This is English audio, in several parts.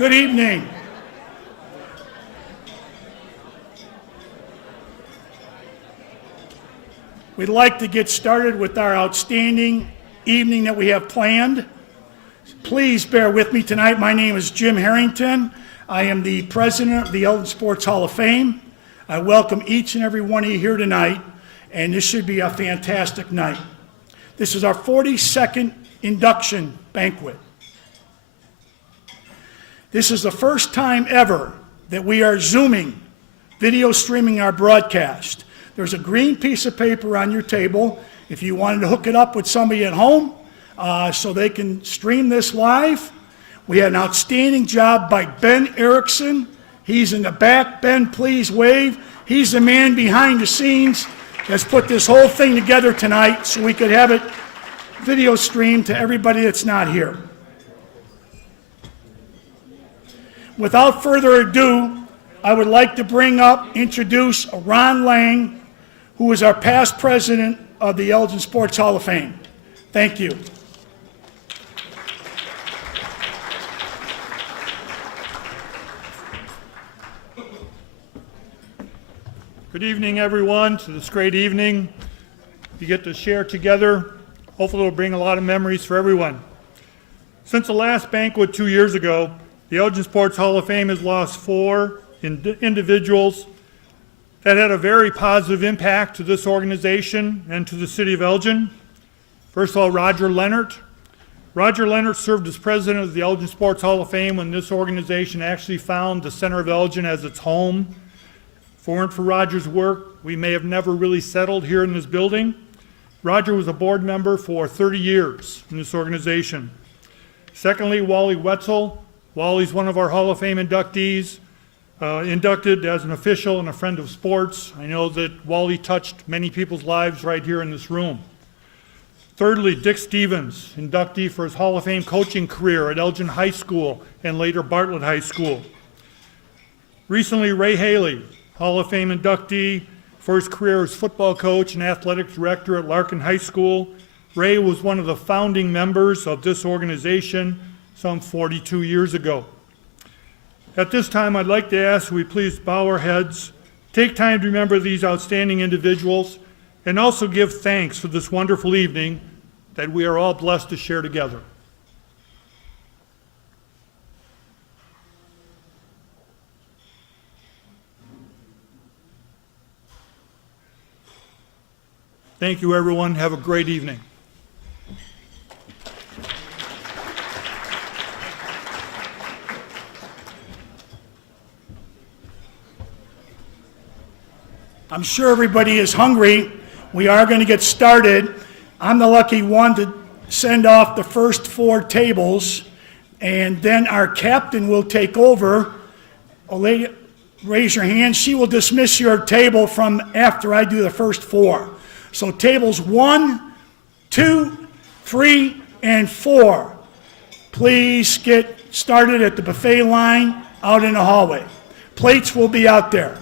Good evening. We'd like to get started with our outstanding evening that we have planned. Please bear with me tonight. My name is Jim Harrington. I am the president of the Eldon Sports Hall of Fame. I welcome each and every one of you here tonight, and this should be a fantastic night. This is our 42nd induction banquet. This is the first time ever that we are Zooming, video streaming our broadcast. There's a green piece of paper on your table if you wanted to hook it up with somebody at home so they can stream this live. We had an outstanding job by Ben Erickson. He's in the back. Ben, please wave. He's the man behind the scenes that's put this whole thing together tonight so we could have it video streamed to everybody that's not here. Without further ado, I would like to introduce Ron Lang, who is our past president of the Elgin Sports Hall of Fame. Thank you. Good evening, everyone, to this great evening. You get to share together. Hopefully it'll bring a lot of memories for everyone. Since the last banquet 2 years ago, the Elgin Sports Hall of Fame has lost 4 individuals that had a very positive impact to this organization and to the city of Elgin. First of all, Roger Leonard. Roger Leonard served as president of the Elgin Sports Hall of Fame when this organization actually found the center of Elgin as its home. If it weren't for Roger's work, we may have never really settled here in this building. Roger was a board member for 30 years in this organization. Secondly, Wally Wetzel. Wally's one of our Hall of Fame inductees, inducted as an official and a friend of sports. I know that Wally touched many people's lives right here in this room. Thirdly, Dick Stevens, inductee for his Hall of Fame coaching career at Elgin High School and later Bartlett High School. Recently, Ray Haley, Hall of Fame inductee for his career as football coach and athletic director at Larkin High School. Ray was one of the founding members of this organization some 42 years ago. At this time, I'd like to ask we please bow our heads, take time to remember these outstanding individuals, and also give thanks for this wonderful evening that we are all blessed to share together. Thank you, everyone. Have a great evening. I'm sure everybody is hungry. We are going to get started. I'm the lucky one to send off the first 4 tables, and then our captain will take over. A lady, raise your hand. She will dismiss your table from after I do the first 4. So tables 1, 2, 3, and 4. Please get started at the buffet line out in the hallway. Plates will be out there.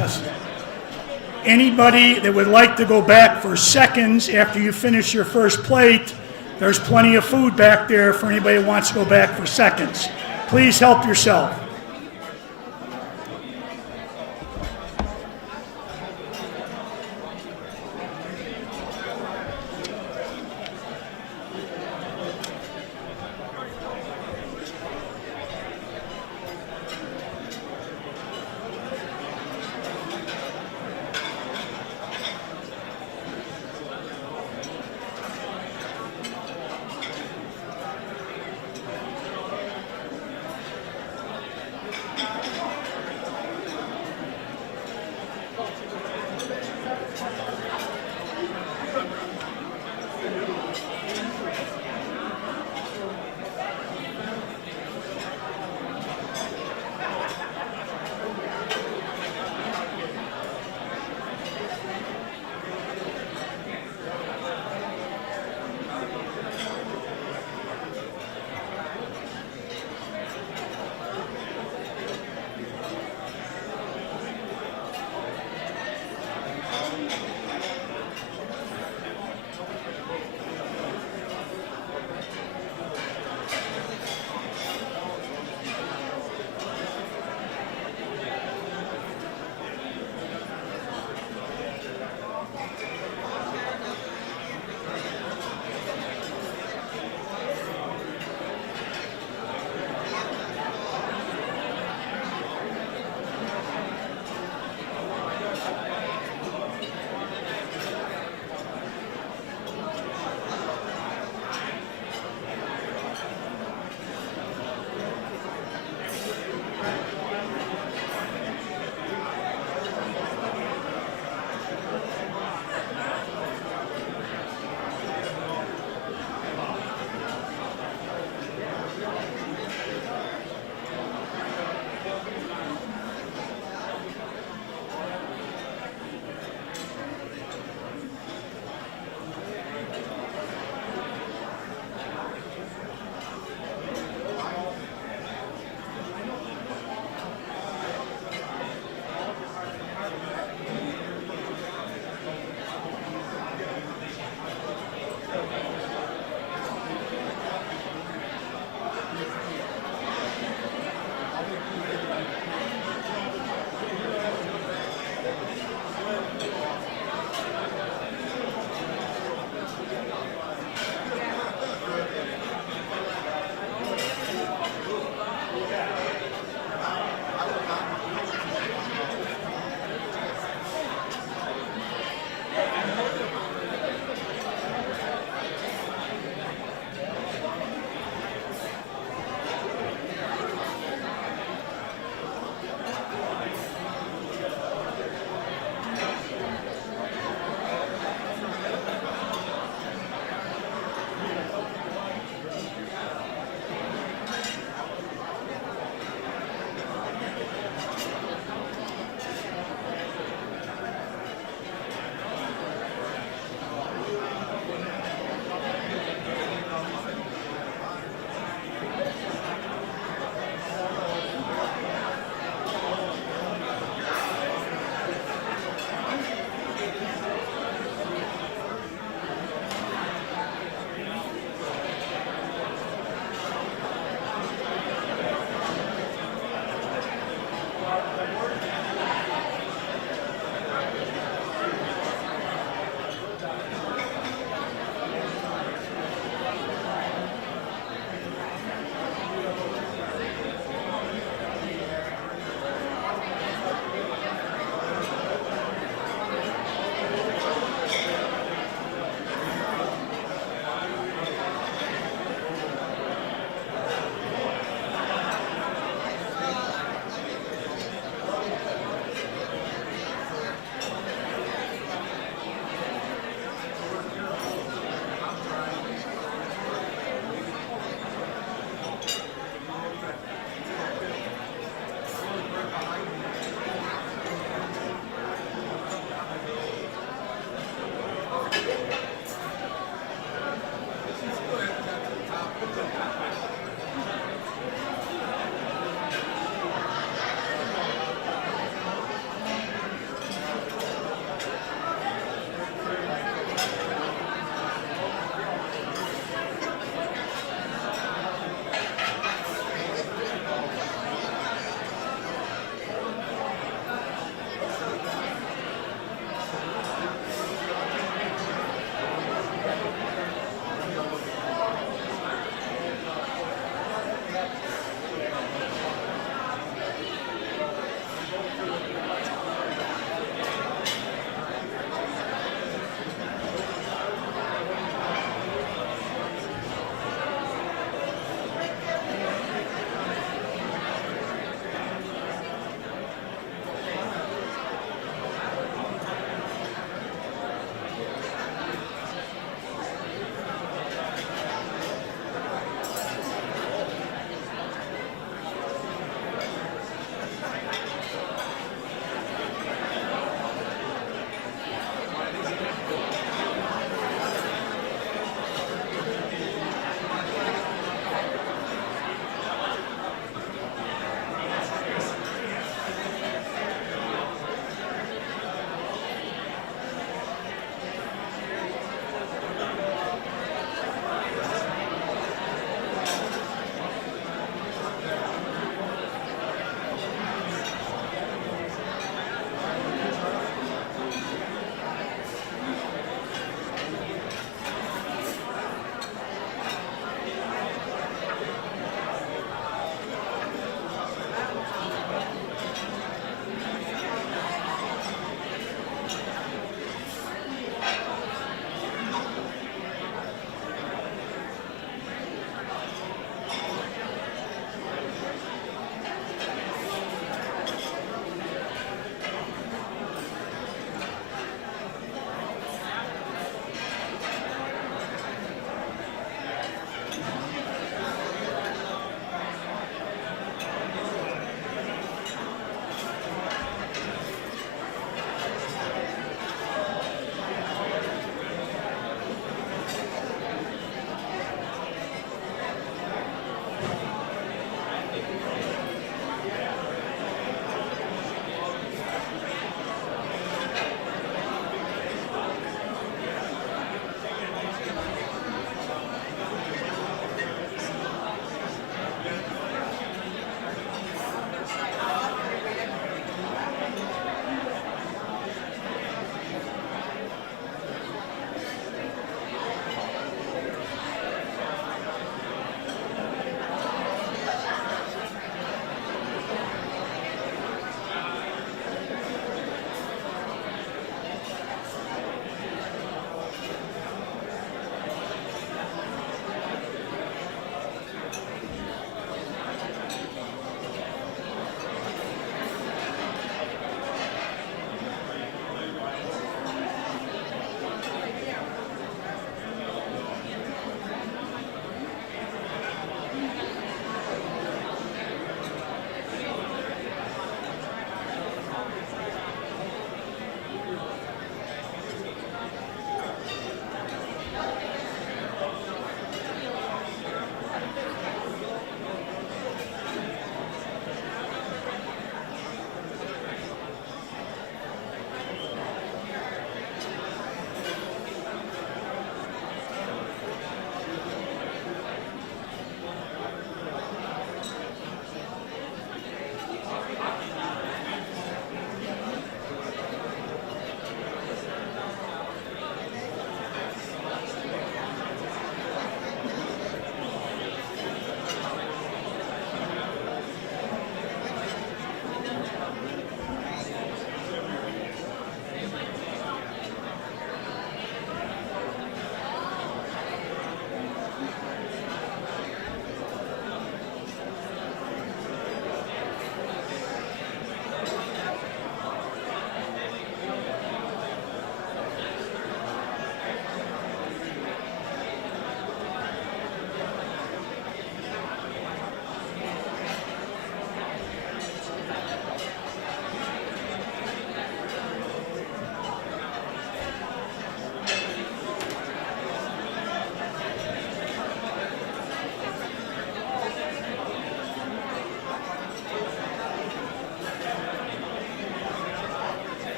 Test. Anybody that would like to go back for seconds after you finish your first plate, there's plenty of food back there for anybody who wants to go back for seconds. Please help yourself.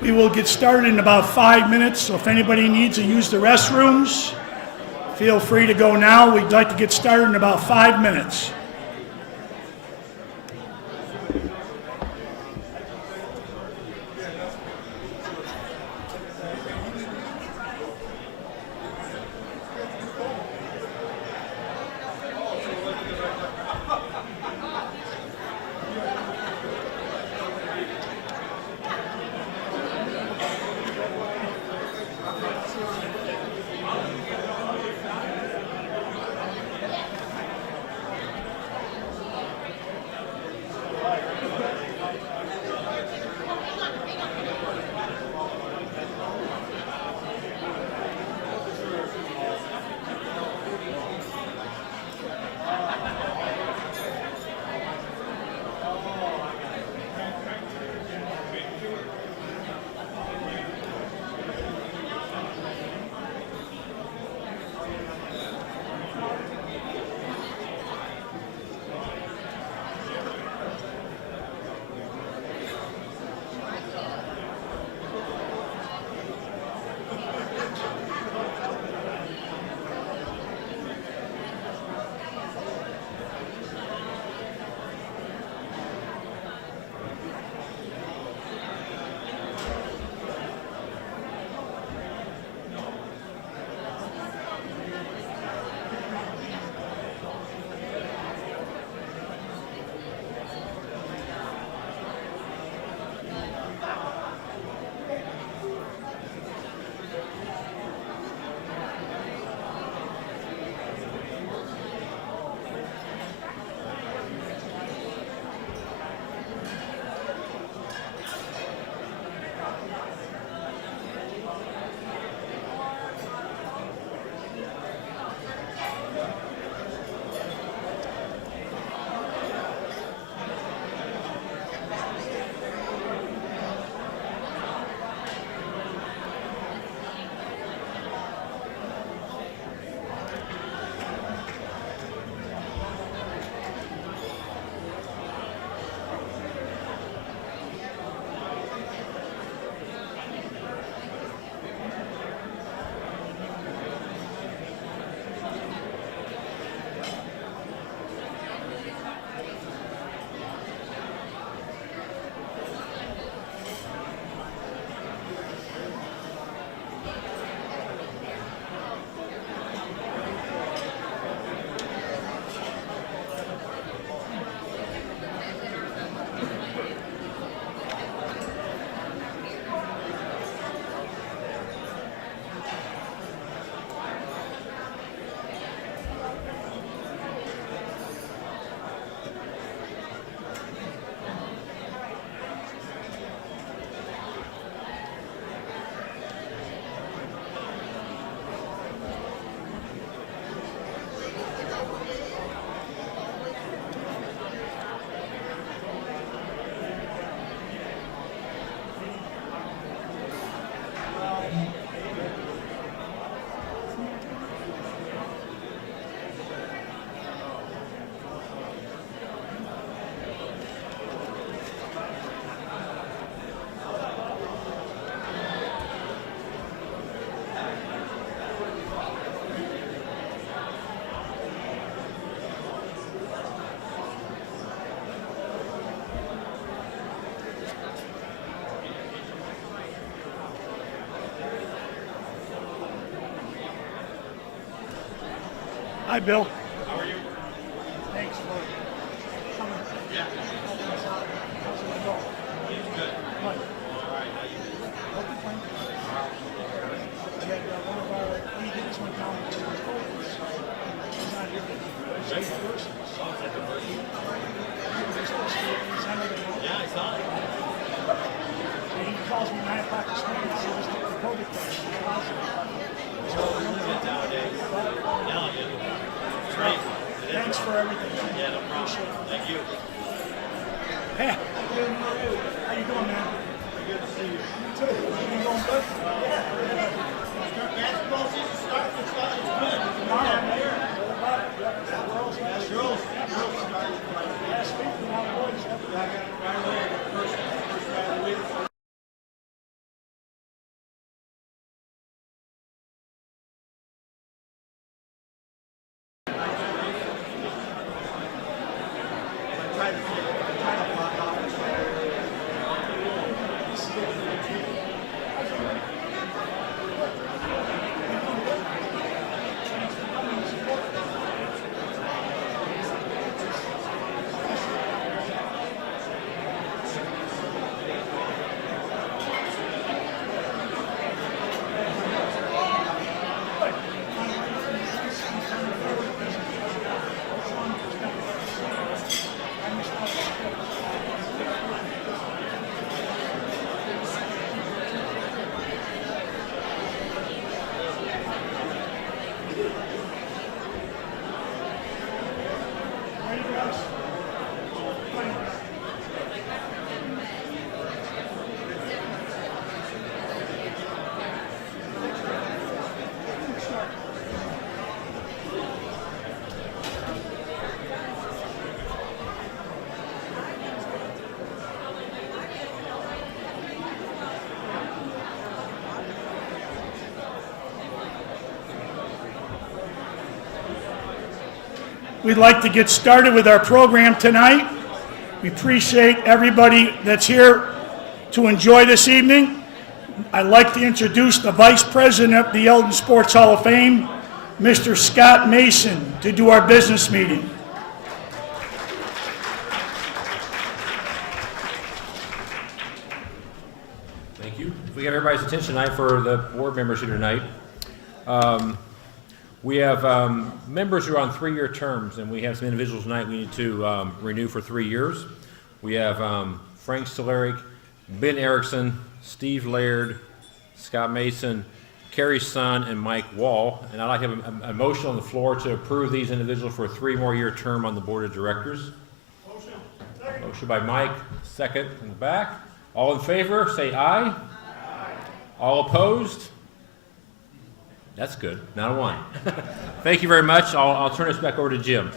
We will get started in about 5 minutes, so if anybody needs to use the restrooms, feel free to go now. We'd like to get started in about 5 minutes. Hi, Bill. How are you? Thanks for coming. Yeah. How's it going? He's good. Good. All right. How you doing? Okay, fine. We had one of our agents went down to the courts. He's not here. He's a person. Yeah, I saw it. And he calls me 9 o'clock this morning and says, "Take the COVID test." So, Nowadays. No, it's great. thanks for everything. Yeah, no problem. Appreciate it. Thank you. Hey, how you doing, man? Good to see you. You too. You doing good? Basketball season starting. It's good. Tomorrow, man. What about it? Yep. Girls, Girls started last week, and now boys. Yep. right away. First graduated. We'd like to get started with our program tonight. We appreciate everybody that's here to enjoy this evening. I'd like to introduce the Vice President of the Eldon Sports Hall of Fame, Mr. Scott Mason, to do our business meeting. Thank you. If we have everybody's attention tonight for the board members here tonight. We have members who are on 3-year terms, and we have some individuals tonight we need to renew for 3 years. We have Frank Solaric, Ben Erickson, Steve Laird, Scott Mason, Kerry's son, and Mike Wall. And I'd like to have a motion on the floor to approve these individuals for a 3 more year term on the board of directors. Motion by Mike, second in the back. All in favor, say aye. Aye. All opposed? That's good, not a one. Thank you very much. I'll turn this back over to Jim.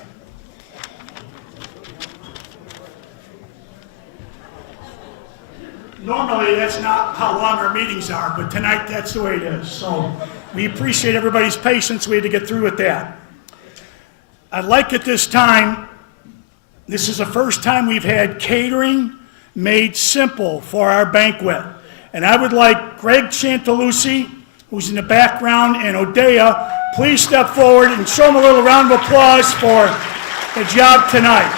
Normally, that's not how long our meetings are, but tonight that's the way it is. So we appreciate everybody's patience. We had to get through with that. I'd like at this time, this is the first time we've had catering made simple for our banquet. And I would like Greg Chantalucci, who's in the background, and Odea, please step forward and show them a little round of applause for the job tonight.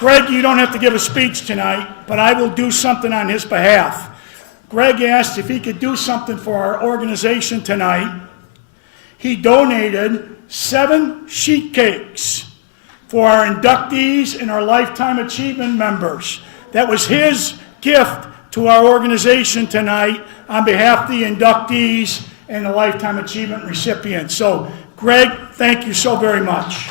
Greg, you don't have to give a speech tonight, but I will do something on his behalf. Greg asked if he could do something for our organization tonight. He donated 7 sheet cakes for our inductees and our Lifetime Achievement members. That was his gift to our organization tonight on behalf of the inductees and the Lifetime Achievement recipients. So, Greg, thank you so very much.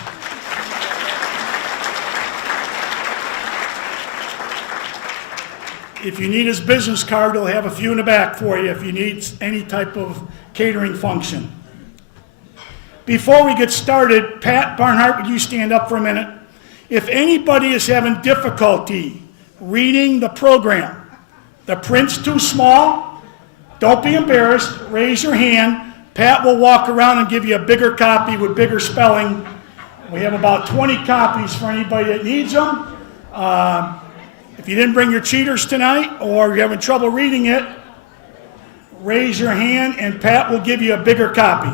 If you need his business card, he'll have a few in the back for you if you need any type of catering function. Before we get started, Pat Barnhart, would you stand up for a minute? If anybody is having difficulty reading the program, the print's too small, don't be embarrassed, raise your hand. Pat will walk around and give you a bigger copy with bigger spelling. We have about 20 copies for anybody that needs them. If you didn't bring your cheaters tonight or you're having trouble reading it, raise your hand and Pat will give you a bigger copy.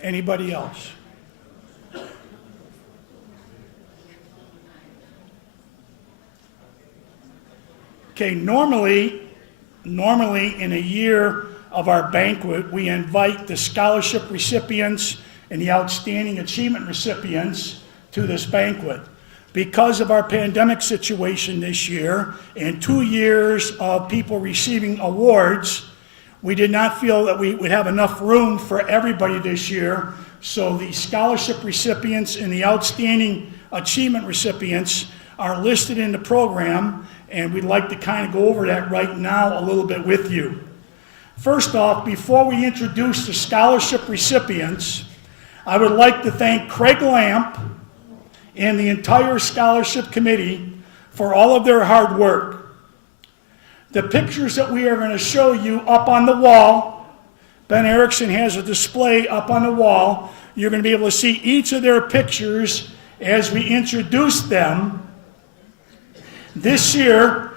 Anybody else? Okay, normally in a year of our banquet, we invite the scholarship recipients and the outstanding achievement recipients to this banquet. Because of our pandemic situation this year and 2 years of people receiving awards, we did not feel that we would have enough room for everybody this year, so the scholarship recipients and the outstanding achievement recipients are listed in the program, and we'd like to kind of go over that right now a little bit with you. First off, before we introduce the scholarship recipients, I would like to thank Craig Lamp and the entire scholarship committee for all of their hard work. The pictures that we are going to show you up on the wall, Ben Erickson has a display up on the wall. You're going to be able to see each of their pictures as we introduce them. This year,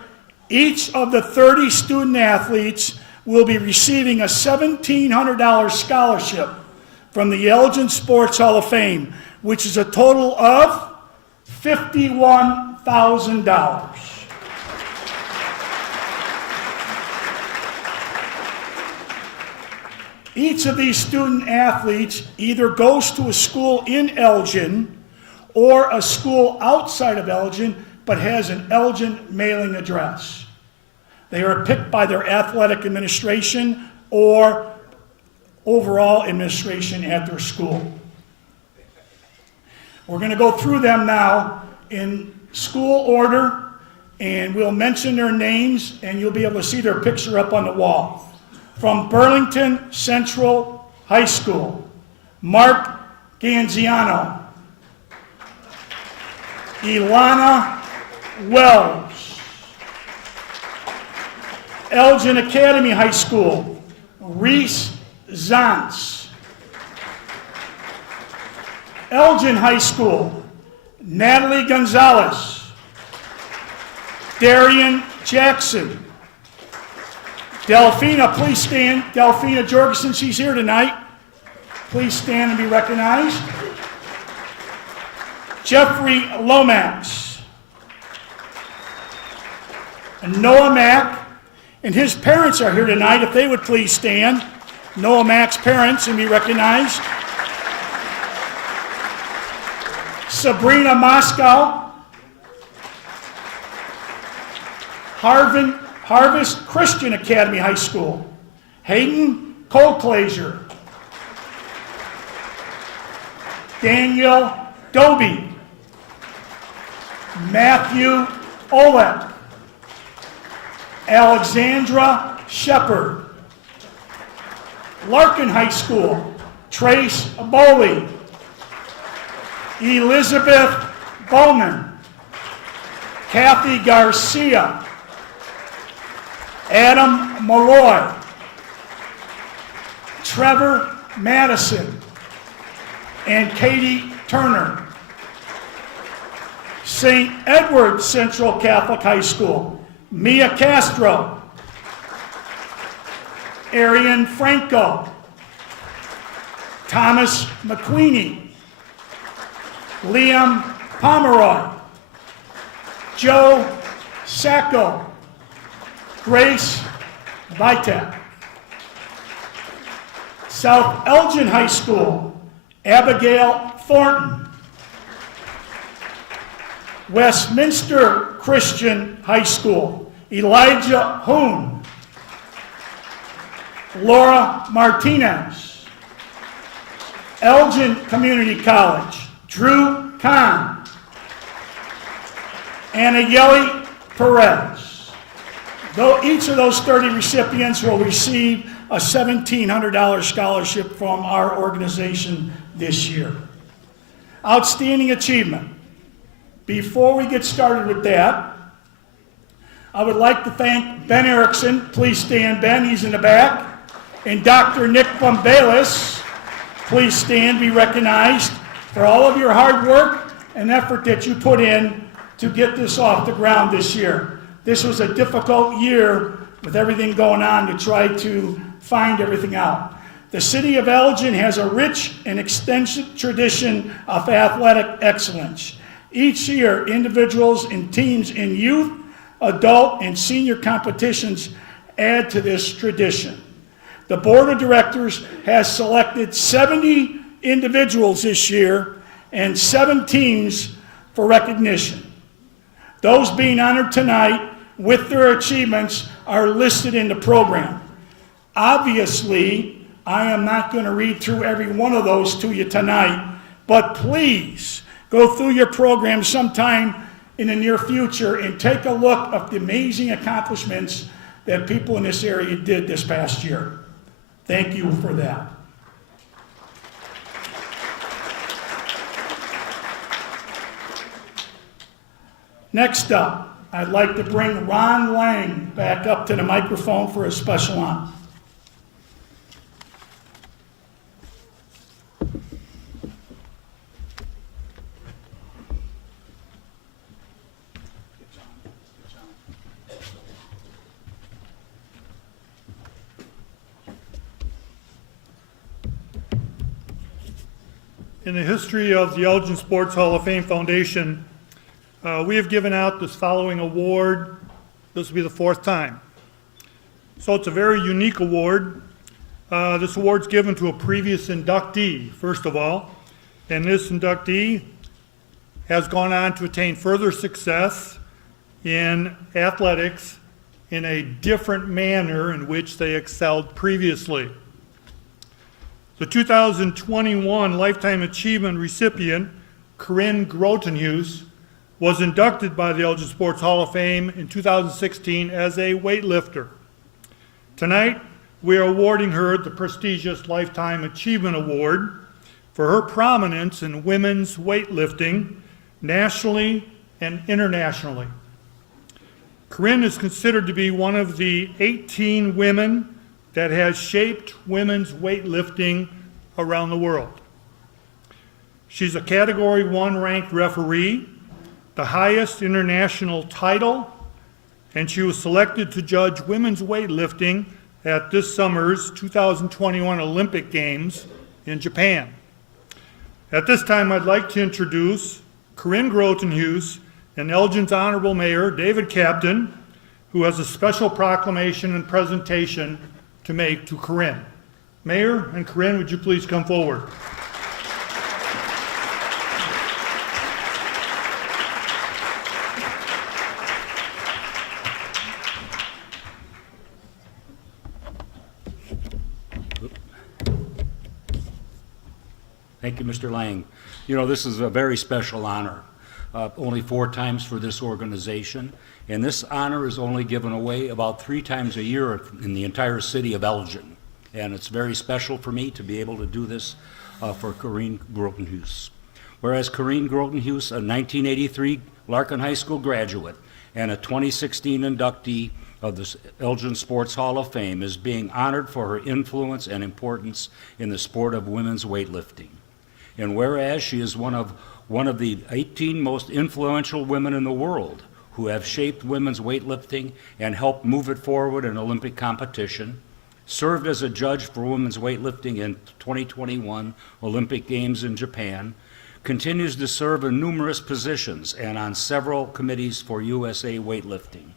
each of the 30 student athletes will be receiving a $1,700 scholarship from the Elgin Sports Hall of Fame, which is a total of $51,000. Each of these student athletes either goes to a school in Elgin or a school outside of Elgin, but has an Elgin mailing address. They are picked by their athletic administration or overall administration at their school. We're going to go through them now in school order, and we'll mention their names, and you'll be able to see their picture up on the wall. From Burlington Central High School, Mark Ganziano, Ilana Wells. Elgin Academy High School, Reese Zantz. Elgin High School, Natalie Gonzalez. Darian Jackson. Delphina, please stand. Delphina Jorgensen, she's here tonight. Please stand and be recognized. Jeffrey Lomax. And Noah Mack, and his parents are here tonight. If they would please stand. Noah Mack's parents and be recognized. Sabrina Moscow. Harvest Christian Academy High School. Hayden Colclaser. Daniel Doby. Matthew Olek. Alexandra Shepard. Larkin High School, Trace Bowley. Elizabeth Bowman. Kathy Garcia. Adam Malloy. Trevor Madison. And Katie Turner. St. Edward Central Catholic High School, Mia Castro. Arian Franco. Thomas McQueenie. Liam Pomeroy. Joe Sacco. Grace Vitek. South Elgin High School, Abigail Thornton. Westminster Christian High School, Elijah Hoon. Laura Martinez. Elgin Community College, Drew Kahn. Anayeli Perez. Though each of those 30 recipients will receive a $1,700 scholarship from our organization this year. Outstanding achievement. Before we get started with that, I would like to thank Ben Erickson. Please stand, Ben, he's in the back. And Dr. Nick Bumbalis, please stand, be recognized for all of your hard work and effort that you put in to get this off the ground this year. This was a difficult year with everything going on to try to find everything out. The city of Elgin has a rich and extensive tradition of athletic excellence. Each year, individuals and teams in youth, adult, and senior competitions add to this tradition. The board of directors has selected 70 individuals this year and 7 teams for recognition. Those being honored tonight with their achievements are listed in the program. Obviously, I am not going to read through every one of those to you tonight, but please go through your program sometime in the near future and take a look at the amazing accomplishments that people in this area did this past year. Thank you for that. Next up, I'd like to bring Ron Lang back up to the microphone for a special honor. In the history of the Elgin Sports Hall of Fame Foundation, we have given out this following award. This will be the fourth time. So it's a very unique award. This award's given to a previous inductee, first of all, and this inductee has gone on to attain further success in athletics in a different manner in which they excelled previously. The 2021 Lifetime Achievement recipient, Corrine Grotenhues, was inducted by the Elgin Sports Hall of Fame in 2016 as a weightlifter. Tonight, we are awarding her the prestigious Lifetime Achievement Award for her prominence in women's weightlifting nationally and internationally. Corrine is considered to be one of the 18 women that has shaped women's weightlifting around the world. She's a Category 1 ranked referee, the highest international title, and she was selected to judge women's weightlifting at this summer's 2021 Olympic Games in Japan. At this time, I'd like to introduce Corrine Grotenhues and Elgin's Honorable Mayor, David Captain, who has a special proclamation and presentation to make to Corrine. Mayor and Corrine, would you please come forward? Thank you, Mr. Lang. You know, this is a very special honor. Only 4 times for this organization, and this honor is only given away about 3 times a year in the entire city of Elgin. And it's very special for me to be able to do this for Corrine Grotenhues. Whereas Corrine Grotenhues, a 1983 Larkin High School graduate and a 2016 inductee of the Elgin Sports Hall of Fame, is being honored for her influence and importance in the sport of women's weightlifting. And whereas she is one of the 18 most influential women in the world who have shaped women's weightlifting and helped move it forward in Olympic competition, served as a judge for women's weightlifting in 2021 Olympic Games in Japan, continues to serve in numerous positions and on several committees for USA weightlifting.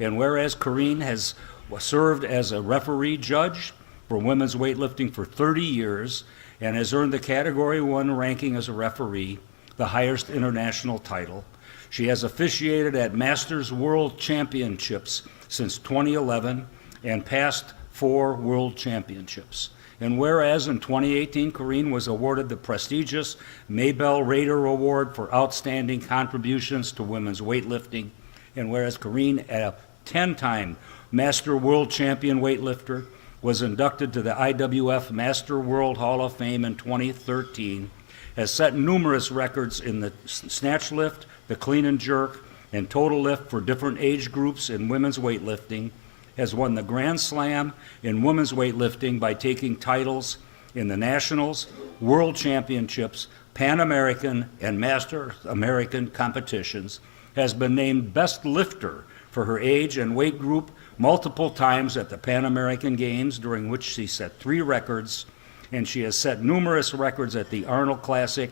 And whereas Corrine has served as a referee judge for women's weightlifting for 30 years and has earned the Category 1 ranking as a referee, the highest international title. She has officiated at Masters World Championships since 2011 and past 4 World Championships. And whereas in 2018, Corrine was awarded the prestigious Maybelle Rader Award for outstanding contributions to women's weightlifting, and whereas Corrine, a 10-time Master World Champion weightlifter, was inducted to the IWF Master World Hall of Fame in 2013, has set numerous records in the snatch lift, the clean and jerk, and total lift for different age groups in women's weightlifting, has won the Grand Slam in women's weightlifting by taking titles in the Nationals, World Championships, Pan American, and Master American competitions, has been named Best Lifter for her age and weight group multiple times at the Pan American Games, during which she set 3 records, and she has set numerous records at the Arnold Classic,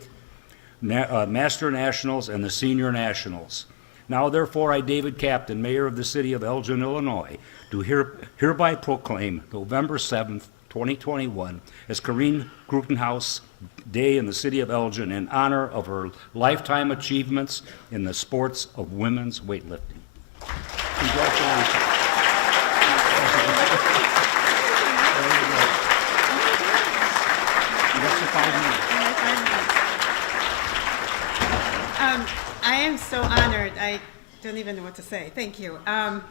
Master Nationals, and the Senior Nationals. Now, therefore, I, David Captain, Mayor of the City of Elgin, Illinois, do hereby proclaim November 7th, 2021 as Corrine Grotenhues Day in the City of Elgin in honor of her lifetime achievements in the sports of women's weightlifting. Congratulations. I am so honored. I don't even know what to say. Thank you. As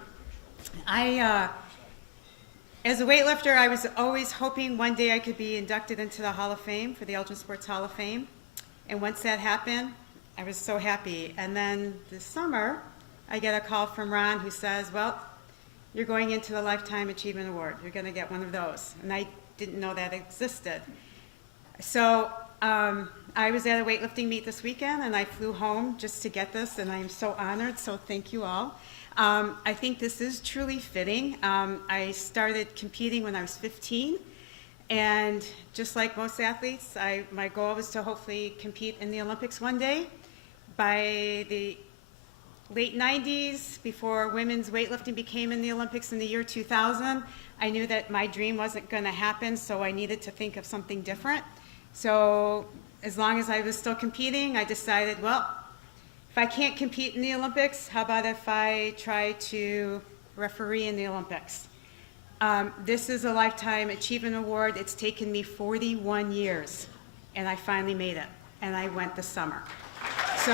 a weightlifter, I was always hoping one day I could be inducted into the Hall of Fame, for the Elgin Sports Hall of Fame. And once that happened, I was so happy. And then this summer, I get a call from Ron who says, well, you're going into the Lifetime Achievement Award. You're going to get one of those. And I didn't know that existed. So I was at a weightlifting meet this weekend, and I flew home just to get this, and I am so honored, so thank you all. I think this is truly fitting. I started competing when I was 15, and just like most athletes, my goal was to hopefully compete in the Olympics one day. By the late 90s, before women's weightlifting became in the Olympics in the year 2000, I knew that my dream wasn't going to happen, so I needed to think of something different. So as long as I was still competing, I decided, well, if I can't compete in the Olympics, how about if I try to referee in the Olympics? This is a Lifetime Achievement Award. It's taken me 41 years, and I finally made it, and I went this summer. So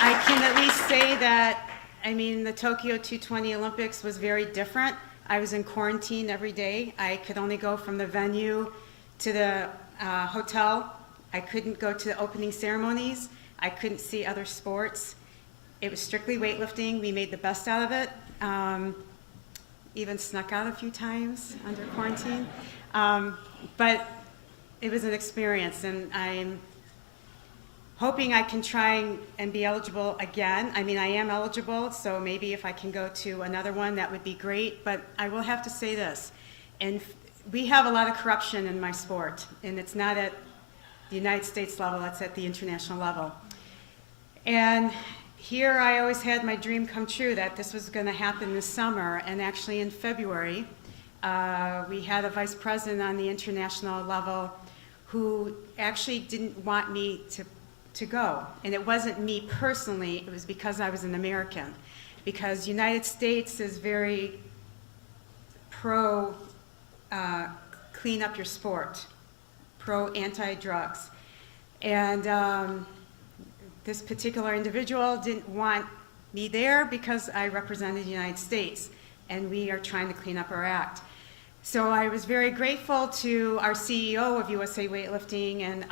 I can at least say that, I mean, the Tokyo 220 Olympics was very different. I was in quarantine every day. I could only go from the venue to the hotel. I couldn't go to the opening ceremonies. I couldn't see other sports. It was strictly weightlifting. We made the best out of it. Even snuck out a few times under quarantine. But it was an experience, and I'm hoping I can try and be eligible again. I mean, I am eligible, so maybe if I can go to another one, that would be great. But I will have to say this, and we have a lot of corruption in my sport, and it's not at the United States level, it's at the international level. And here I always had my dream come true that this was going to happen this summer, and actually in February, we had a vice president on the international level who actually didn't want me to go. And it wasn't me personally, it was because I was an American. Because United States is very pro clean up your sport, pro anti-drugs. And this particular individual didn't want me there because I represented the United States, and we are trying to clean up our act. So I was very grateful to our CEO of USA Weightlifting and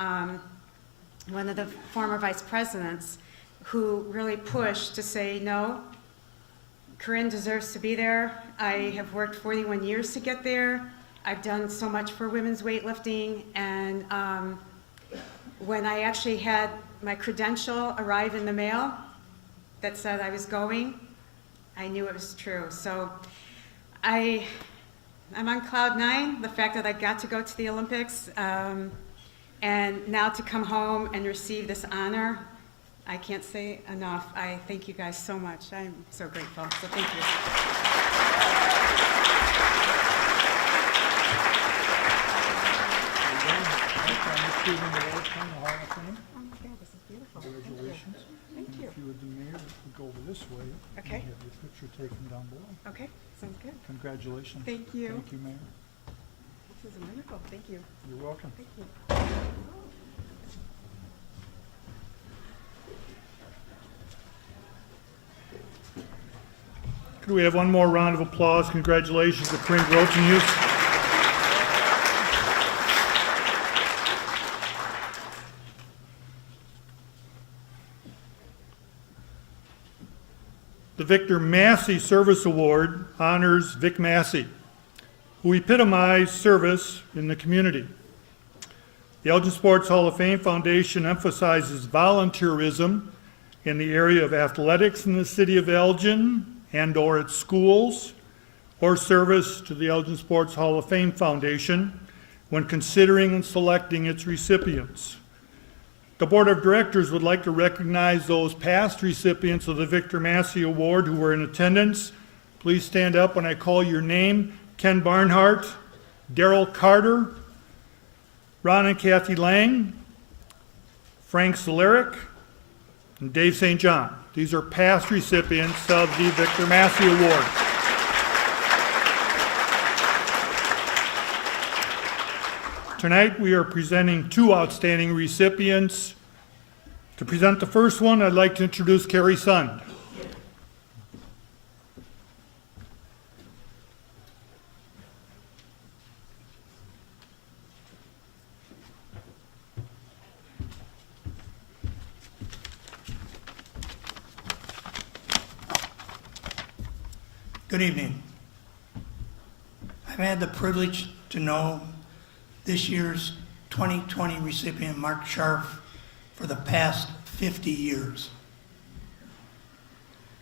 one of the former vice presidents who really pushed to say, no, Corrine deserves to be there. I have worked 41 years to get there. I've done so much for women's weightlifting, and when I actually had my credential arrive in the mail that said I was going, I knew it was true. So I'm on cloud nine, the fact that I got to go to the Olympics, and now to come home and receive this honor, I can't say enough. I thank you guys so much. I'm so grateful, so thank you. Receiving the award from the Hall of Fame. Oh my God, this is beautiful. Congratulations. Thank you. If you would do mayor, we'll go over this way. Okay. And have your picture taken down below. Okay, sounds good. Congratulations. Thank you. Thank you, Mayor. This is wonderful. Thank you. You're welcome. Thank you. Could we have one more round of applause? Congratulations to Corrine Grotenhues. The Vic Massey Service Award honors Vic Massey, who epitomized service in the community. The Elgin Sports Hall of Fame Foundation emphasizes volunteerism in the area of athletics in the city of Elgin and/or its schools, or service to the Elgin Sports Hall of Fame Foundation when considering and selecting its recipients. The Board of Directors would like to recognize those past recipients of the Victor Massey Award who were in attendance. Please stand up when I call your name. Ken Barnhart, Daryl Carter, Ron and Kathy Lang, Frank Solaric, and Dave St. John. These are past recipients of the Victor Massey Award. Tonight we are presenting two outstanding recipients To present the first one, I'd like to introduce Carrie Sund. Good evening. I've had the privilege to know this year's 2020 recipient, Mark Scharf, for the past 50 years.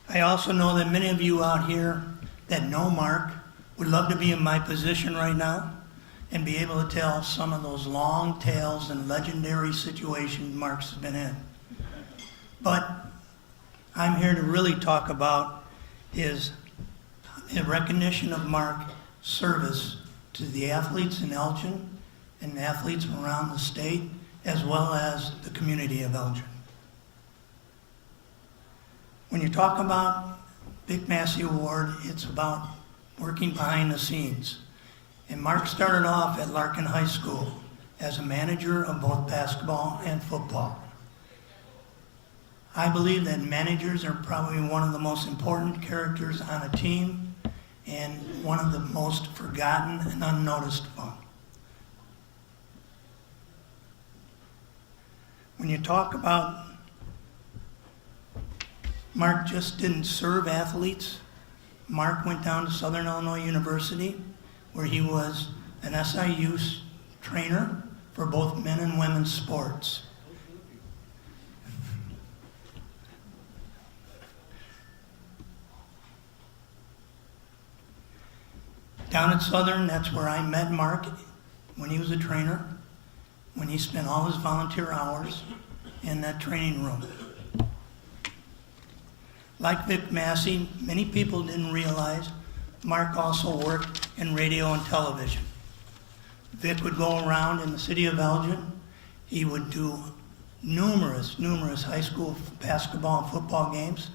I also know that many of you out here that know Mark would love to be in my position right now and be able to tell some of those long tales and legendary situations Mark's been in. But I'm here to really talk about his recognition of Mark's service to the athletes in Elgin and athletes around the state, as well as the community of Elgin. When you talk about Vic Massey Award, it's about working behind the scenes. And Mark started off at Larkin High School as a manager of both basketball and football. I believe that managers are probably one of the most important characters on a team and one of the most forgotten and unnoticed one. When you talk about Mark just didn't serve athletes, Mark went down to Southern Illinois University where he was an SIU trainer for both men and women's sports. Down at Southern, that's where I met Mark when he was a trainer, when he spent all his volunteer hours in that training room. Like Vic Massey, many people didn't realize Mark also worked in radio and television. Vic would go around in the city of Elgin. He would do numerous high school basketball and football games,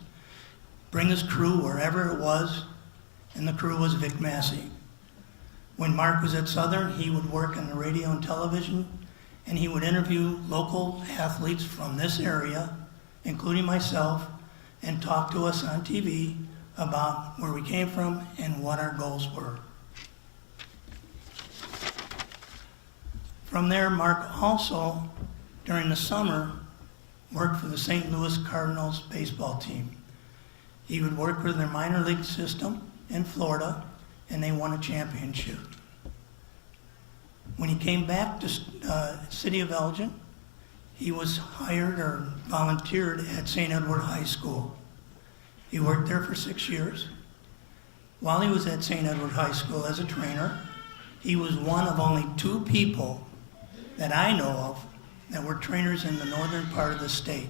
bring his crew wherever it was, and the crew was Vic Massey. When Mark was at Southern, he would work on the radio and television, and he would interview local athletes from this area, including myself, and talk to us on TV about where we came from and what our goals were. From there, Mark also, during the summer, worked for the St. Louis Cardinals baseball team. He would work with their minor league system in Florida, and they won a championship. When he came back to city of Elgin, he was hired or volunteered at St. Edward High School. He worked there for 6 years. While he was at St. Edward High School as a trainer, he was one of only 2 people that I know of that were trainers in the northern part of the state.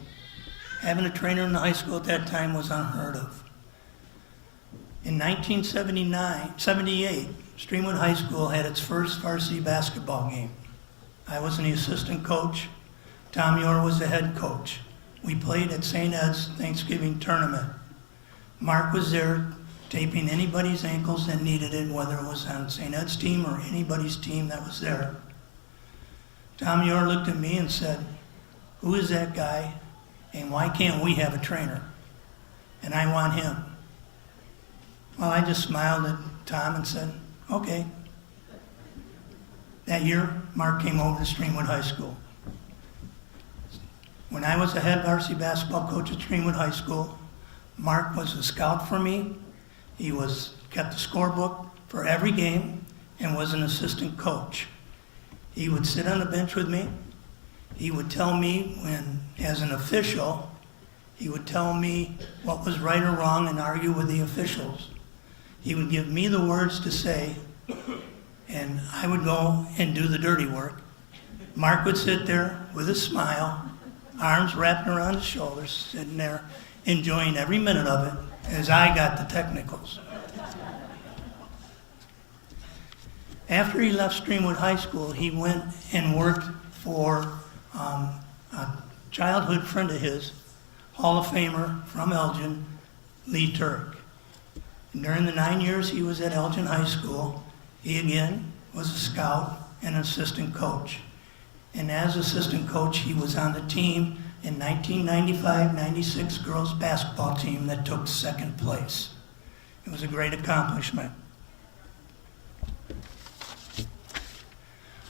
Having a trainer in the high school at that time was unheard of. In 1978, Streamwood High School had its first varsity basketball game. I was the assistant coach. Tom Yor was the head coach. We played at St. Ed's Thanksgiving tournament. Mark was there taping anybody's ankles that needed it, whether it was on St. Ed's team or anybody's team that was there. Tom Yor looked at me and said, "Who is that guy, and why can't we have a trainer? And I want him." Well, I just smiled at Tom and said, "Okay." That year, Mark came over to Streamwood High School. When I was the head varsity basketball coach at Streamwood High School, Mark was a scout for me. He kept the scorebook for every game and was an assistant coach. He would sit on the bench with me. He would tell me when, as an official, he would tell me what was right or wrong and argue with the officials. He would give me the words to say, and I would go and do the dirty work. Mark would sit there with a smile, arms wrapped around his shoulders, sitting there enjoying every minute of it as I got the technicals. After he left Streamwood High School, he went and worked for a childhood friend of his, Hall of Famer from Elgin, Lee Turk. And during the 9 years he was at Elgin High School, he again was a scout and an assistant coach. And as assistant coach, he was on the team in 1995-96 girls basketball team that took second place. It was a great accomplishment.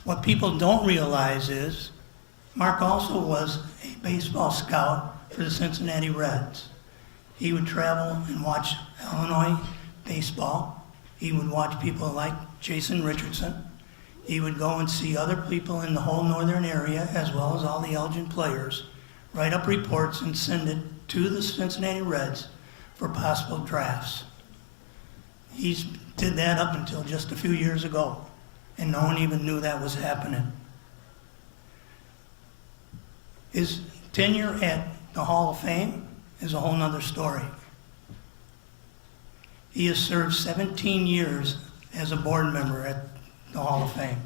What people don't realize is Mark also was a baseball scout for the Cincinnati Reds. He would travel and watch Illinois baseball. He would watch people like Jason Richardson. He would go and see other people in the whole northern area, as well as all the Elgin players, write up reports and send it to the Cincinnati Reds for possible drafts. He did that up until just a few years ago, and no one even knew that was happening. His tenure at the Hall of Fame is a whole nother story. He has served 17 years as a board member at the Hall of Fame.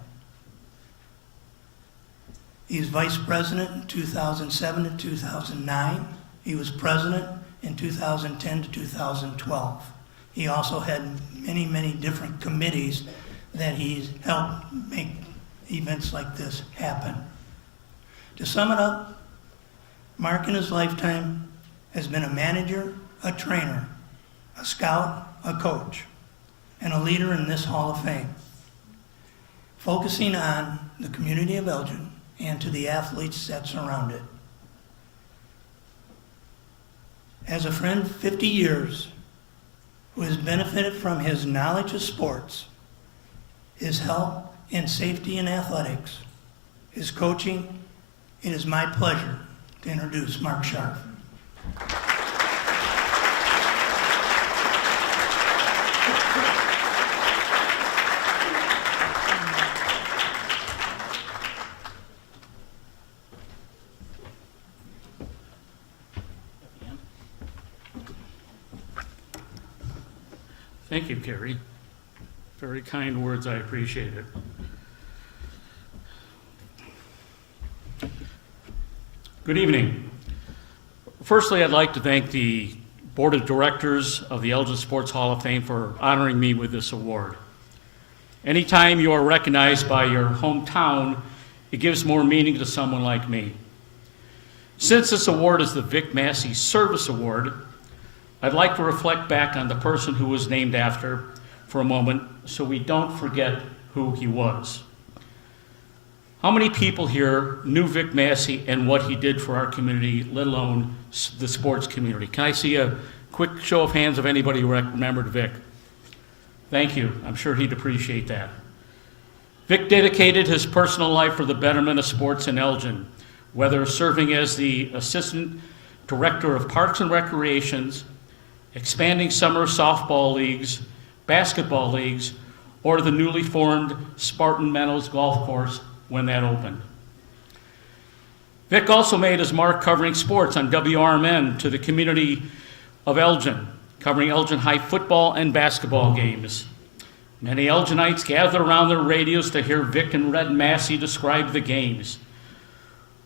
He was vice president in 2007 to 2009. He was president in 2010 to 2012. He also had many, many different committees that he's helped make events like this happen. To sum it up, Mark in his lifetime has been a manager, a trainer, a scout, a coach, and a leader in this Hall of Fame, focusing on the community of Elgin and to the athletes that surround it. As a friend 50 years, who has benefited from his knowledge of sports, his help in safety and athletics, his coaching, it is my pleasure to introduce Mark Scharf. Thank you, Carrie. Very kind words, I appreciate it. Good evening. Firstly, I'd like to thank the Board of Directors of the Elgin Sports Hall of Fame for honoring me with this award. Anytime you are recognized by your hometown, it gives more meaning to someone like me. Since this award is the Vic Massey Service Award, I'd like to reflect back on the person who was named after for a moment so we don't forget who he was. How many people here knew Vic Massey and what he did for our community, let alone the sports community? Can I see a quick show of hands of anybody who remembered Vic? Thank you. I'm sure he'd appreciate that. Vic dedicated his personal life for the betterment of sports in Elgin, whether serving as the Assistant Director of Parks and Recreations, expanding summer softball leagues, basketball leagues, or the newly formed Spartan Meadows Golf Course when that opened. Vic also made his mark covering sports on WRMN to the community of Elgin, covering Elgin High football and basketball games. Many Elginites gathered around their radios to hear Vic and Red Massey describe the games.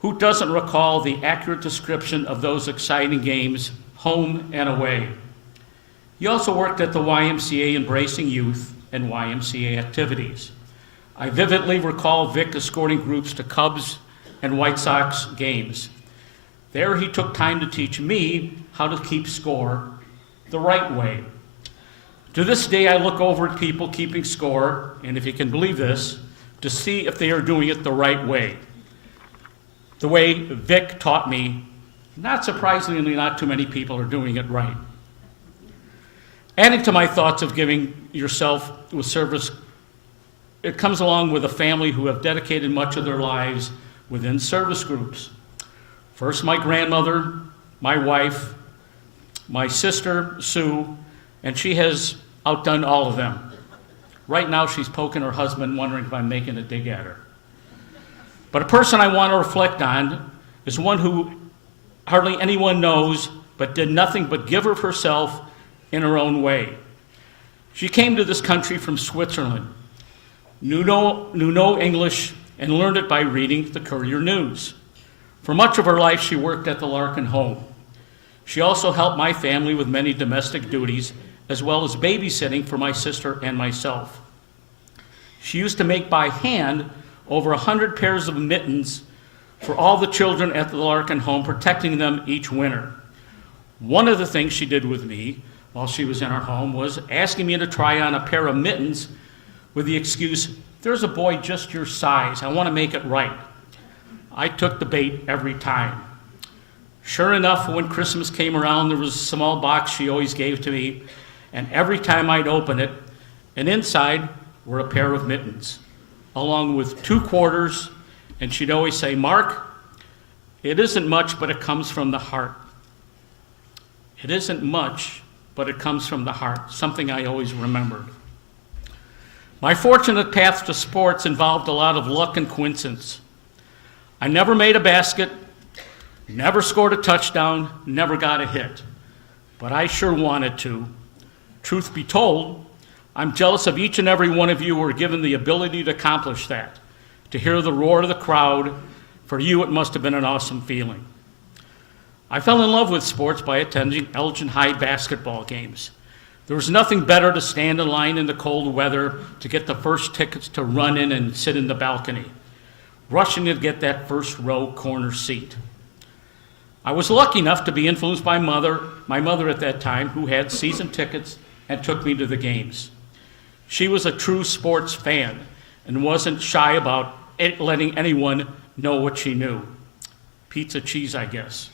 Who doesn't recall the accurate description of those exciting games, home and away? He also worked at the YMCA Embracing Youth and YMCA activities. I vividly recall Vic escorting groups to Cubs and White Sox games. There he took time to teach me how to keep score the right way. To this day, I look over at people keeping score, and if you can believe this, to see if they are doing it the right way. The way Vic taught me, not surprisingly, not too many people are doing it right. Adding to my thoughts of giving yourself with service, it comes along with a family who have dedicated much of their lives within service groups. First, my grandmother, my wife, my sister, Sue, and she has outdone all of them. Right now, she's poking her husband, wondering if I'm making a dig at her. But a person I want to reflect on is one who hardly anyone knows, but did nothing but give of herself in her own way. She came to this country from Switzerland, knew no English, and learned it by reading the Courier News. For much of her life, she worked at the Larkin home. She also helped my family with many domestic duties, as well as babysitting for my sister and myself. She used to make by hand over 100 pairs of mittens for all the children at the Larkin home, protecting them each winter. One of the things she did with me while she was in our home was asking me to try on a pair of mittens with the excuse, "There's a boy just your size, I want to make it right." I took the bait every time. Sure enough, when Christmas came around, there was a small box she always gave to me, and every time I'd open it, and inside were a pair of mittens, along with 2 quarters, and she'd always say, "Mark, it isn't much, but it comes from the heart." It isn't much, but it comes from the heart, something I always remembered. My fortunate path to sports involved a lot of luck and coincidence. I never made a basket, never scored a touchdown, never got a hit, but I sure wanted to. Truth be told, I'm jealous of each and every one of you who were given the ability to accomplish that. To hear the roar of the crowd, for you it must have been an awesome feeling. I fell in love with sports by attending Elgin High basketball games. There was nothing better to stand in line in the cold weather to get the first tickets to run in and sit in the balcony, rushing to get that first row corner seat. I was lucky enough to be influenced by my mother at that time, who had season tickets and took me to the games. She was a true sports fan and wasn't shy about letting anyone know what she knew. Pizza cheese, I guess.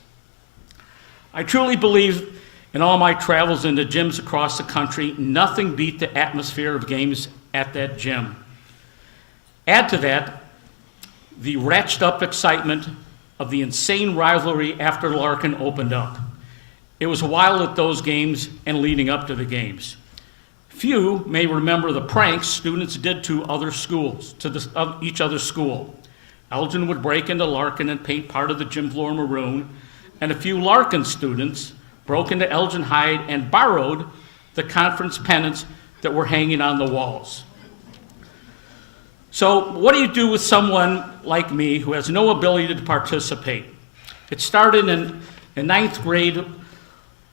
I truly believe in all my travels into gyms across the country, nothing beat the atmosphere of games at that gym. Add to that the ratcheted up excitement of the insane rivalry after Larkin opened up. It was wild at those games and leading up to the games. Few may remember the pranks students did to other schools, each other's school. Elgin would break into Larkin and paint part of the gym floor maroon, and a few Larkin students broke into Elgin High and borrowed the conference pennants that were hanging on the walls. So what do you do with someone like me who has no ability to participate? It started in 9th grade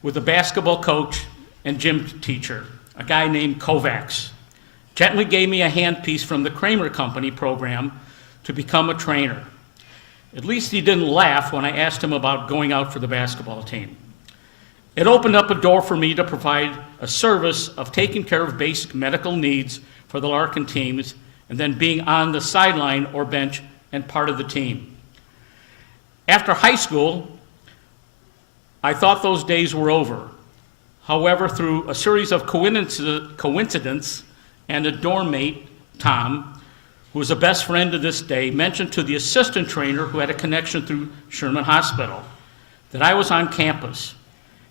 with a basketball coach and gym teacher, a guy named Kovacs. Gently gave me a handpiece from the Kramer Company program to become a trainer. At least he didn't laugh when I asked him about going out for the basketball team. It opened up a door for me to provide a service of taking care of basic medical needs for the Larkin teams and then being on the sideline or bench and part of the team. After high school, I thought those days were over. However, through a series of coincidence and a dorm mate, Tom, who was a best friend to this day, mentioned to the assistant trainer who had a connection through Sherman Hospital that I was on campus.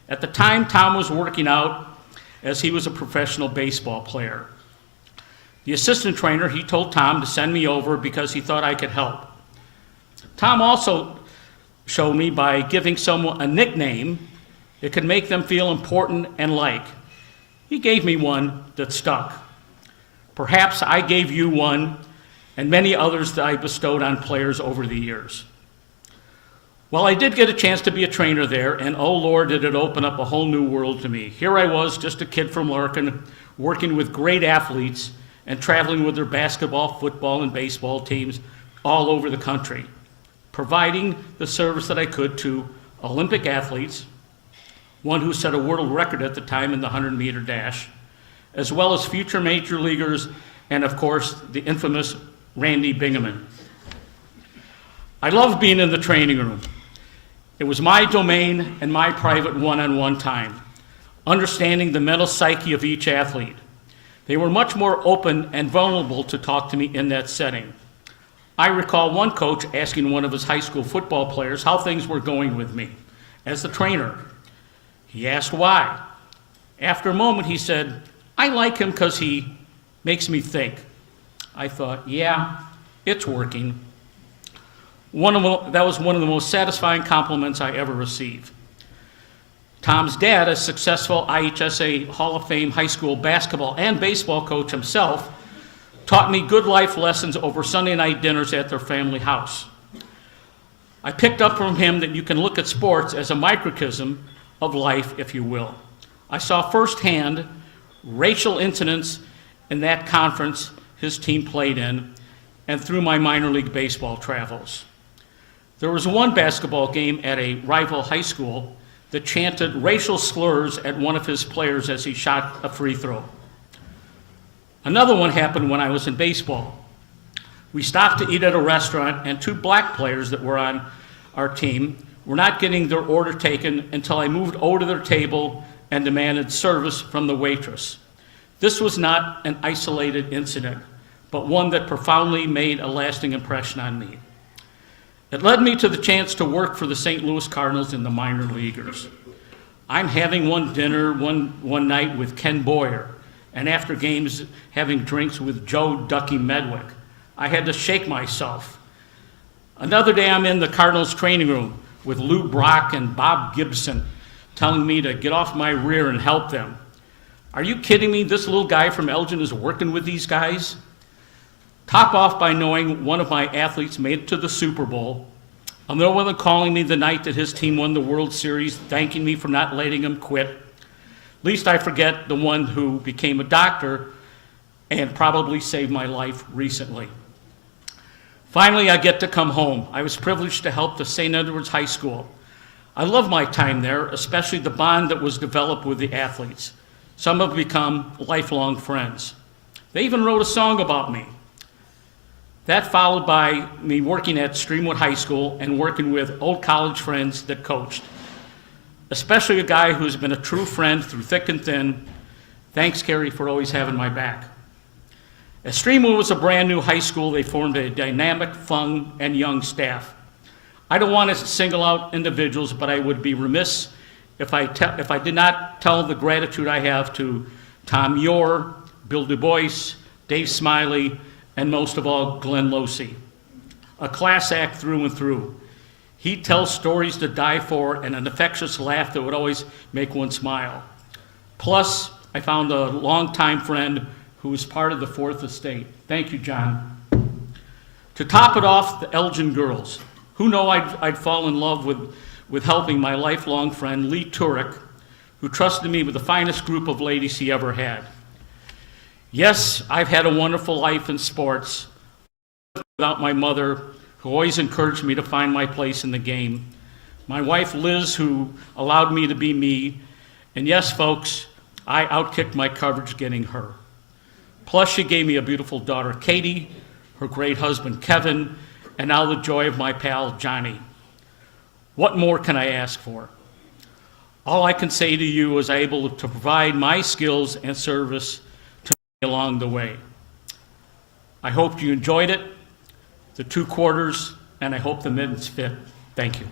At the time, Tom was working out as he was a professional baseball player. The assistant trainer, he told Tom to send me over because he thought I could help. Tom also showed me by giving someone a nickname, it could make them feel important and like. He gave me one that stuck. Perhaps I gave you one and many others that I bestowed on players over the years. Well, I did get a chance to be a trainer there, and oh Lord, did it open up a whole new world to me. Here I was, just a kid from Larkin, working with great athletes and traveling with their basketball, football, and baseball teams all over the country, providing the service that I could to Olympic athletes, one who set a world record at the time in the 100-meter dash, as well as future major leaguers, and of course, the infamous Randy Bingaman. I loved being in the training room. It was my domain and my private one-on-one time, understanding the mental psyche of each athlete. They were much more open and vulnerable to talk to me in that setting. I recall one coach asking one of his high school football players how things were going with me as the trainer. He asked why. After a moment, he said, "I like him because he makes me think." I thought, yeah, it's working. That was one of the most satisfying compliments I ever received. Tom's dad, a successful IHSA Hall of Fame high school basketball and baseball coach himself, taught me good life lessons over Sunday night dinners at their family house. I picked up from him that you can look at sports as a microcosm of life, if you will. I saw firsthand racial incidents in that conference his team played in, and through my minor league baseball travels. There was one basketball game at a rival high school that chanted racial slurs at one of his players as he shot a free throw. Another one happened when I was in baseball. We stopped to eat at a restaurant, and two black players that were on our team were not getting their order taken until I moved over to their table and demanded service from the waitress. This was not an isolated incident, but one that profoundly made a lasting impression on me. It led me to the chance to work for the St. Louis Cardinals in the minor leaguers. I'm having one dinner one night with Ken Boyer, and after games having drinks with Joe Ducky Medwick. I had to shake myself. Another day I'm in the Cardinals training room with Lou Brock and Bob Gibson telling me to get off my rear and help them. Are you kidding me? This little guy from Elgin is working with these guys? Top off by knowing one of my athletes made it to the Super Bowl. Another one calling me the night that his team won the World Series, thanking me for not letting him quit. Least I forget the one who became a doctor and probably saved my life recently. Finally, I get to come home. I was privileged to help the St. Edward's High School. I love my time there, especially the bond that was developed with the athletes. Some have become lifelong friends. They even wrote a song about me. That followed by me working at Streamwood High School and working with old college friends that coached, especially a guy who's been a true friend through thick and thin. Thanks, Kerry, for always having my back. As Streamwood was a brand new high school, they formed a dynamic, fun, and young staff. I don't want to single out individuals, but I would be remiss if I did not tell the gratitude I have to Tom Yore, Bill Du Bois, Dave Smiley, and most of all, Glenn Losey. A class act through and through. He tells stories to die for and an infectious laugh that would always make one smile. Plus, I found a longtime friend who was part of the Fourth Estate. Thank you, John. To top it off, the Elgin girls. Who know I'd fall in love with helping my lifelong friend, Lee Turek, who trusted me with the finest group of ladies he ever had. Yes, I've had a wonderful life in sports without my mother, who always encouraged me to find my place in the game. My wife, Liz, who allowed me to be me. And yes, folks, I outkicked my coverage getting her. Plus, she gave me a beautiful daughter, Katie, her great husband, Kevin, and now the joy of my pal, Johnny. What more can I ask for? All I can say to you is I'm able to provide my skills and service to me along the way. I hope you enjoyed it, the 2 quarters, and I hope the mittens fit. Thank you.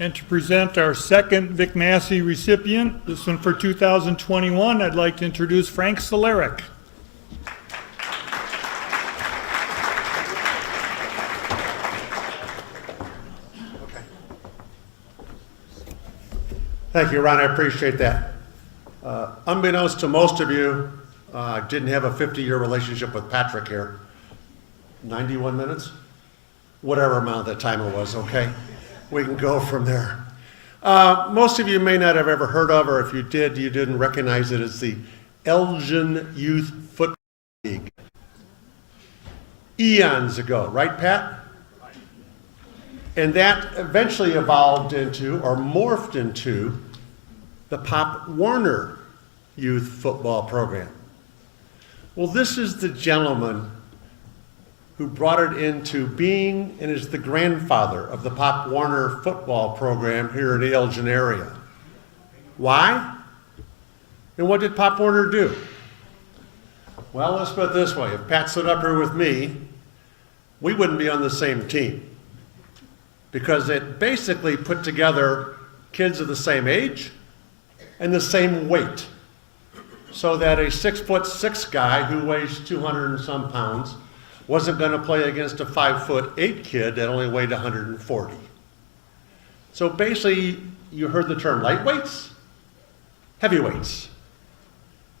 And to present our second Vic Massey recipient, this one for 2021, I'd like to introduce Frank Solaric. Thank you, Ron, I appreciate that. Unbeknownst to most of you, I didn't have a 50-year relationship with Patrick here. 91 minutes? Whatever amount that time it was, okay? We can go from there. Most of you may not have ever heard of, or if you did, you didn't recognize it as the Elgin Youth Football League. Eons ago, right, Pat? And that eventually evolved into, or morphed into, the Pop Warner Youth Football Program. Well, this is the gentleman who brought it into being and is the grandfather of the Pop Warner football program here in the Elgin area. Why? And what did Pop Warner do? Well, let's put it this way. If Pat stood up here with me, we wouldn't be on the same team, because it basically put together kids of the same age and the same weight, so that a 6'6" guy who weighs 200 and some pounds wasn't going to play against a 5'8" kid that only weighed 140. So basically, you heard the term lightweights, heavyweights.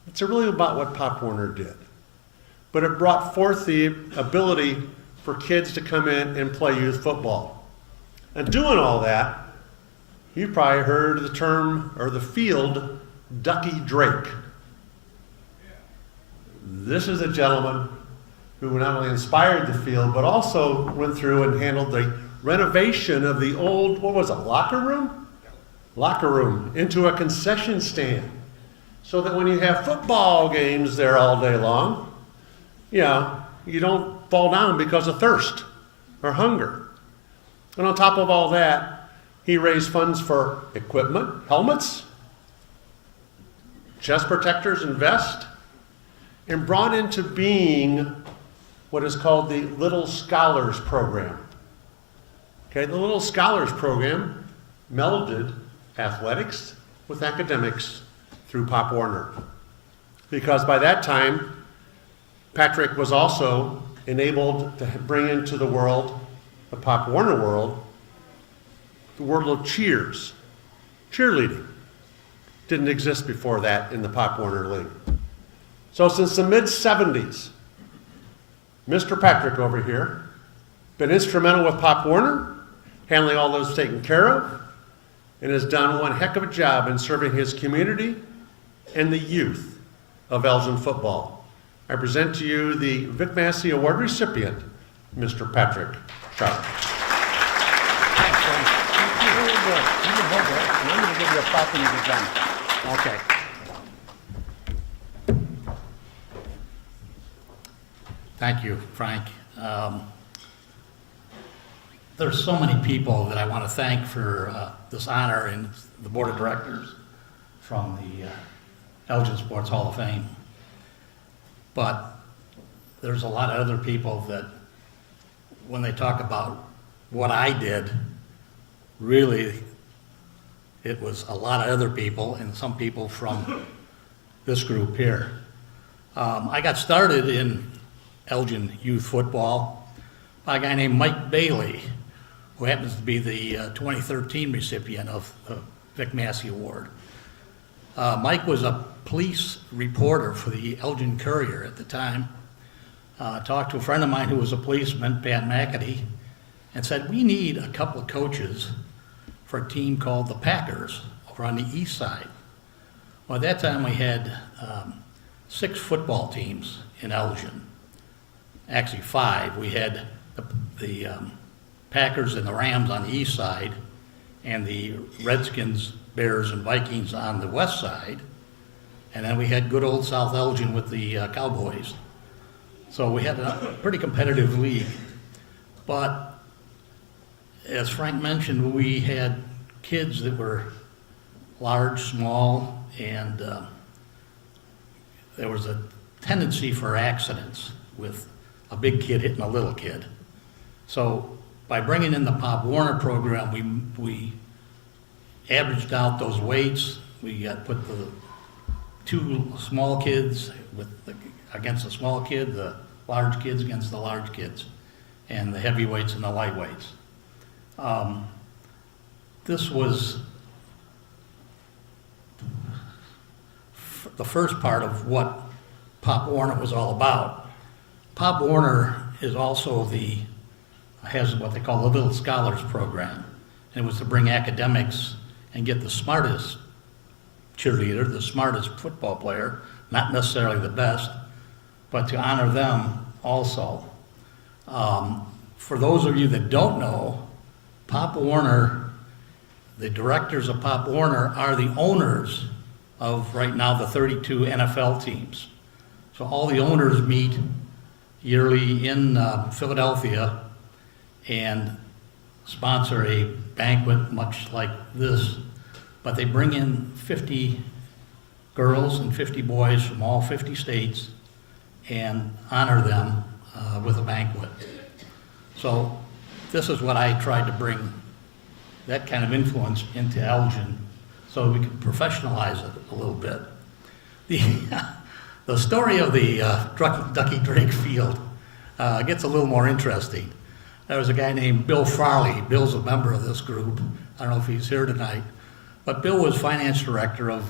It's really about what Pop Warner did. But it brought forth the ability for kids to come in and play youth football. And doing all that, you probably heard the term or the field, Ducky Drake. This is a gentleman who not only inspired the field, but also went through and handled the renovation of the old, what was it, locker room? Locker room into a concession stand. So that when you have football games there all day long, you know, you don't fall down because of thirst or hunger. And on top of all that, he raised funds for equipment, helmets, chest protectors and vests, and brought into being what is called the Little Scholars Program. Okay, the Little Scholars Program melded athletics with academics through Pop Warner. Because by that time, Patrick was also enabled to bring into the world, the Pop Warner world, the world of cheers, cheerleading. Didn't exist before that in the Pop Warner League. So since the mid-70s, Mr. Patrick over here, been instrumental with Pop Warner, handling all those taken care of, and has done one heck of a job in serving his community and the youth of Elgin football. I present to you the Vic Massey Award recipient, Mr. Patrick Sharp. Thanks, Frank. Very good. You can hold that. I'm going to give you a clap when you get done. Okay. Thank you, Frank. There's so many people that I want to thank for this honor, and the board of directors from the Elgin Sports Hall of Fame. But there's a lot of other people that, when they talk about what I did, really, it was a lot of other people and some people from this group here. I got started in Elgin youth football by a guy named Mike Bailey, who happens to be the 2013 recipient of the Vic Massey Award. Mike was a police reporter for the Elgin Courier at the time. Talked to a friend of mine who was a policeman, Pat McNerney, and said, we need a couple of coaches for a team called the Packers over on the east side. Well, at that time we had 6 football teams in Elgin. Actually 5. We had the Packers and the Rams on the east side, and the Redskins, Bears, and Vikings on the west side. And then we had good old South Elgin with the Cowboys. So we had a pretty competitive league. But as Frank mentioned, we had kids that were large, small, and there was a tendency for accidents with a big kid hitting a little kid. So by bringing in the Pop Warner program, we averaged out those weights. We put the 2 small kids against the small kid, the large kids against the large kids, and the heavyweights and the lightweights. This was the first part of what Pop Warner was all about. Pop Warner is also has what they call the Little Scholars Program. And it was to bring academics and get the smartest cheerleader, the smartest football player, not necessarily the best, but to honor them also. For those of you that don't know, Pop Warner, the directors of Pop Warner are the owners of, right now, the 32 NFL teams. So all the owners meet yearly in Philadelphia and sponsor a banquet much like this, but they bring in 50 girls and 50 boys from all 50 states and honor them with a banquet. So this is what I tried to bring, that kind of influence into Elgin so we could professionalize it a little bit. The story of the Ducky Drake Field, it gets a little more interesting. There was a guy named Bill Farley. Bill's a member of this group. I don't know if he's here tonight. But Bill was finance director of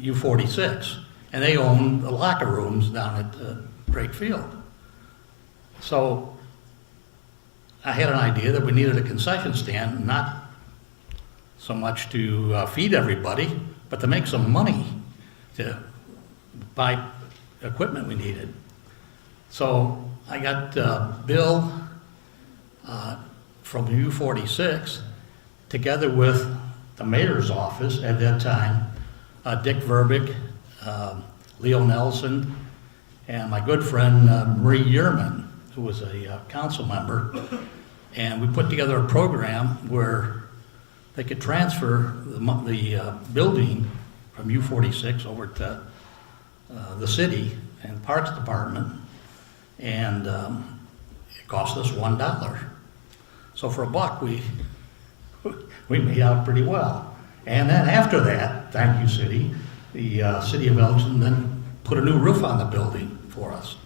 U46, and they owned the locker rooms down at Drake Field. So I had an idea that we needed a concession stand, not so much to feed everybody, but to make some money to buy equipment we needed. So I got Bill from U46 together with the mayor's office at that time, Dick Verbeek, Leo Nelson, and my good friend Marie Yearman, who was a council member. And we put together a program where they could transfer the building from U46 over to the city and Parks Department, and it cost us $1. So for $1, we made out pretty well. And then after that, thank you, city, the city of Elgin then put a new roof on the building for us.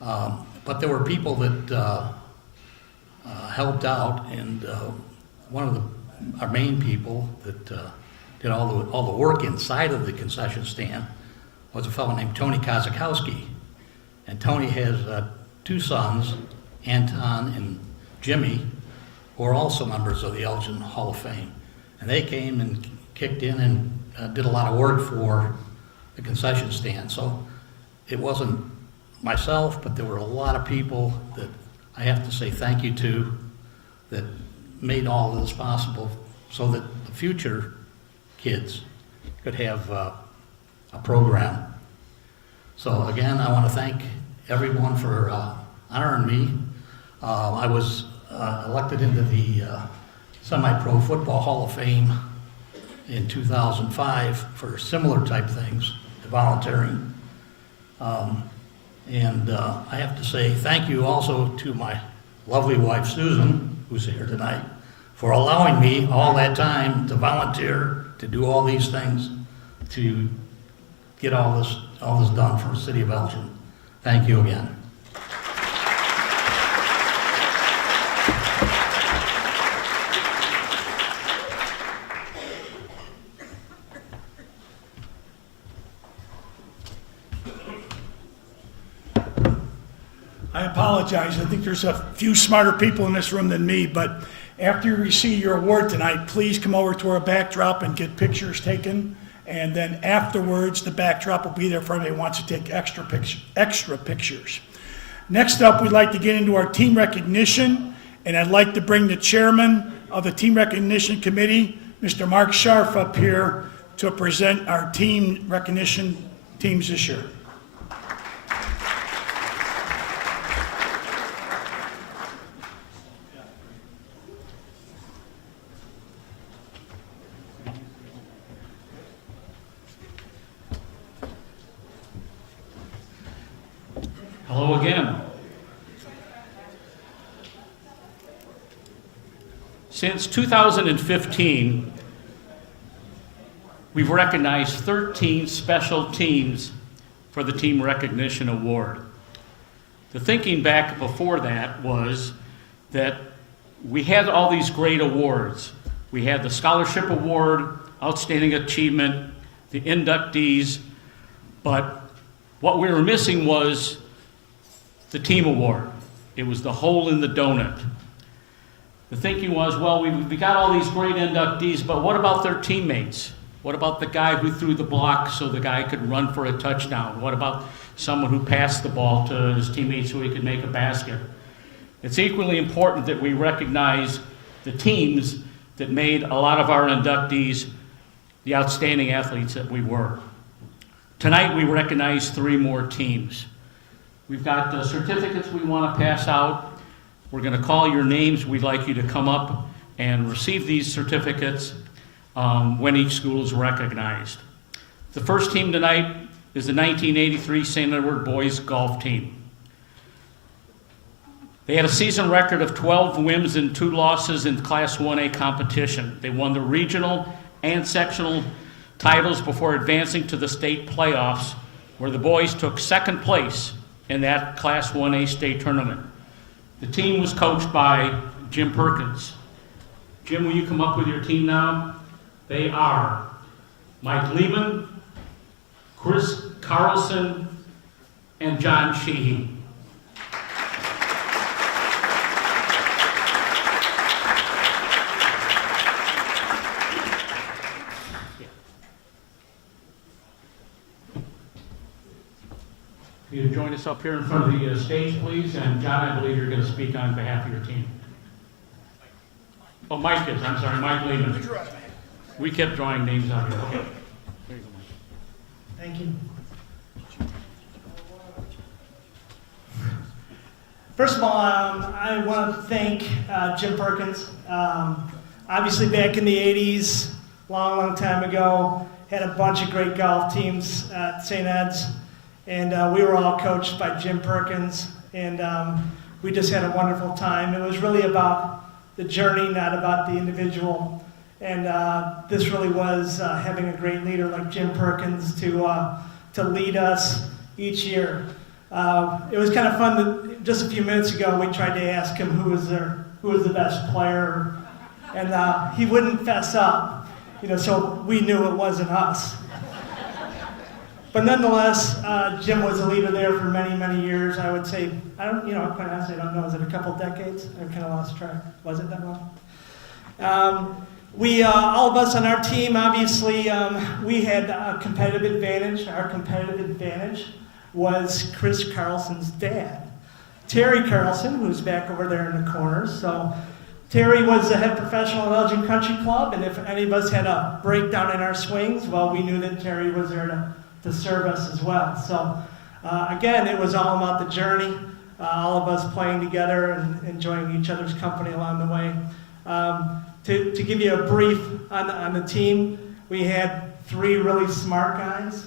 But there were people that helped out, and one of our main people that did all the work inside of the concession stand was a fellow named Tony Kazukowski. And Tony has 2 sons, Anton and Jimmy, who are also members of the Elgin Hall of Fame. And they came and kicked in and did a lot of work for the concession stand. So it wasn't myself, but there were a lot of people that I have to say thank you to that made all of this possible so that the future kids could have a program. So again, I want to thank everyone for honoring me. I was elected into the Semi-Pro Football Hall of Fame in 2005 for similar type things, volunteering. And I have to say thank you also to my lovely wife, Susan, who's here tonight, for allowing me all that time to volunteer, to do all these things, to get all this done for the city of Elgin. Thank you again. I apologize. I think there's a few smarter people in this room than me, but after you receive your award tonight, please come over to our backdrop and get pictures taken. And then afterwards, the backdrop will be there for anybody who wants to take extra pictures. Next up, we'd like to get into our team recognition, and I'd like to bring the chairman of the Team Recognition Committee, Mr. Mark Scharf, up here to present our team recognition teams this year. Hello again. Since 2015, we've recognized 13 special teams for the Team Recognition Award. The thinking back before that was that we had all these great awards. We had the Scholarship Award, Outstanding Achievement, the inductees, but what we were missing was the team award. It was the hole in the donut. The thinking was, well, we got all these great inductees, but what about their teammates? What about the guy who threw the block so the guy could run for a touchdown? What about someone who passed the ball to his teammates so he could make a basket? It's equally important that we recognize the teams that made a lot of our inductees the outstanding athletes that we were. Tonight we recognize 3 more teams. We've got the certificates we want to pass out. We're going to call your names. We'd like you to come up and receive these certificates when each school is recognized. The first team tonight is the 1983 St. Edward Boys Golf Team. They had a season record of 12 wins and 2 losses in Class 1A competition. They won the regional and sectional titles before advancing to the state playoffs, where the boys took second place in that Class 1A state tournament. The team was coached by Jim Perkins. Jim, will you come up with your team now? They are Mike Lehman, Chris Carlson, and John Sheehy. You join us up here in front of the stage, please. And John, I believe you're going to speak on behalf of your team. Oh, Mike is. I'm sorry, Mike Lehman. We kept drawing names out here. Okay. There you go, Mike. Thank you. First of all, I want to thank Jim Perkins. Obviously, back in the 80s, long time ago, had a bunch of great golf teams at St. Ed's. And we were all coached by Jim Perkins, and we just had a wonderful time. It was really about the journey, not about the individual. And this really was having a great leader like Jim Perkins to lead us each year. It was kind of fun that just a few minutes ago we tried to ask him who was the best player, and he wouldn't fess up, so we knew it wasn't us. But nonetheless, Jim was a leader there for many, many years. I would say, quite honestly, I don't know, is it a couple decades? I've kind of lost track. Was it that long? We, all of us on our team, obviously, we had a competitive advantage. Our competitive advantage was Chris Carlson's dad, Terry Carlson, who's back over there in the corner. So Terry was the head professional at Elgin Country Club, and if any of us had a breakdown in our swings, well, we knew that Terry was there to serve us as well. So again, it was all about the journey, all of us playing together and enjoying each other's company along the way. To give you a brief on the team, we had 3 really smart guys.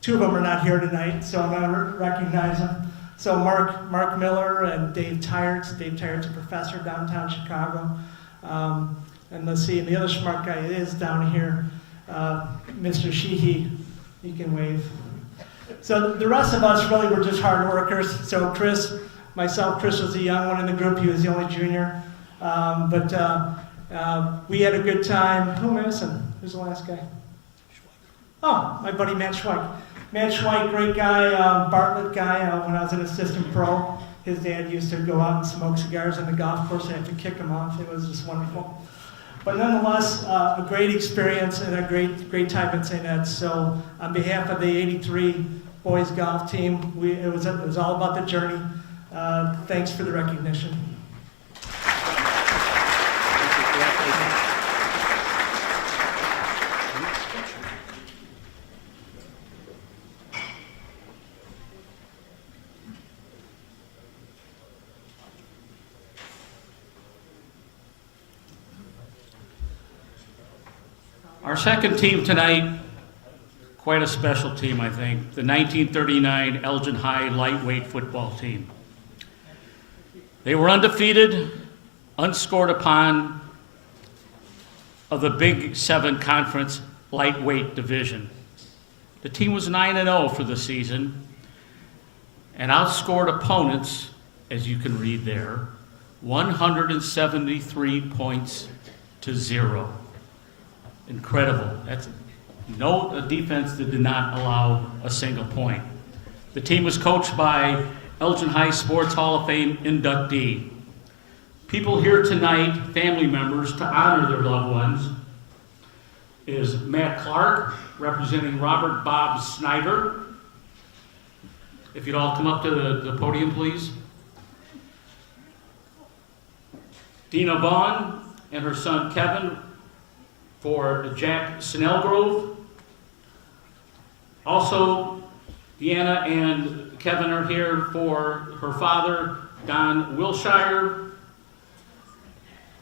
2 of them are not here tonight, so I'm going to recognize them. So Mark Miller and Dave Tyertz. Dave Tyert's a professor downtown Chicago. And let's see, and the other smart guy is down here, Mr. Sheehy. You can wave. So the rest of us really were just hard workers. So Chris was the young one in the group. He was the only junior. But we had a good time. Who am I missing? Who's the last guy? Oh, my buddy Matt Schweik. Matt Schweik, great guy, Bartlett guy. When I was an assistant pro, his dad used to go out and smoke cigars on the golf course. I had to kick him off. It was just wonderful. But nonetheless, a great experience and a great time at St. Ed's. So on behalf of the 83 boys golf team, it was all about the journey. Thanks for the recognition. Our second team tonight, quite a special team, I think. The 1939 Elgin High lightweight football team. They were undefeated, unscored upon of the Big 7 Conference lightweight division. The team was 9-0 for the season and outscored opponents, as you can read there, 173 points to 0. Incredible. That's a defense that did not allow a single point. The team was coached by Elgin High Sports Hall of Fame inductee. People here tonight, family members, to honor their loved ones, is Matt Clark, representing Robert Bob Snyder. If you'd all come up to the podium, please. Dina Vaughn and her son Kevin for Jack Snellgrove. Also, Deanna and Kevin are here for her father, Don Wilshire,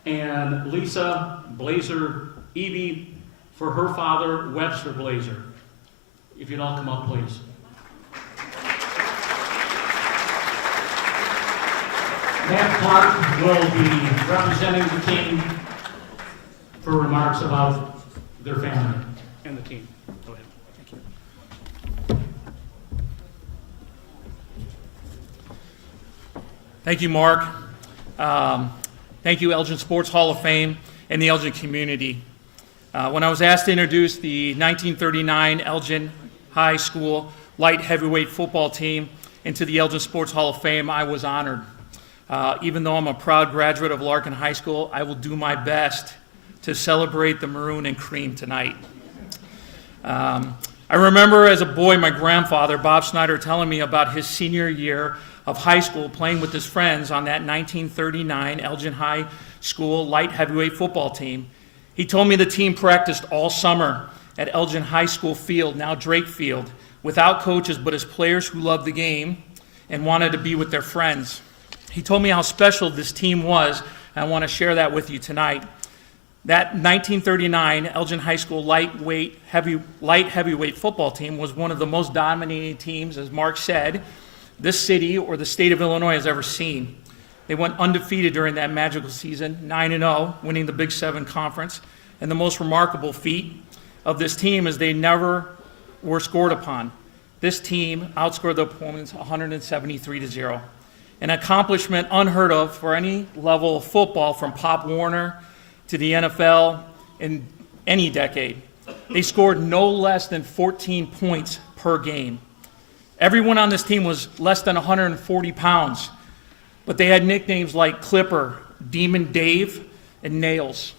and Lisa Blazer Eby for her father, Webster Blazer. If you'd all come up, please. Matt Clark will be representing the team for remarks about their family and the team. Go ahead. Thank you. Thank you, Mark. Thank you, Elgin Sports Hall of Fame and the Elgin community. When I was asked to introduce the 1939 Elgin High School light heavyweight football team into the Elgin Sports Hall of Fame, I was honored. Even though I'm a proud graduate of Larkin High School, I will do my best to celebrate the maroon and cream tonight. I remember as a boy my grandfather, Bob Snyder, telling me about his senior year of high school playing with his friends on that 1939 Elgin High School light heavyweight football team. He told me the team practiced all summer at Elgin High School field, now Drake Field, without coaches but as players who loved the game and wanted to be with their friends. He told me how special this team was, and I want to share that with you tonight. That 1939 Elgin High School light heavyweight football team was one of the most dominating teams, as Mark said, this city or the state of Illinois has ever seen. They went undefeated during that magical season, 9-0, winning the Big Seven Conference. And the most remarkable feat of this team is they never were scored upon. This team outscored the opponents 173-0. An accomplishment unheard of for any level of football, from Pop Warner to the NFL in any decade. They scored no less than 14 points per game. Everyone on this team was less than 140 pounds, but they had nicknames like Clipper, Demon Dave, and Nails.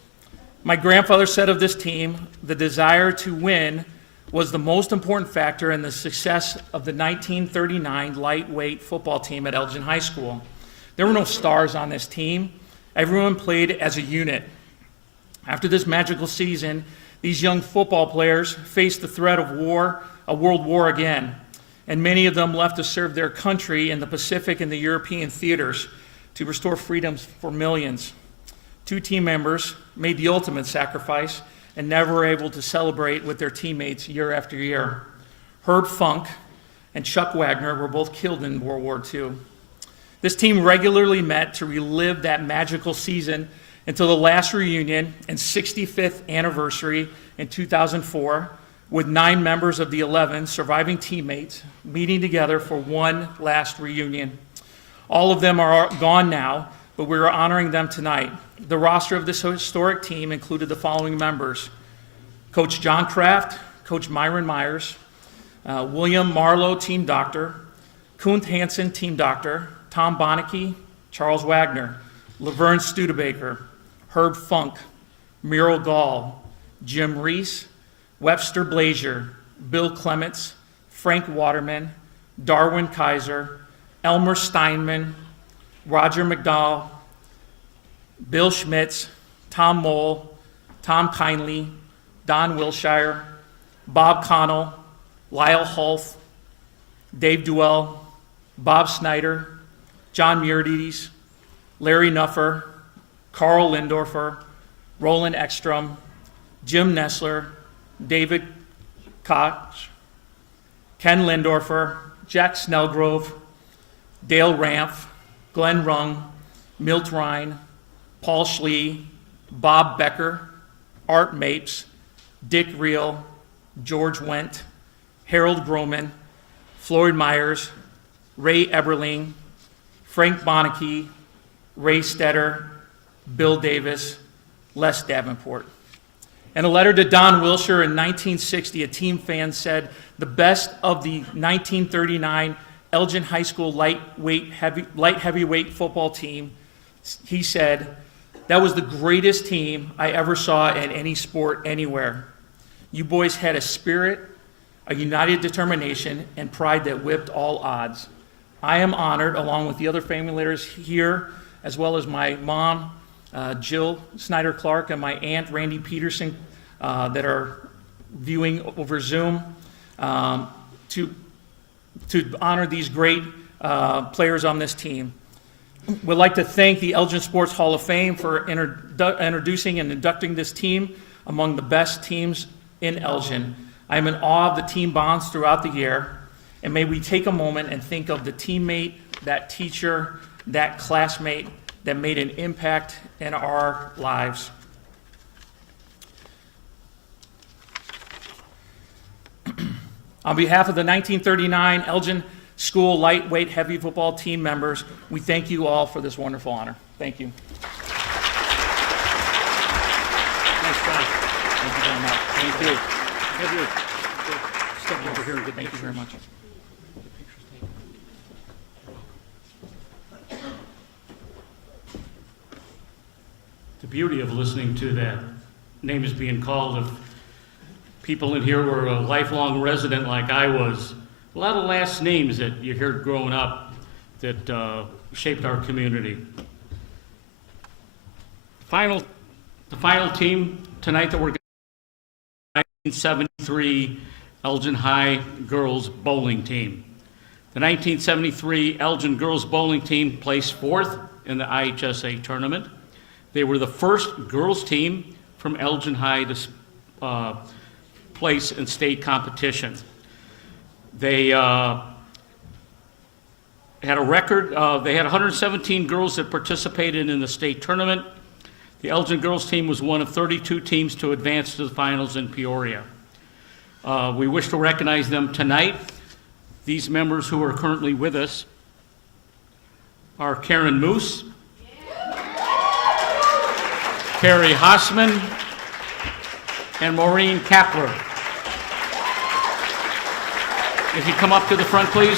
My grandfather said of this team, the desire to win was the most important factor in the success of the 1939 lightweight football team at Elgin High School. There were no stars on this team. Everyone played as a unit. After this magical season, these young football players faced the threat of war, a world war again, and many of them left to serve their country in the Pacific and the European theaters to restore freedoms for millions. 2 team members made the ultimate sacrifice and never were able to celebrate with their teammates year after year. Herb Funk and Chuck Wagner were both killed in World War II. This team regularly met to relive that magical season until the last reunion and 65th anniversary in 2004, with 9 members of the 11 surviving teammates meeting together for one last reunion. All of them are gone now, but we're honoring them tonight. The roster of this historic team included the following members: Coach John Kraft, Coach Myron Myers, William Marlowe, team doctor, Kunt Hansen, team doctor, Tom Bonneke, Charles Wagner, Laverne Studebaker, Herb Funk, Muriel Gall, Jim Reese, Webster Blazier, Bill Clements, Frank Waterman, Darwin Kaiser, Elmer Steinman, Roger McDowell, Bill Schmitz, Tom Mole, Tom Kindly, Don Wilshire, Bob Connell, Lyle Hulth, Dave Duell, Bob Snyder, John Murides, Larry Nuffer, Carl Lindorfer, Roland Ekstrom, Jim Nessler, David Koch, Ken Lindorfer, Jack Snellgrove, Dale Ramph, Glenn Rung, Milt Ryan, Paul Schlee, Bob Becker, Art Mapes, Dick Reel, George Wendt, Harold Groman, Floyd Myers, Ray Eberling, Frank Bonneke, Ray Stetter, Bill Davis, Les Davenport. In a letter to Don Wilshire in 1960, a team fan said, "The best of the 1939 Elgin High School light heavyweight football team," he said, "that was the greatest team I ever saw in any sport anywhere. You boys had a spirit, a united determination, and pride that whipped all odds. I am honored, along with the other family leaders here, as well as my mom, Jill Snyder-Clark, and my aunt, Randy Peterson, that are viewing over Zoom, to honor these great players on this team. We'd like to thank the Elgin Sports Hall of Fame for introducing and inducting this team among the best teams in Elgin. I am in awe of the team bonds throughout the year, and may we take a moment and think of the teammate, that teacher, that classmate that made an impact in our lives. On behalf of the 1939 Elgin school lightweight heavy football team members, we thank you all for this wonderful honor. Thank you. Nice job. Thank you very much. Thank you. Step over here and get Thank you very much. The beauty of listening to that names being called of people in here were a lifelong resident like I was. A lot of last names that you heard growing up that shaped our community. The final team tonight that we're going to 1973 Elgin High girls bowling team. The 1973 Elgin girls bowling team placed 4th in the IHSA tournament. They were the first girls team from Elgin High to place in state competition. They had a record, they had 117 girls that participated in the state tournament. The Elgin girls team was one of 32 teams to advance to the finals in Peoria. We wish to recognize them tonight. These members who are currently with us are Karen Moose, Carrie Hossman, and Maureen Kapler. If you come up to the front, please.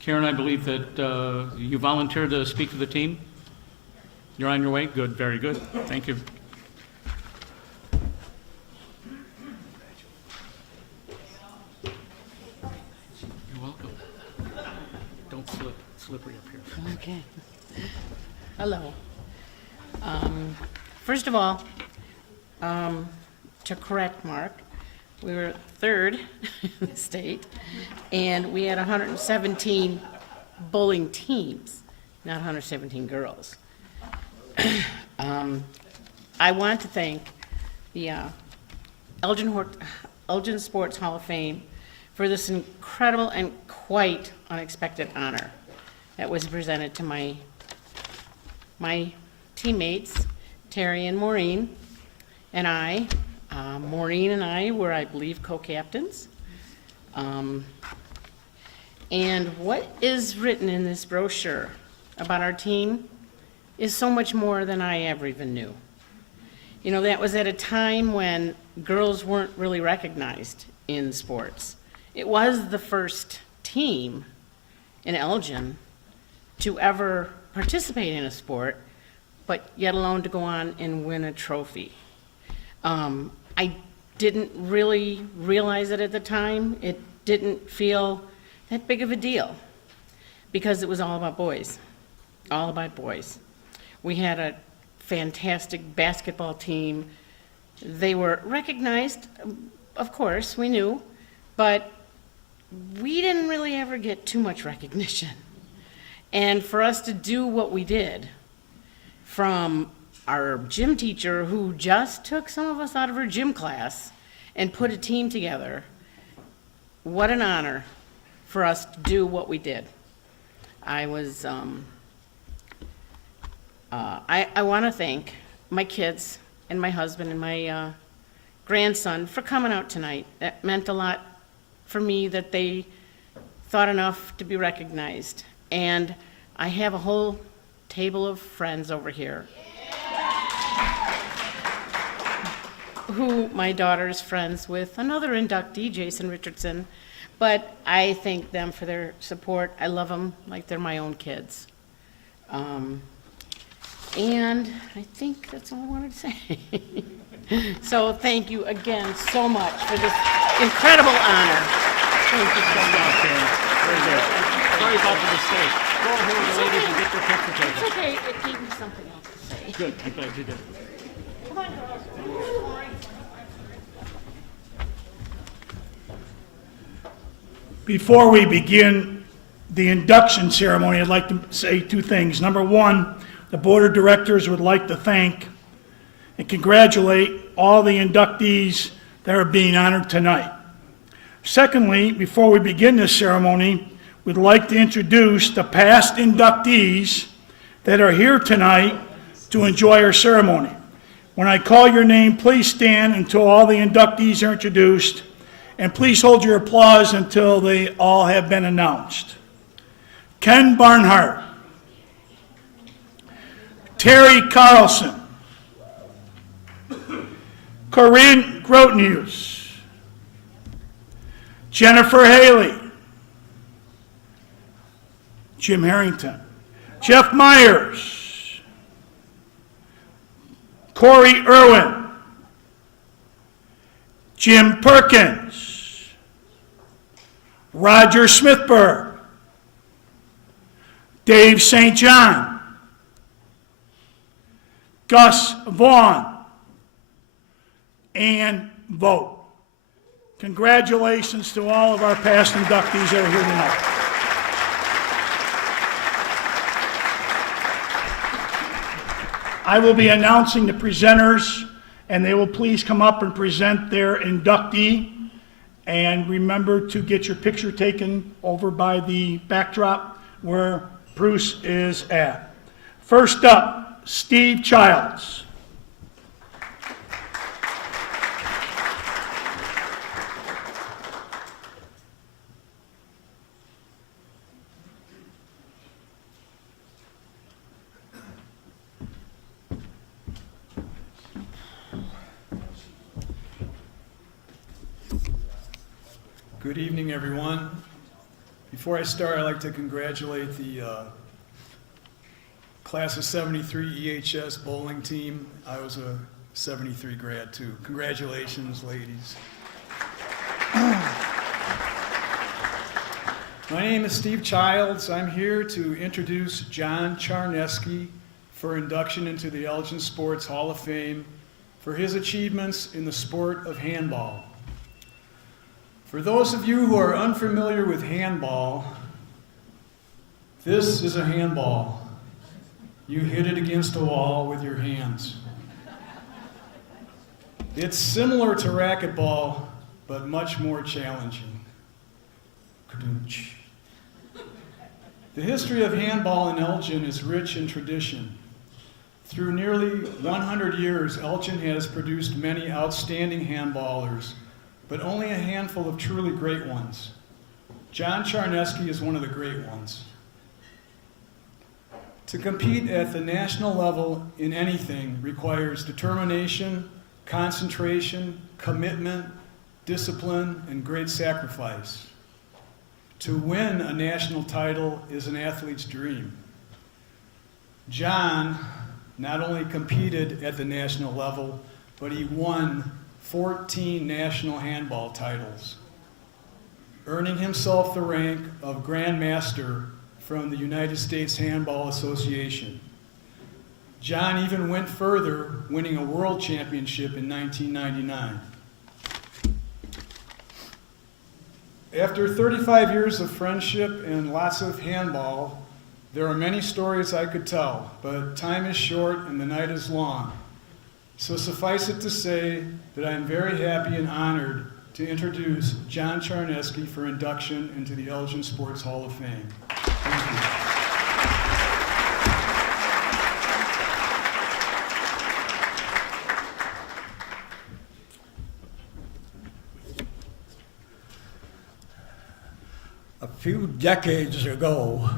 Karen, I believe that you volunteered to speak to the team. You're on your way? Good, very good. Thank you. You're welcome. Don't slip. Slippery up here. Okay. Hello. First of all, to correct Mark, we were 3rd in the state, and we had 117 bowling teams, not 117 girls. I want to thank the Elgin Sports Hall of Fame for this incredible and quite unexpected honor that was presented to my teammates, Terry and Maureen, and I. Maureen and I were, I believe, co-captains. And what is written in this brochure about our team is so much more than I ever even knew. You know, that was at a time when girls weren't really recognized in sports. It was the first team in Elgin to ever participate in a sport, but yet alone to go on and win a trophy. I didn't really realize it at the time. It didn't feel that big of a deal because it was all about boys, all about boys. We had a fantastic basketball team. They were recognized, of course, we knew, but we didn't really ever get too much recognition. And for us to do what we did, from our gym teacher who just took some of us out of her gym class and put a team together, what an honor for us to do what we did. I was, I want to thank my kids and my husband and my grandson for coming out tonight. That meant a lot for me that they thought enough to be recognized. And I have a whole table of friends over here who my daughter's friends with another inductee, Jason Richardson, but I thank them for their support. I love them like they're my own kids. And I think that's all I wanted to say. So thank you again so much for this incredible honor. Thank you so much. Very good. Sorry about the mistake. Go ahead, the ladies, and get your picture taken. It's okay, it gave me something else to say. Good, I'm glad you did. Come on, girls. Before we begin the induction ceremony, I'd like to say two things. Number one, the Board of Directors would like to thank and congratulate all the inductees that are being honored tonight. Secondly, before we begin this ceremony, we'd like to introduce the past inductees that are here tonight to enjoy our ceremony. When I call your name, please stand until all the inductees are introduced, and please hold your applause until they all have been announced. Ken Barnhart, Terry Carlson, Corrine Grotenhues, Jennifer Haley, Jim Harrington, Jeff Myers, Corey Irwin, Jim Perkins, Roger Smithberg, Dave St. John, Gus Vaughn, and vote. Congratulations to all of our past inductees that are here tonight. I will be announcing the presenters, and they will please come up and present their inductee. And remember to get your picture taken over by the backdrop where Bruce is at. First up, Steve Childs. Good evening, everyone. Before I start, I'd like to congratulate the class of 73 EHS bowling team. I was a 73 grad, too. Congratulations, ladies. My name is Steve Childs. I'm here to introduce John Charnesky for induction into the Elgin Sports Hall of Fame for his achievements in the sport of handball. For those of you who are unfamiliar with handball, this is a handball. You hit it against a wall with your hands. It's similar to racquetball, but much more challenging. The history of handball in Elgin is rich in tradition. Through nearly 100 years, Elgin has produced many outstanding handballers, but only a handful of truly great ones. John Charnesky is one of the great ones. To compete at the national level in anything requires determination, concentration, commitment, discipline, and great sacrifice. To win a national title is an athlete's dream. John not only competed at the national level, but he won 14 national handball titles, earning himself the rank of Grand Master from the United States Handball Association. John even went further, winning a world championship in 1999. After 35 years of friendship and lots of handball, there are many stories I could tell, but time is short and the night is long. So suffice it to say that I am very happy and honored to introduce John Charnesky for induction into the Elgin Sports Hall of Fame. Thank you. A few decades ago,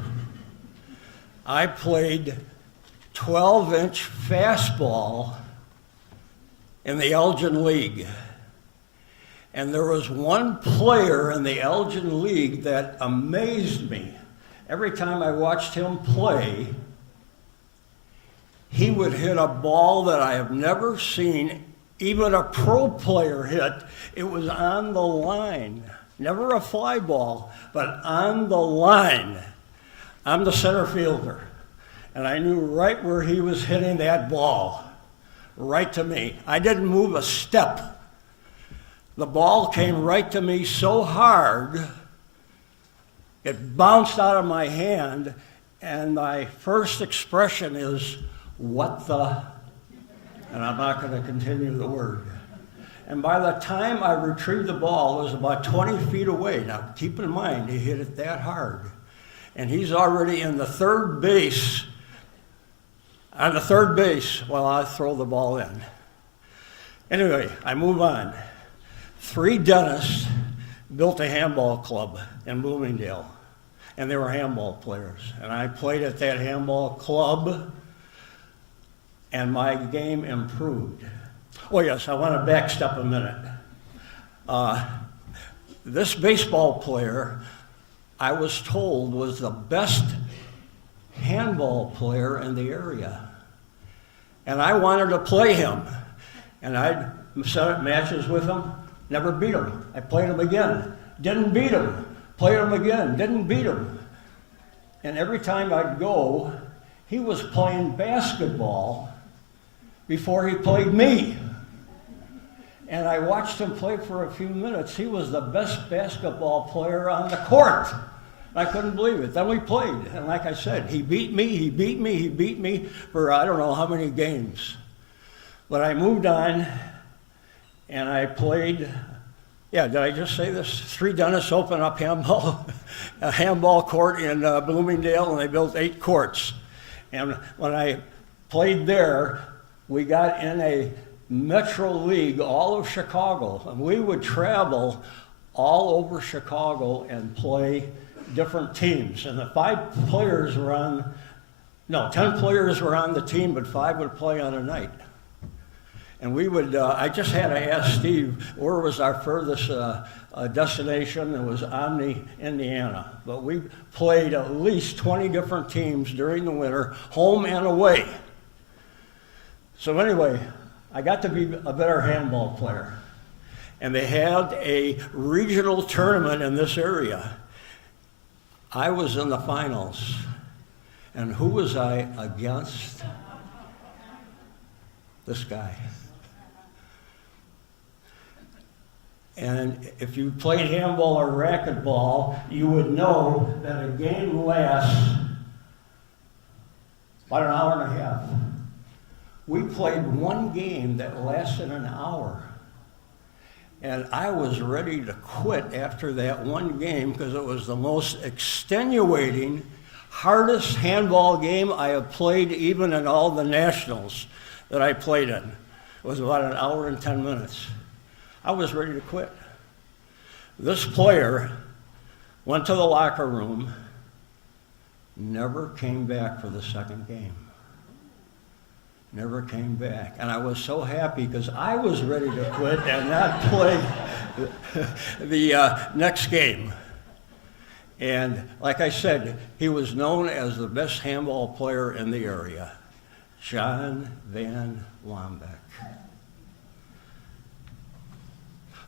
I played 12-inch fastball in the Elgin League. And there was one player in the Elgin League that amazed me. Every time I watched him play, he would hit a ball that I have never seen even a pro player hit. It was on the line. Never a fly ball, but on the line. I'm the center fielder, and I knew right where he was hitting that ball, right to me. I didn't move a step. The ball came right to me so hard, it bounced out of my hand, and my first expression is, "What the?" And I'm not going to continue the word. And by the time I retrieved the ball, it was about 20 feet away. Now, keep in mind, he hit it that hard. And he's already in the third base, on the third base while I throw the ball in. Anyway, I move on. 3 dentists built a handball club in Bloomingdale, and they were handball players. And I played at that handball club, and my game improved. Oh yes, I want to backstep a minute. This baseball player, I was told, was the best handball player in the area. And I wanted to play him. And I'd set up matches with him, never beat him. I played him again, didn't beat him. Played him again, didn't beat him. And every time I'd go, he was playing basketball before he played me. And I watched him play for a few minutes. He was the best basketball player on the court. I couldn't believe it. Then we played, and like I said, he beat me for I don't know how many games. But I moved on, and I played, did I just say this? 3 dentists opened up a handball court in Bloomingdale, and they built 8 courts. And when I played there, we got in a Metro League, all of Chicago, and we would travel all over Chicago and play different teams. And the 10 players were on the team, but 5 would play on a night. And we would, I just had to ask Steve, where was our furthest destination? It was Omni, Indiana. But we played at least 20 different teams during the winter, home and away. So anyway, I got to be a better handball player. And they had a regional tournament in this area. I was in the finals. And who was I against? This guy. And if you played handball or racquetball, you would know that a game lasts about an hour and a half. We played one game that lasted an hour. And I was ready to quit after that one game because it was the most extenuating, hardest handball game I have played even in all the nationals that I played in. It was about an hour and 10 minutes. I was ready to quit. This player went to the locker room, never came back for the second game. Never came back. And I was so happy because I was ready to quit and not play the next game. And like I said, he was known as the best handball player in the area, John Van Wambeck.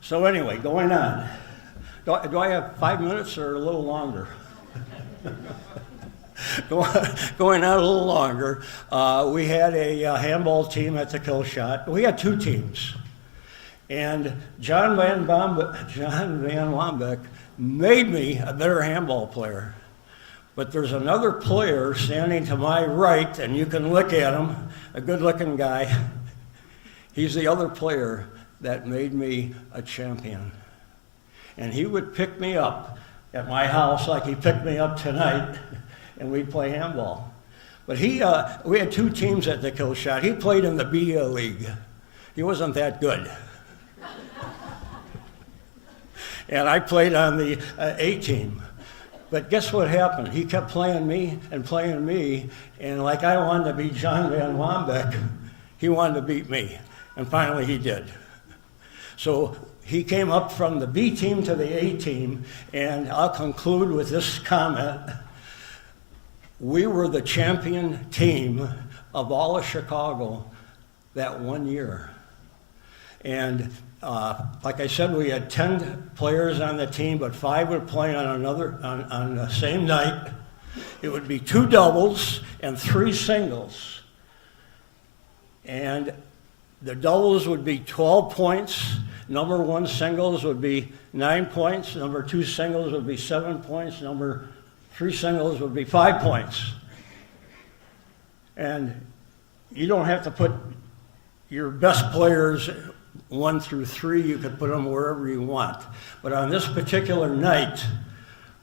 So anyway, going on. Do I have 5 minutes or a little longer? Going on a little longer, we had a handball team at the kill shot. We had 2 teams. And John Van Wambeck made me a better handball player. But there's another player standing to my right, and you can look at him, a good-looking guy. He's the other player that made me a champion. And he would pick me up at my house like he picked me up tonight, and we'd play handball. But we had 2 teams at the kill shot. He played in the B League. He wasn't that good. And I played on the A team. But guess what happened? He kept playing me, and like I wanted to beat John Van Wambeck, he wanted to beat me. And finally he did. So he came up from the B team to the A team, and I'll conclude with this comment. We were the champion team of all of Chicago that one year. And like I said, we had 10 players on the team, but 5 would play on the same night. It would be 2 doubles and 3 singles. And the doubles would be 12 points. Number 1 singles would be 9 points. Number 2 singles would be 7 points. Number 3 singles would be 5 points. And you don't have to put your best players 1 through 3, you could put them wherever you want. But on this particular night,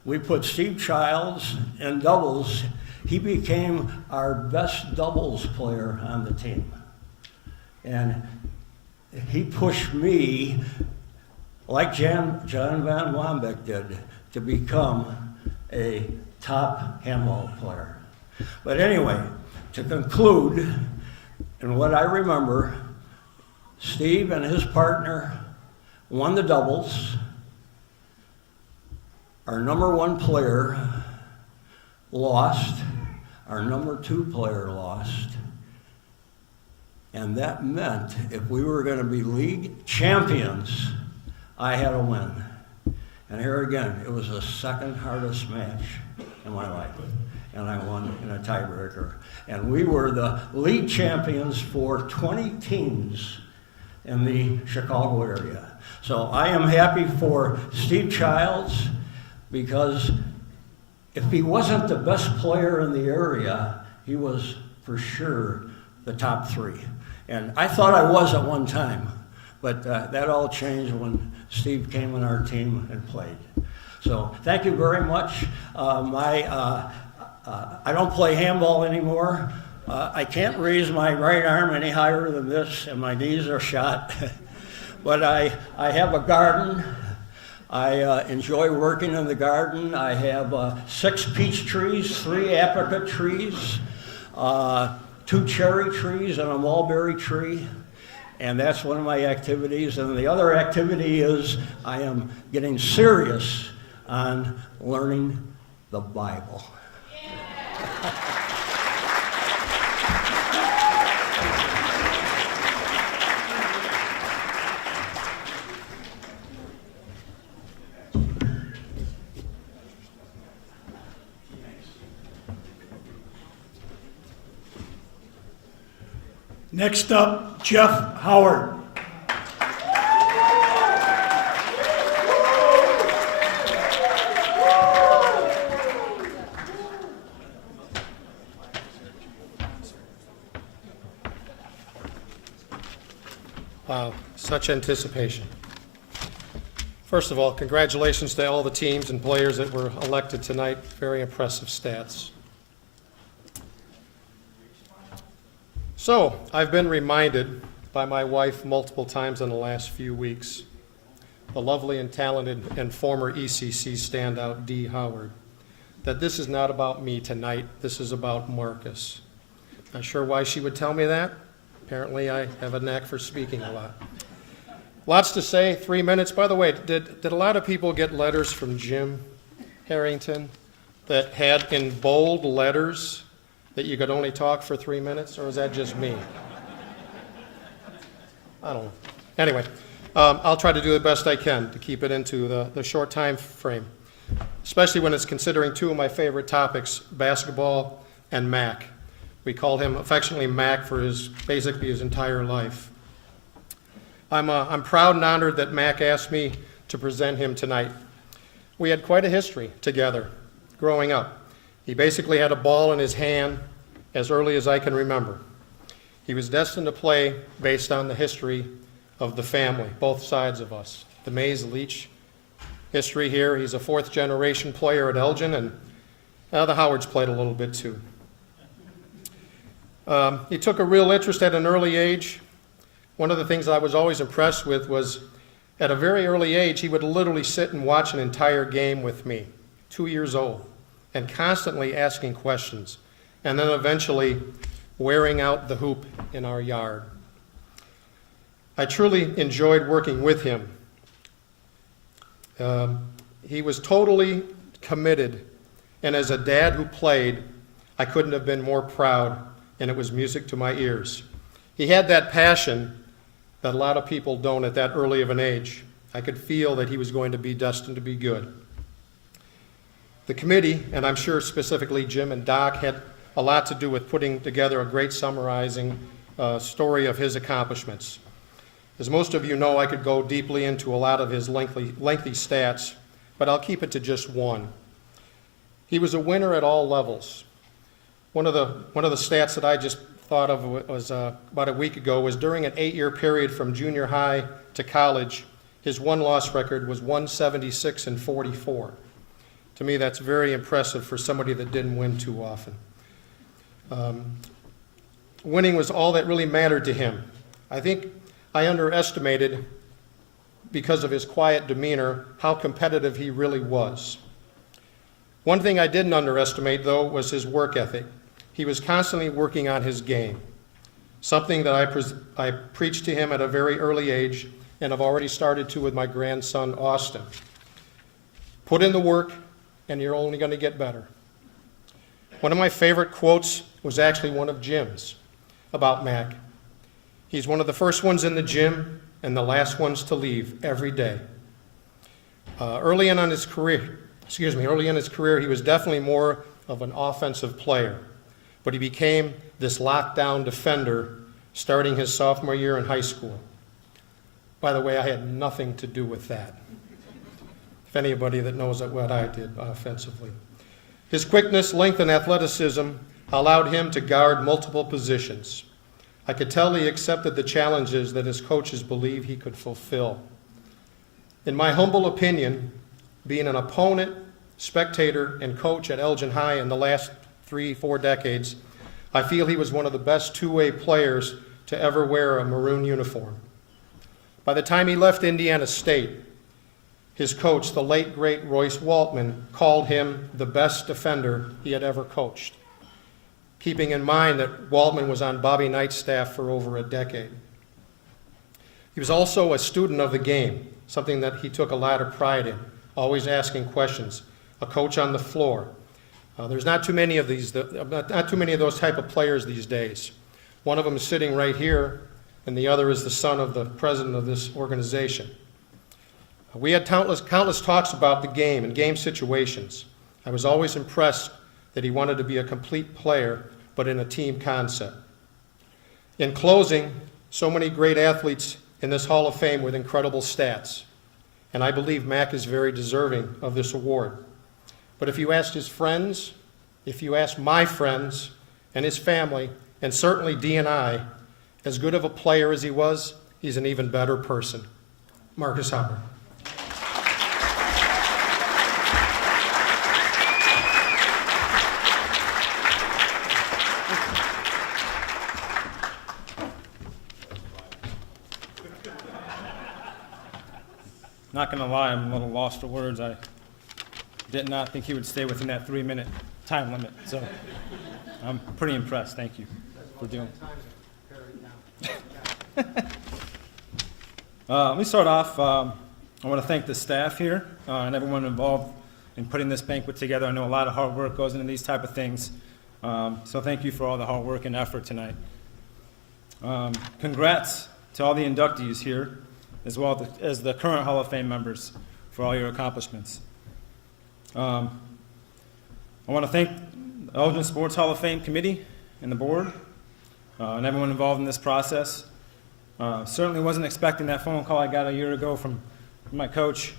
we put Steve Childs in doubles. He became our best doubles player on the team. And he pushed me, like John Van Wambeck did, to become a top handball player. But anyway, to conclude, and what I remember, Steve and his partner won the doubles. Our number 1 player lost. Our number 2 player lost. And that meant if we were going to be league champions, I had to win. And here again, it was the second hardest match in my life. And I won in a tiebreaker. And we were the league champions for 20 teams in the Chicago area. So I am happy for Steve Childs, because if he wasn't the best player in the area, he was for sure the top 3. And I thought I was at one time, but that all changed when Steve came on our team and played. So thank you very much. I don't play handball anymore. I can't raise my right arm any higher than this, and my knees are shot. But I have a garden. I enjoy working in the garden. I have 6 peach trees, 3 apricot trees, 2 cherry trees, and a mulberry tree. And that's one of my activities. And the other activity is I am getting serious on learning the Bible. Next up, Jeff Howard. Wow, such anticipation. First of all, congratulations to all the teams and players that were elected tonight. Very impressive stats. So, I've been reminded by my wife multiple times in the last few weeks, the lovely and talented and former ECC standout Dee Howard, that this is not about me tonight, this is about Marcus. Not sure why she would tell me that. Apparently I have a knack for speaking a lot. Lots to say, 3 minutes. By the way, did a lot of people get letters from Jim Harrington that had in bold letters that you could only talk for 3 minutes, or is that just me? I don't know. Anyway, I'll try to do the best I can to keep it into the short time frame, especially when it's considering 2 of my favorite topics, basketball and Mac. We call him affectionately Mac for basically his entire life. I'm proud and honored that Mac asked me to present him tonight. We had quite a history together growing up. He basically had a ball in his hand as early as I can remember. He was destined to play based on the history of the family, both sides of us. The Mays Leach history here. He's a 4th generation player at Elgin, and the Howards played a little bit too. He took a real interest at an early age. One of the things I was always impressed with was at a very early age, he would literally sit and watch an entire game with me, 2 years old, and constantly asking questions, and then eventually wearing out the hoop in our yard. I truly enjoyed working with him. He was totally committed, and as a dad who played, I couldn't have been more proud, and it was music to my ears. He had that passion that a lot of people don't at that early of an age. I could feel that he was going to be destined to be good. The committee, and I'm sure specifically Jim and Doc, had a lot to do with putting together a great summarizing story of his accomplishments. As most of you know, I could go deeply into a lot of his lengthy stats, but I'll keep it to just one. He was a winner at all levels. One of the stats that I just thought of was about a week ago was during an 8-year period from junior high to college, his won-loss record was 176-44. To me, that's very impressive for somebody that didn't win too often. Winning was all that really mattered to him. I think I underestimated, because of his quiet demeanor, how competitive he really was. One thing I didn't underestimate, though, was his work ethic. He was constantly working on his game, something that I preached to him at a very early age, and have already started to with my grandson, Austin. Put in the work, and you're only going to get better. One of my favorite quotes was actually one of Jim's about Mac. He's one of the first ones in the gym and the last ones to leave every day. Early in his career, he was definitely more of an offensive player, but he became this lockdown defender starting his sophomore year in high school. By the way, I had nothing to do with that. If anybody that knows what I did offensively. His quickness, length, and athleticism allowed him to guard multiple positions. I could tell he accepted the challenges that his coaches believed he could fulfill. In my humble opinion, being an opponent, spectator, and coach at Elgin High in the last 3-4 decades, I feel he was one of the best two-way players to ever wear a maroon uniform. By the time he left Indiana State, his coach, the late, great Royce Waltman, called him the best defender he had ever coached, keeping in mind that Waltman was on Bobby Knight's staff for over a decade. He was also a student of the game, something that he took a lot of pride in, always asking questions, a coach on the floor. There's not too many of those type of players these days. One of them is sitting right here, and the other is the son of the president of this organization. We had countless talks about the game and game situations. I was always impressed that he wanted to be a complete player, but in a team concept. In closing, so many great athletes in this Hall of Fame with incredible stats, and I believe Mac is very deserving of this award. But if you asked his friends, if you asked my friends and his family, and certainly Dee and I, as good of a player as he was, he's an even better person. Marcus Hopper. Not going to lie, I'm a little lost for words. I did not think he would stay within that 3-minute time limit. So I'm pretty impressed. Thank you for doing it. Let me start off. I want to thank the staff here and everyone involved in putting this banquet together. I know a lot of hard work goes into these type of things. So thank you for all the hard work and effort tonight. Congrats to all the inductees here, as well as the current Hall of Fame members, for all your accomplishments. I want to thank the Elgin Sports Hall of Fame Committee and the board and everyone involved in this process. Certainly wasn't expecting that phone call I got a year ago from my coach,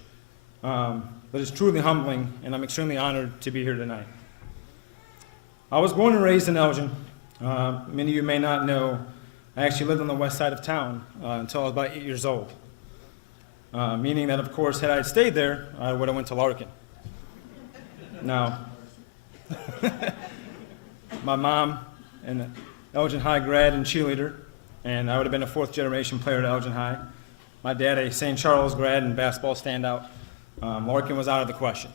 but it's truly humbling, and I'm extremely honored to be here tonight. I was born and raised in Elgin. Many of you may not know, I actually lived on the west side of town until I was about 8 years old. Meaning that, of course, had I stayed there, I would have went to Larkin. Now, my mom, an Elgin High grad and cheerleader, and I would have been a fourth-generation player at Elgin High. My dad, a St. Charles grad and basketball standout. Larkin was out of the question.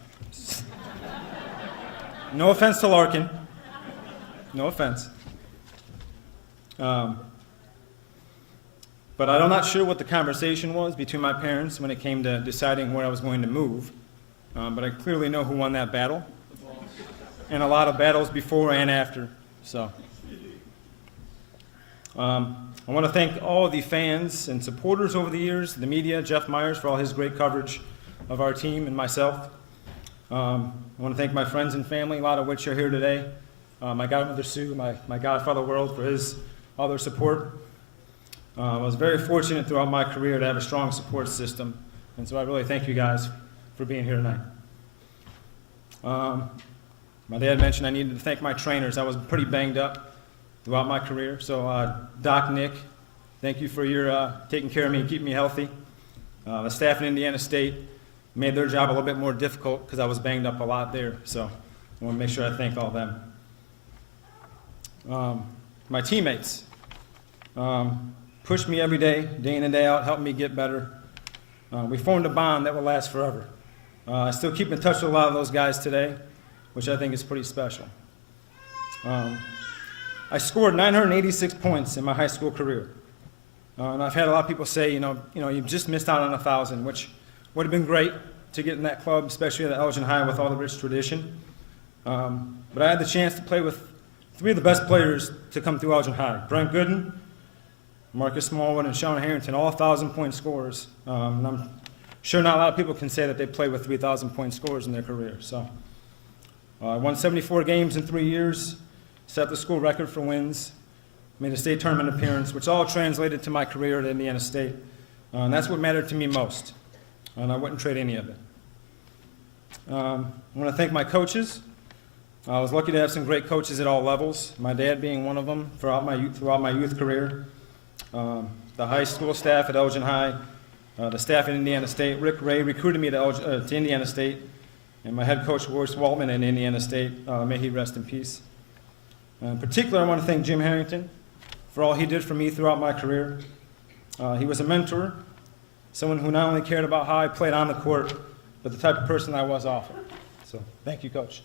No offense to Larkin. No offense. But I'm not sure what the conversation was between my parents when it came to deciding where I was going to move. But I clearly know who won that battle. And a lot of battles before and after. So I want to thank all of the fans and supporters over the years, the media, Jeff Myers for all his great coverage of our team and myself. I want to thank my friends and family, a lot of which are here today. My godmother Sue, my godfather World for all their support. I was very fortunate throughout my career to have a strong support system, and so I really thank you guys for being here tonight. My dad mentioned I needed to thank my trainers. I was pretty banged up throughout my career, so Doc, Nick, thank you for your taking care of me and keeping me healthy. The staff in Indiana State made their job a little bit more difficult because I was banged up a lot there, so I want to make sure I thank all of them. My teammates. pushed me every day, day in and day out, helped me get better. We formed a bond that will last forever. I still keep in touch with a lot of those guys today, which I think is pretty special. I scored 986 points in my high school career. And I've had a lot of people say, you just missed out on 1,000, which would have been great to get in that club, especially at Elgin High with all the rich tradition. But I had the chance to play with three of the best players to come through Elgin High: Brent Gooden, Marcus Smallwood, and Sean Harrington, all 1,000-point scorers. And I'm sure not a lot of people can say that they played with 3,000-point scorers in their career. So I won 74 games in 3 years, set the school record for wins, made a state tournament appearance, which all translated to my career at Indiana State. And that's what mattered to me most, and I wouldn't trade any of it. I want to thank my coaches. I was lucky to have some great coaches at all levels, my dad being one of them throughout my youth career. The high school staff at Elgin High, the staff at Indiana State. Rick Ray recruited me to Indiana State, and my head coach, Royce Waltman, at Indiana State. May he rest in peace. In particular, I want to thank Jim Harrington for all he did for me throughout my career. He was a mentor, someone who not only cared about how I played on the court, but the type of person I was off it. So thank you, Coach.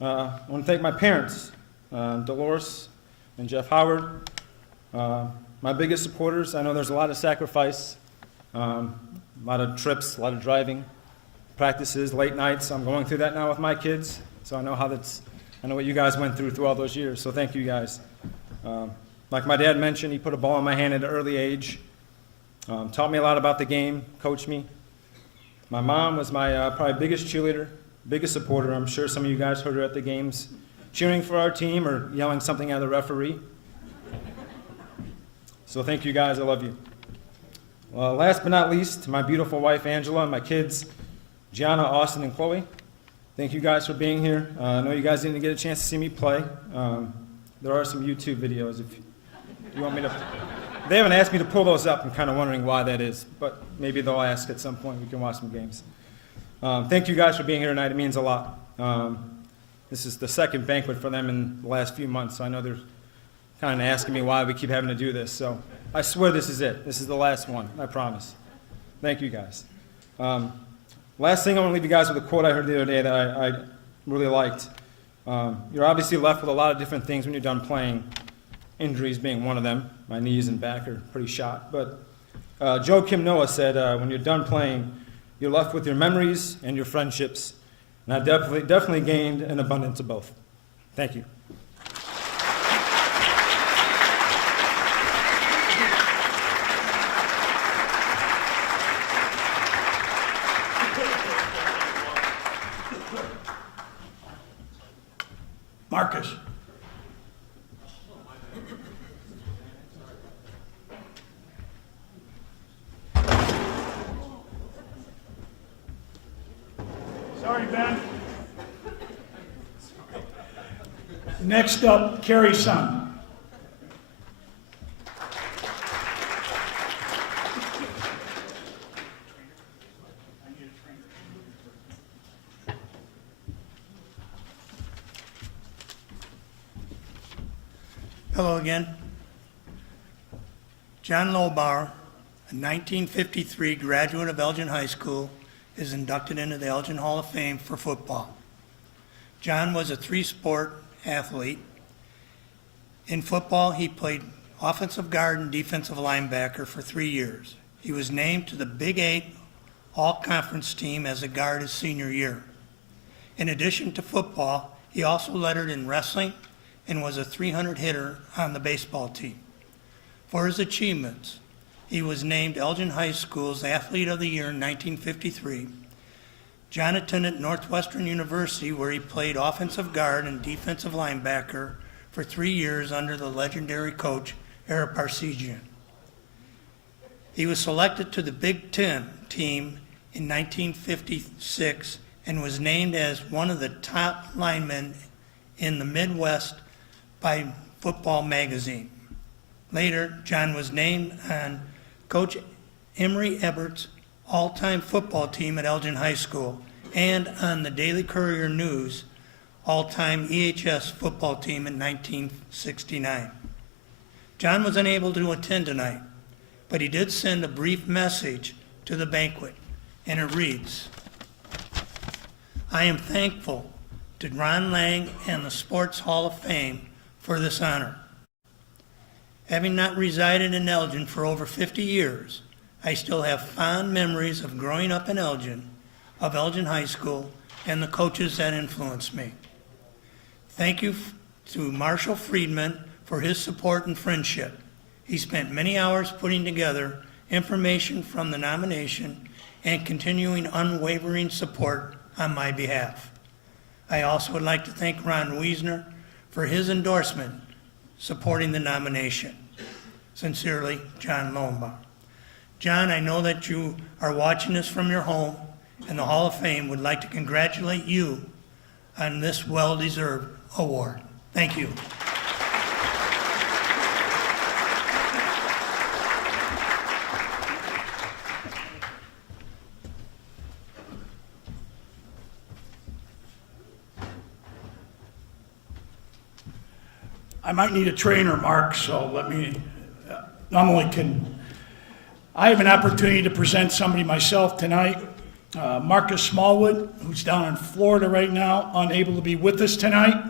I want to thank my parents, Dolores and Jeff Howard, my biggest supporters. I know there's a lot of sacrifice, a lot of trips, a lot of driving, practices, late nights. I'm going through that now with my kids, so I know I know what you guys went through all those years, so thank you guys. Like my dad mentioned, he put a ball in my hand at an early age, taught me a lot about the game, coached me. My mom was my probably biggest cheerleader, biggest supporter. I'm sure some of you guys heard her at the games, cheering for our team or yelling something at the referee. So thank you guys, I love you. Last but not least, my beautiful wife, Angela, and my kids, Gianna, Austin, and Chloe. Thank you guys for being here. I know you guys didn't get a chance to see me play. There are some YouTube videos if you want me to. They haven't asked me to pull those up. I'm kind of wondering why that is, but maybe they'll ask at some point. We can watch some games. Thank you guys for being here tonight. It means a lot. This is the second banquet for them in the last few months, so I know they're kind of asking me why we keep having to do this. So I swear this is it. This is the last one, I promise. Thank you guys. Last thing, I want to leave you guys with a quote I heard the other day that I really liked. You're obviously left with a lot of different things when you're done playing, injuries being one of them. My knees and back are pretty shot. But Joe Kim Noah said, when you're done playing, you're left with your memories and your friendships. And I definitely gained an abundance of both. Thank you. Marcus. Sorry, Ben. Next up, Carrie's son. Hello again. John Lobar, a 1953 graduate of Elgin High School, is inducted into the Elgin Hall of Fame for football. John was a three-sport athlete. In football, he played offensive guard and defensive linebacker for 3 years. He was named to the Big 8 All-Conference team as a guard his senior year. In addition to football, he also lettered in wrestling and was a 300 hitter on the baseball team. For his achievements, he was named Elgin High School's Athlete of the Year in 1953. John attended Northwestern University, where he played offensive guard and defensive linebacker for 3 years under the legendary coach, Eric Parsegian. He was selected to the Big Ten team in 1956 and was named as one of the top linemen in the Midwest by Football Magazine. Later, John was named on Coach Emory Ebert's all-time football team at Elgin High School and on the Daily Courier News all-time EHS football team in 1969. John was unable to attend tonight, but he did send a brief message to the banquet, and it reads, I am thankful to Ron Lang and the Sports Hall of Fame for this honor. Having not resided in Elgin for over 50 years, I still have fond memories of growing up in Elgin, of Elgin High School, and the coaches that influenced me. Thank you to Marshall Friedman for his support and friendship. He spent many hours putting together information from the nomination and continuing unwavering support on my behalf. I also would like to thank Ron Wiesner for his endorsement supporting the nomination. Sincerely, John Lobar. John, I know that you are watching this from your home, and the Hall of Fame would like to congratulate you on this well-deserved award. Thank you. I might need a trainer, Mark, so let me, I have an opportunity to present somebody myself tonight. Marcus Smallwood, who's down in Florida right now, unable to be with us tonight.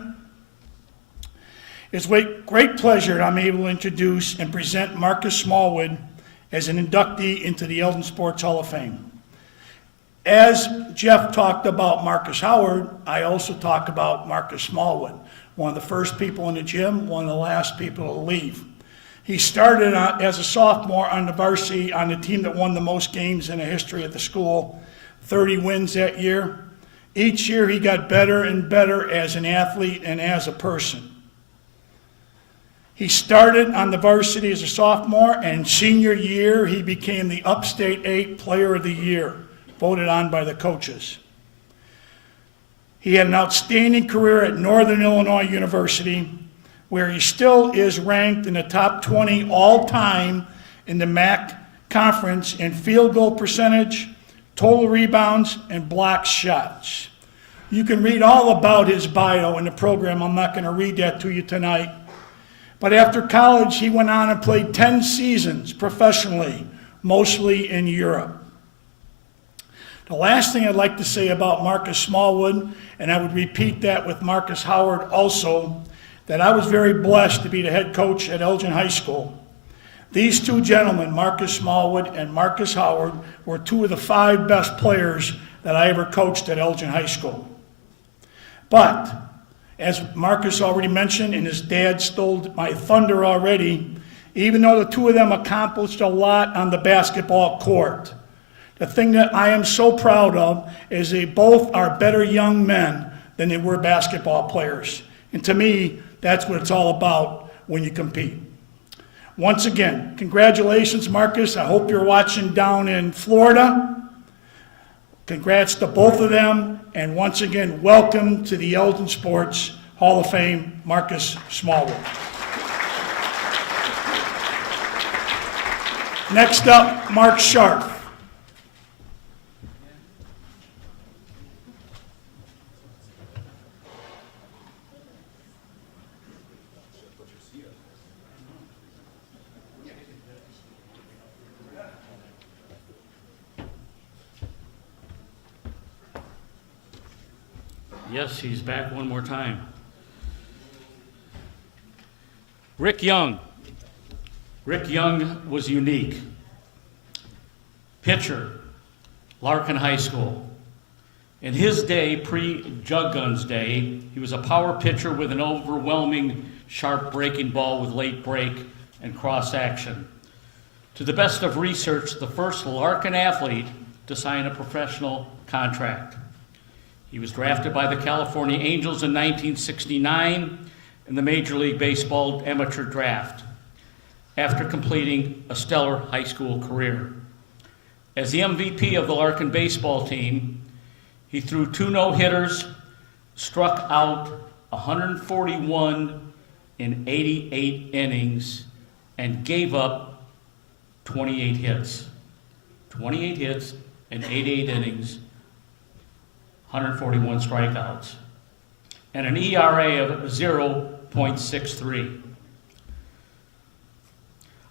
It's with great pleasure that I'm able to introduce and present Marcus Smallwood as an inductee into the Eldon Sports Hall of Fame. As Jeff talked about Marcus Howard, I also talk about Marcus Smallwood, one of the first people in the gym, one of the last people to leave. He started as a sophomore on the varsity on the team that won the most games in the history of the school, 30 wins that year. Each year he got better and better as an athlete and as a person. He started on the varsity as a sophomore, and senior year he became the Upstate 8 Player of the Year, voted on by the coaches. He had an outstanding career at Northern Illinois University, where he still is ranked in the top 20 all-time in the MAC conference in field goal percentage, total rebounds, and block shots. You can read all about his bio in the program. I'm not going to read that to you tonight. But after college, he went on and played 10 seasons professionally, mostly in Europe. The last thing I'd like to say about Marcus Smallwood, and I would repeat that with Marcus Howard also, that I was very blessed to be the head coach at Elgin High School. These two gentlemen, Marcus Smallwood and Marcus Howard, were two of the 5 best players that I ever coached at Elgin High School. But, as Marcus already mentioned, and his dad stole my thunder already, even though the two of them accomplished a lot on the basketball court, the thing that I am so proud of is they both are better young men than they were basketball players. And to me, that's what it's all about when you compete. Once again, congratulations, Marcus. I hope you're watching down in Florida. Congrats to both of them. And once again, welcome to the Eldon Sports Hall of Fame, Marcus Smallwood. Next up, Mark Sharp. Yes, he's back one more time. Rick Young. Rick Young was unique. Pitcher, Larkin High School. In his day, pre-Jug Guns day, he was a power pitcher with an overwhelming sharp breaking ball with late break and cross action. To the best of research, the first Larkin athlete to sign a professional contract. He was drafted by the California Angels in 1969 in the Major League Baseball amateur draft, after completing a stellar high school career. As the MVP of the Larkin baseball team, he threw 2 no-hitters, struck out 141 in 88 innings, and gave up 28 hits. 28 hits in 88 innings, 141 strikeouts, and an ERA of 0.63.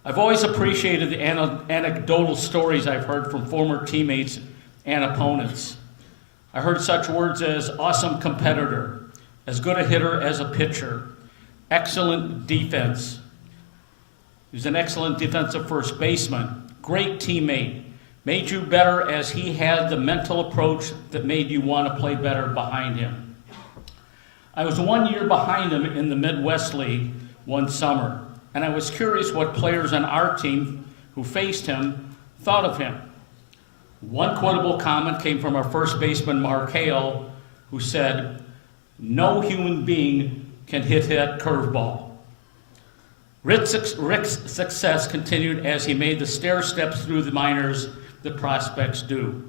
I've always appreciated the anecdotal stories I've heard from former teammates and opponents. I heard such words as awesome competitor, as good a hitter as a pitcher, excellent defense. He was an excellent defensive first baseman, great teammate, made you better as he had the mental approach that made you want to play better behind him. I was 1 year behind him in the Midwest League one summer, and I was curious what players on our team who faced him thought of him. One quotable comment came from our first baseman, Mark Hale, who said, "No human being can hit that curveball." Rick's success continued as he made the stair steps through the minors that prospects do.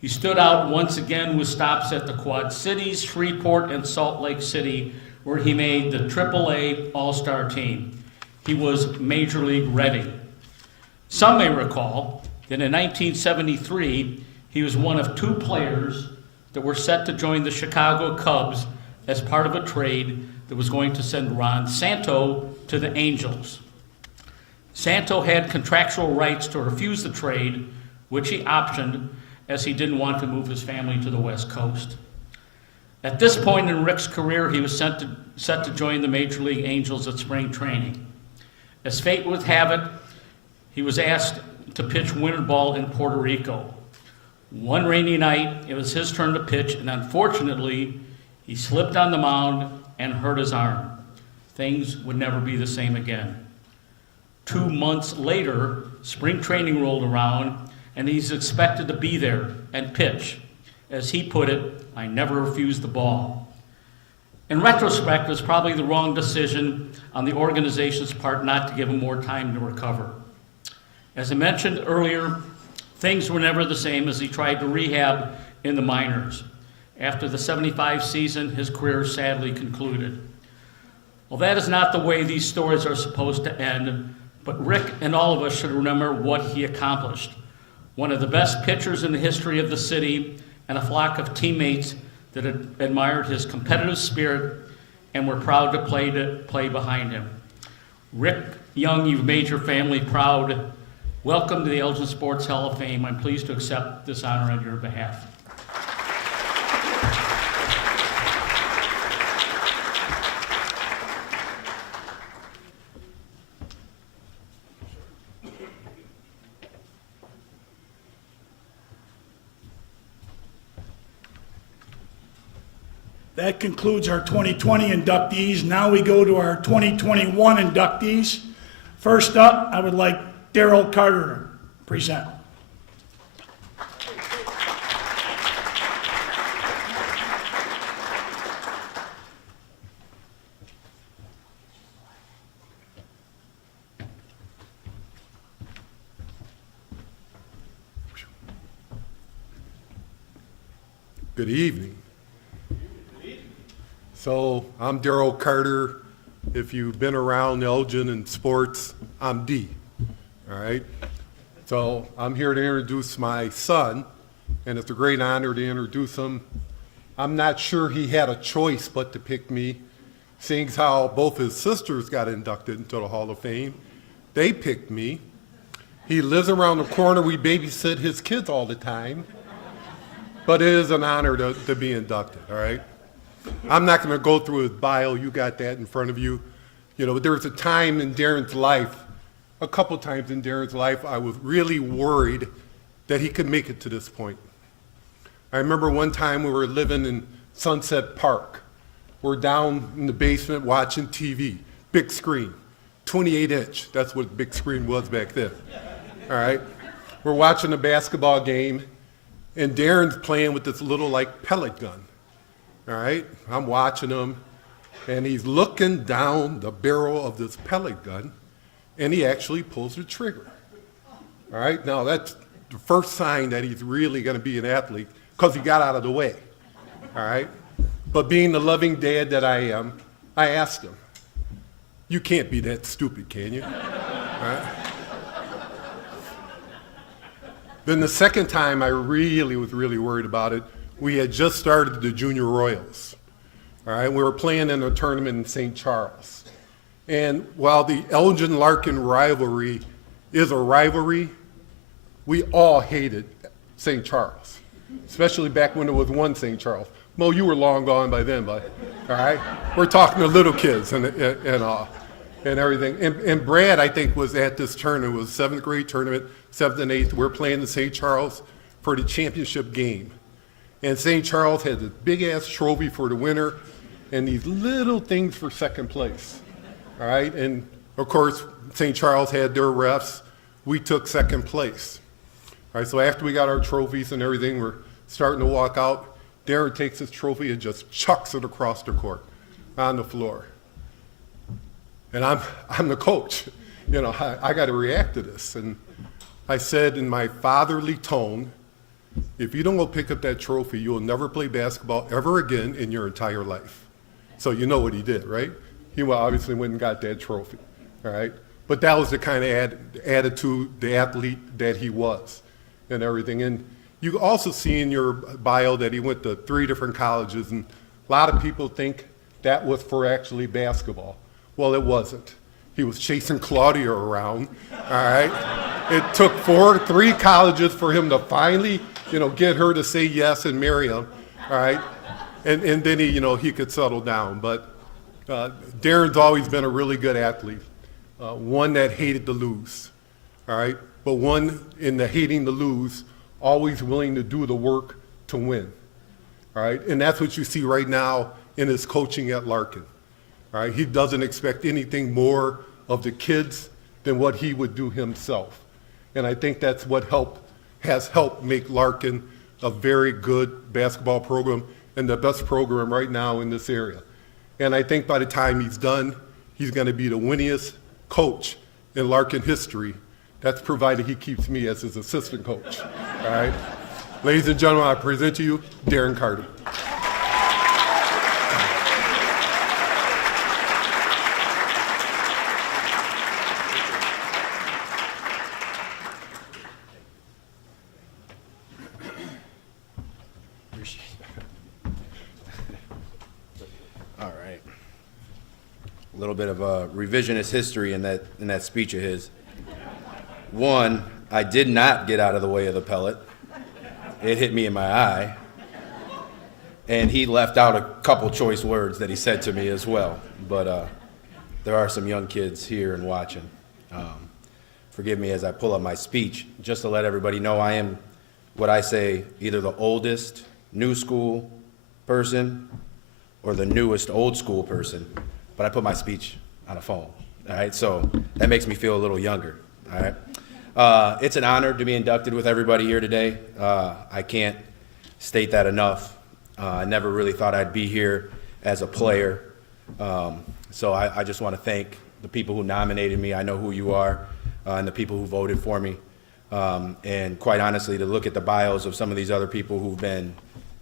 He stood out once again with stops at the Quad Cities, Shreveport, and Salt Lake City, where he made the AAA All-Star team. He was Major League ready. Some may recall that in 1973, he was one of 2 players that were set to join the Chicago Cubs as part of a trade that was going to send Ron Santo to the Angels. Santo had contractual rights to refuse the trade, which he optioned as he didn't want to move his family to the West Coast. At this point in Rick's career, he was set to join the Major League Angels at spring training. As fate would have it, he was asked to pitch winter ball in Puerto Rico. One rainy night, it was his turn to pitch, and unfortunately, he slipped on the mound and hurt his arm. Things would never be the same again. 2 months later, spring training rolled around, and he's expected to be there and pitch. As he put it, "I never refused the ball." In retrospect, it was probably the wrong decision on the organization's part not to give him more time to recover. As I mentioned earlier, things were never the same as he tried to rehab in the minors. After the '75 season, his career sadly concluded. Well, that is not the way these stories are supposed to end, but Rick and all of us should remember what he accomplished. One of the best pitchers in the history of the city, and a flock of teammates that had admired his competitive spirit and were proud to play behind him. Rick Young, you've made your family proud. Welcome to the Elgin Sports Hall of Fame. I'm pleased to accept this honor on your behalf. That concludes our 2020 inductees. Now we go to our 2021 inductees. First up, I would like Daryl Carter to present. Good evening. So I'm Daryl Carter. If you've been around Elgin and sports, I'm D. All right. So I'm here to introduce my son, and it's a great honor to introduce him. I'm not sure he had a choice but to pick me, seeing how both his sisters got inducted into the Hall of Fame. They picked me. He lives around the corner. We babysit his kids all the time. But it is an honor to be inducted, all right? I'm not going to go through his bio. You got that in front of you. You know, there was a time in Darren's life, a couple times in Darren's life, I was really worried that he could make it to this point. I remember one time we were living in Sunset Park. We're down in the basement watching TV, big screen, 28-inch. That's what big screen was back then, all right? We're watching a basketball game, and Darren's playing with this little, like, pellet gun. All right, I'm watching him, and he's looking down the barrel of this pellet gun, and he actually pulls the trigger. All right, now that's the first sign that he's really going to be an athlete, because he got out of the way. All right, but being the loving dad that I am, I asked him, "You can't be that stupid, can you?" All right. Then the second time I was really worried about it. We had just started the Junior Royals, all right? We were playing in a tournament in St. Charles, And while the Elgin-Larkin rivalry is a rivalry, we all hated St. Charles, especially back when it was one St. Charles. Mo, you were long gone by then, but all right? We're talking to little kids and everything. And Brad, I think, was at this tournament. It was a 7th grade tournament, 7th and 8th. We're playing in St. Charles for the championship game. And St. Charles had this big-ass trophy for the winner and these little things for second place, all right? And, of course, St. Charles had their refs. We took second place. All right, so after we got our trophies and everything, we're starting to walk out. Darren takes his trophy and just chucks it across the court on the floor. And I'm the coach. You know, I got to react to this. And I said in my fatherly tone, if you don't go pick up that trophy, you will never play basketball ever again in your entire life. So you know what he did, right? He obviously went and got that trophy, all right? But that was the kind of attitude, the athlete that he was and everything. And you also see in your bio that he went to 3 different colleges, and a lot of people think that was for actually basketball. Well, it wasn't. He was chasing Claudia around, all right? It took 3 colleges for him to finally, get her to say yes and marry him, all right? And then he could settle down. But Darren's always been a really good athlete, one that hated to lose, all right? But one in the hating to lose, always willing to do the work to win, all right? And that's what you see right now in his coaching at Larkin, all right? He doesn't expect anything more of the kids than what he would do himself. And I think that's what has helped make Larkin a very good basketball program and the best program right now in this area. And I think by the time he's done, he's going to be the winningest coach in Larkin history. That's provided he keeps me as his assistant coach, all right? Ladies and gentlemen, I present to you Darren Carter. All right. A little bit of a revisionist history in that speech of his. One, I did not get out of the way of the pellet. It hit me in my eye. And he left out a couple choice words that he said to me as well. But there are some young kids here and watching. Forgive me as I pull up my speech, just to let everybody know I am what I say either the oldest new school person or the newest old school person. But I put my speech on a phone, all right? So that makes me feel a little younger, all right? It's an honor to be inducted with everybody here today. I can't state that enough. I never really thought I'd be here as a player. So I just want to thank the people who nominated me. I know who you are, and the people who voted for me. And quite honestly, to look at the bios of some of these other people who've been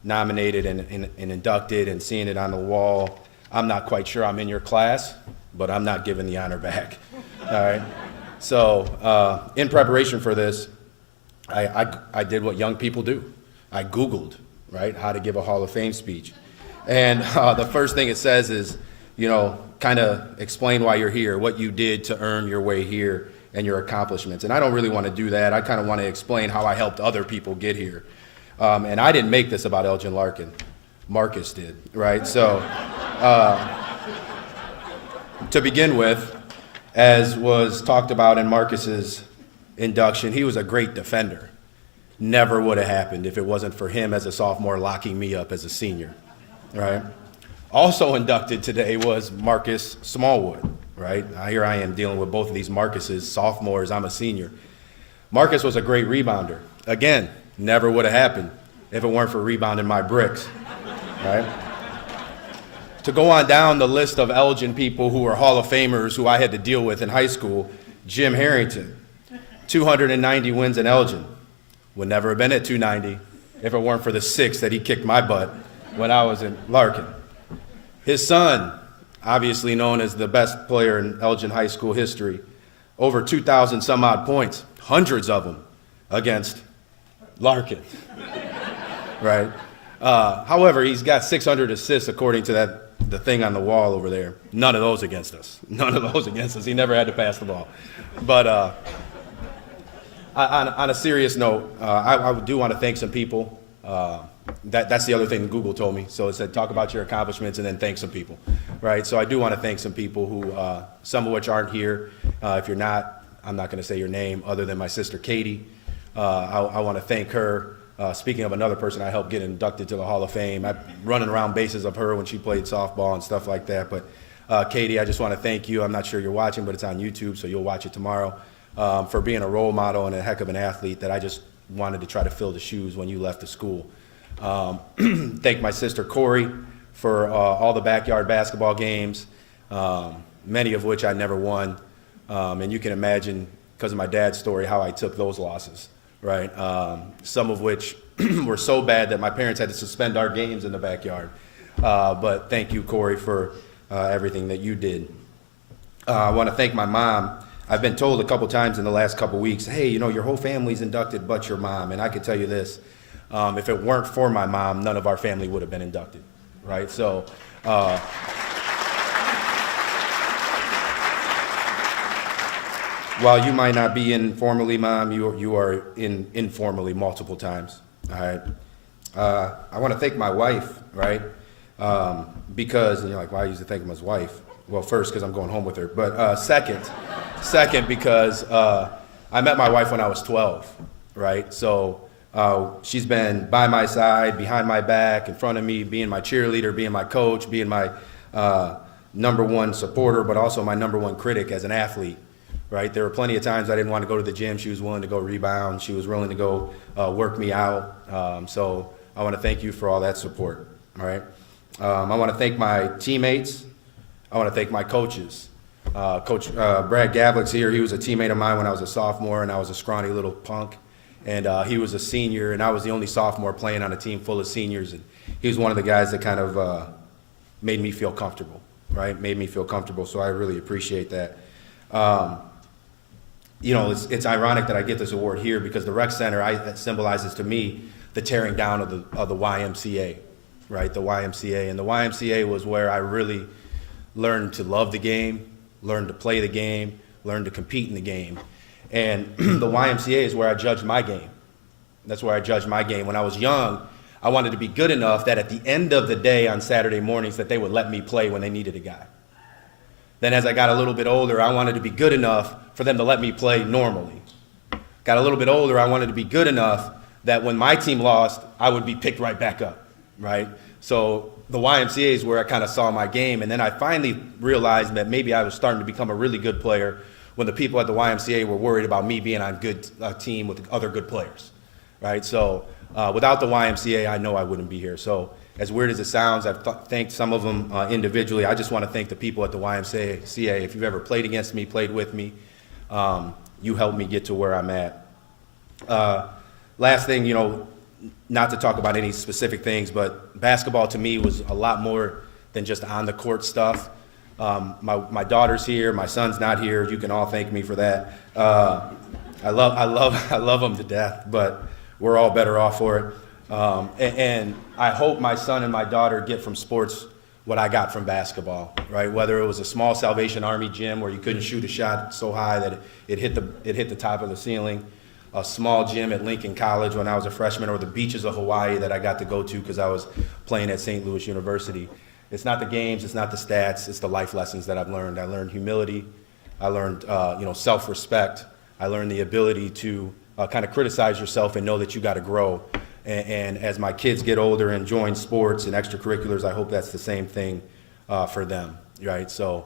nominated and inducted and seeing it on the wall, I'm not quite sure I'm in your class, but I'm not giving the honor back, all right? So in preparation for this, I did what young people do. I Googled, right, how to give a Hall of Fame speech. And the first thing it says is, kind of explain why you're here, what you did to earn your way here and your accomplishments. And I don't really want to do that. I kind of want to explain how I helped other people get here. And I didn't make this about Elgin Larkin. Marcus did, right? So to begin with, as was talked about in Marcus's induction, he was a great defender. Never would have happened if it wasn't for him as a sophomore locking me up as a senior, right? Also inducted today was Marcus Smallwood, right? Here I am dealing with both of these Marcuses, sophomores, I'm a senior. Marcus was a great rebounder. Again, never would have happened if it weren't for rebounding my bricks, right? To go on down the list of Elgin people who are Hall of Famers who I had to deal with in high school, Jim Harrington, 290 wins in Elgin. Would never have been at 290 if it weren't for the 6 that he kicked my butt when I was in Larkin. His son, obviously known as the best player in Elgin high school history, over 2,000 some odd points, hundreds of them against Larkin, right? However, he's got 600 assists according to that the thing on the wall over there. None of those against us. None of those against us. He never had to pass the ball. But on a serious note, I do want to thank some people. That's the other thing Google told me. So it said, talk about your accomplishments and then thank some people, right? So I do want to thank some people who, some of which aren't here. If you're not, I'm not going to say your name other than my sister Katie. I want to thank her. Speaking of another person I helped get inducted to the Hall of Fame, I'm running around bases of her when she played softball and stuff like that. But Katie, I just want to thank you. I'm not sure you're watching, but it's on YouTube, so you'll watch it tomorrow, for being a role model and a heck of an athlete that I just wanted to try to fill the shoes when you left the school. Thank my sister Corey for all the backyard basketball games, many of which I never won. And you can imagine, because of my dad's story, how I took those losses, right? Some of which were so bad that my parents had to suspend our games in the backyard. But thank you, Corey, for everything that you did. I want to thank my mom. I've been told a couple times in the last couple weeks, hey, you know, your whole family's inducted but your mom. And I can tell you this, if it weren't for my mom, none of our family would have been inducted, right? So, while you might not be informally mom, you are informally multiple times, all right? I want to thank my wife, right? Because, and you're like, why you used to thank him as wife? Well, first, because I'm going home with her, but second, because I met my wife when I was 12, right? So she's been by my side, behind my back, in front of me, being my cheerleader, being my coach, being my number one supporter, but also my number one critic as an athlete, right? There were plenty of times I didn't want to go to the gym. She was willing to go rebound. She was willing to go work me out. So I want to thank you for all that support, all right? I want to thank my teammates. I want to thank my coaches. Coach Brad Gavlick's here. He was a teammate of mine when I was a sophomore, and I was a scrawny little punk. And he was a senior, and I was the only sophomore playing on a team full of seniors. And he was one of the guys that kind of made me feel comfortable, right? Made me feel comfortable, so I really appreciate that. You know, it's ironic that I get this award here because the rec center that symbolizes to me the tearing down of the YMCA, right? The YMCA. And the YMCA was where I really learned to love the game, learned to play the game, learned to compete in the game. And the YMCA is where I judged my game. That's where I judged my game. When I was young, I wanted to be good enough that at the end of the day on Saturday mornings that they would let me play when they needed a guy. Then as I got a little bit older, I wanted to be good enough for them to let me play normally. Got a little bit older, I wanted to be good enough that when my team lost, I would be picked right back up, right? So the YMCA is where I kind of saw my game. And then I finally realized that maybe I was starting to become a really good player when the people at the YMCA were worried about me being on a team with other good players, right? So without the YMCA, I know I wouldn't be here. So as weird as it sounds, I've thanked some of them individually. I just want to thank the people at the YMCA. If you've ever played against me, played with me, you helped me get to where I'm at. Last thing, you know, not to talk about any specific things, but basketball to me was a lot more than just on the court stuff. My daughter's here, my son's not here. You can all thank me for that. I love them to death, but we're all better off for it. And I hope my son and my daughter get from sports what I got from basketball, right? Whether it was a small Salvation Army gym where you couldn't shoot a shot so high that it hit the top of the ceiling, a small gym at Lincoln College when I was a freshman, or the beaches of Hawaii that I got to go to because I was playing at St. Louis University. It's not the games, it's not the stats, it's the life lessons that I've learned. I learned humility, I learned self-respect, I learned the ability to kind of criticize yourself and know that you got to grow. And as my kids get older and join sports and extracurriculars, I hope that's the same thing for them, right? So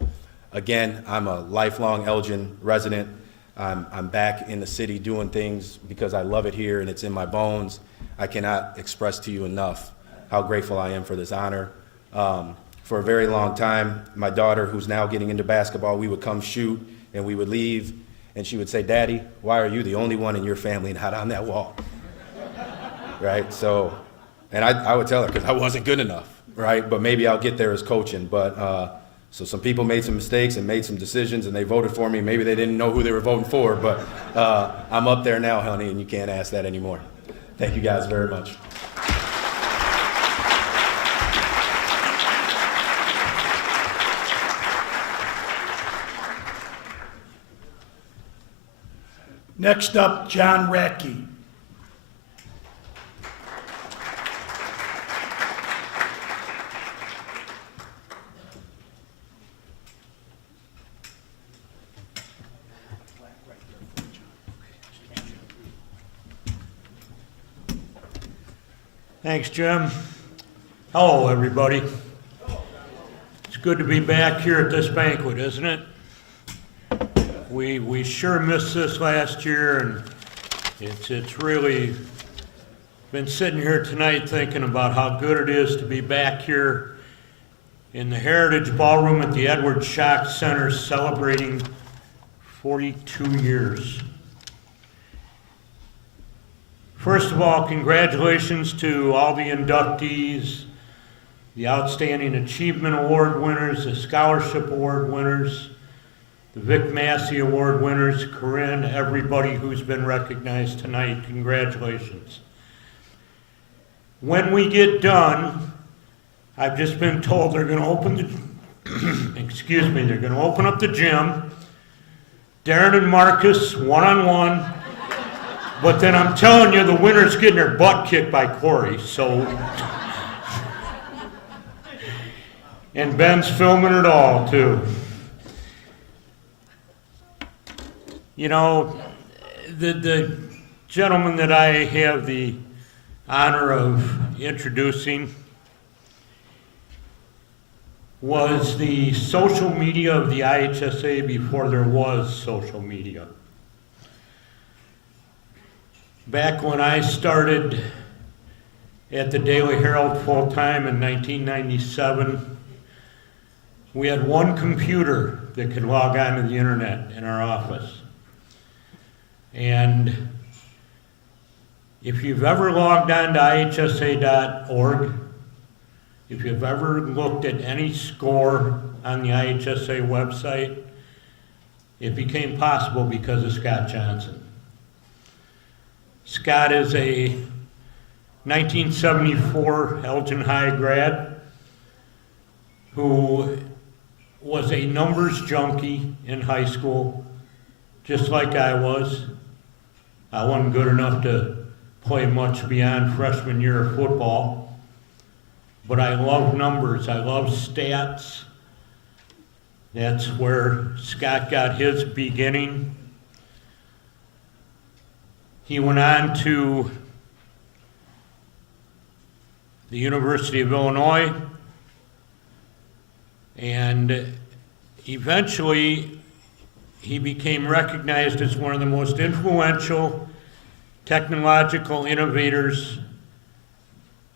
again, I'm a lifelong Elgin resident. I'm back in the city doing things because I love it here and it's in my bones. I cannot express to you enough how grateful I am for this honor. For a very long time, my daughter, who's now getting into basketball, we would come shoot and we would leave and she would say, "Daddy, why are you the only one in your family not on that wall?" Right? So, and I would tell her because I wasn't good enough, right? But maybe I'll get there as coaching. But so some people made some mistakes and made some decisions and they voted for me. Maybe they didn't know who they were voting for, but I'm up there now, honey, and you can't ask that anymore. Thank you guys very much. Next up, John Ratke. Thanks, Jim. Hello, everybody. It's good to be back here at this banquet, isn't it? We sure missed this last year, and it's really been sitting here tonight thinking about how good it is to be back here in the Heritage Ballroom at the Edward Schock Center celebrating 42 years. First of all, congratulations to all the inductees, the Outstanding Achievement Award winners, the Scholarship Award winners, the Vic Massey Award winners, Corrine, everybody who's been recognized tonight, congratulations. When we get done, I've just been told they're gonna open the, excuse me, they're gonna open up the gym, Darren and Marcus, one-on-one, but then I'm telling you, the winner's getting her butt kicked by Corey, so. And Ben's filming it all, too. You know, the gentleman that I have the honor of introducing was the social media of the IHSA before there was social media. Back when I started at the Daily Herald full-time in 1997, we had one computer that could log on to the internet in our office. And if you've ever logged on to IHSA.org, if you've ever looked at any score on the IHSA website, it became possible because of Scott Johnson. Scott is a 1974 Elgin High grad who was a numbers junkie in high school, just like I was. I wasn't good enough to play much beyond freshman year of football, but I love numbers, I love stats. That's where Scott got his beginning. He went on to the University of Illinois, and eventually he became recognized as one of the most influential technological innovators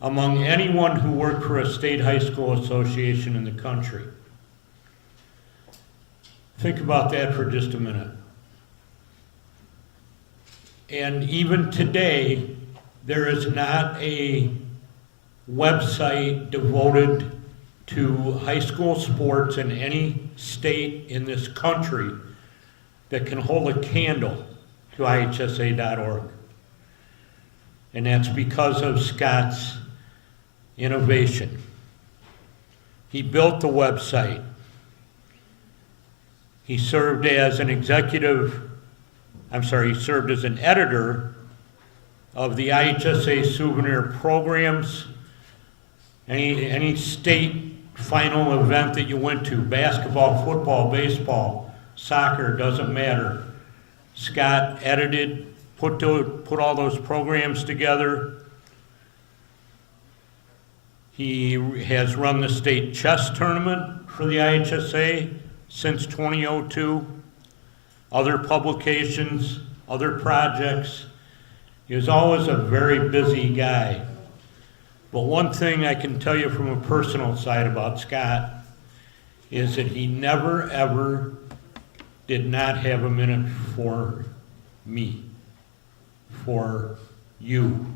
among anyone who worked for a state high school association in the country. Think about that for just a minute. And even today, there is not a website devoted to high school sports in any state in this country that can hold a candle to IHSA.org. And that's because of Scott's innovation. He built the website. He served as an he served as an editor of the IHSA souvenir programs. Any state final event that you went to, basketball, football, baseball, soccer, doesn't matter. Scott edited, put all those programs together. He has run the state chess tournament for the IHSA since 2002. Other publications, other projects. He was always a very busy guy. But one thing I can tell you from a personal side about Scott is that he never, ever did not have a minute for me, for you,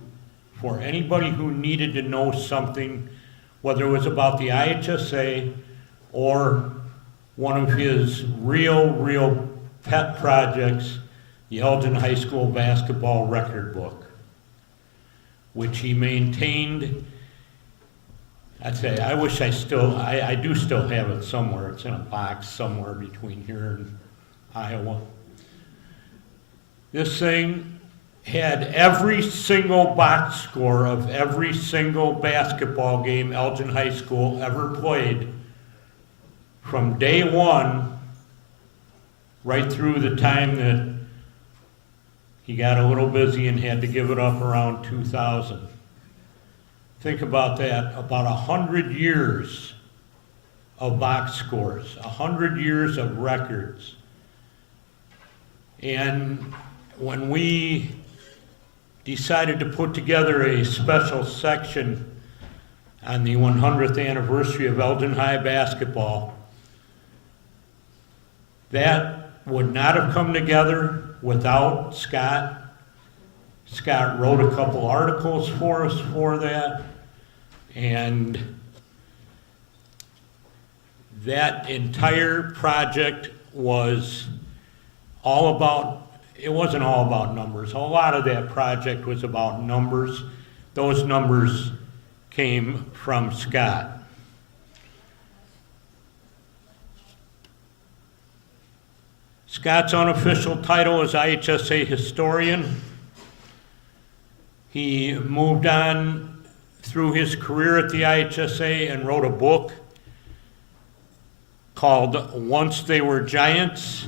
for anybody who needed to know something, whether it was about the IHSA or one of his real pet projects, the Eldon High School basketball record book, which he maintained. I'd say, I wish I do still have it somewhere. It's in a box somewhere between here and Iowa. This thing had every single box score of every single basketball game Elgin High School ever played from day one right through the time that he got a little busy and had to give it up around 2000. Think about that, about 100 years of box scores, 100 years of records. And when we decided to put together a special section on the 100th anniversary of Elgin High basketball, that would not have come together without Scott. Scott wrote a couple articles for us for that, and that entire project was all about, it wasn't all about numbers. A lot of that project was about numbers. Those numbers came from Scott. Scott's unofficial title is IHSA historian. He moved on through his career at the IHSA and wrote a book called Once They Were Giants.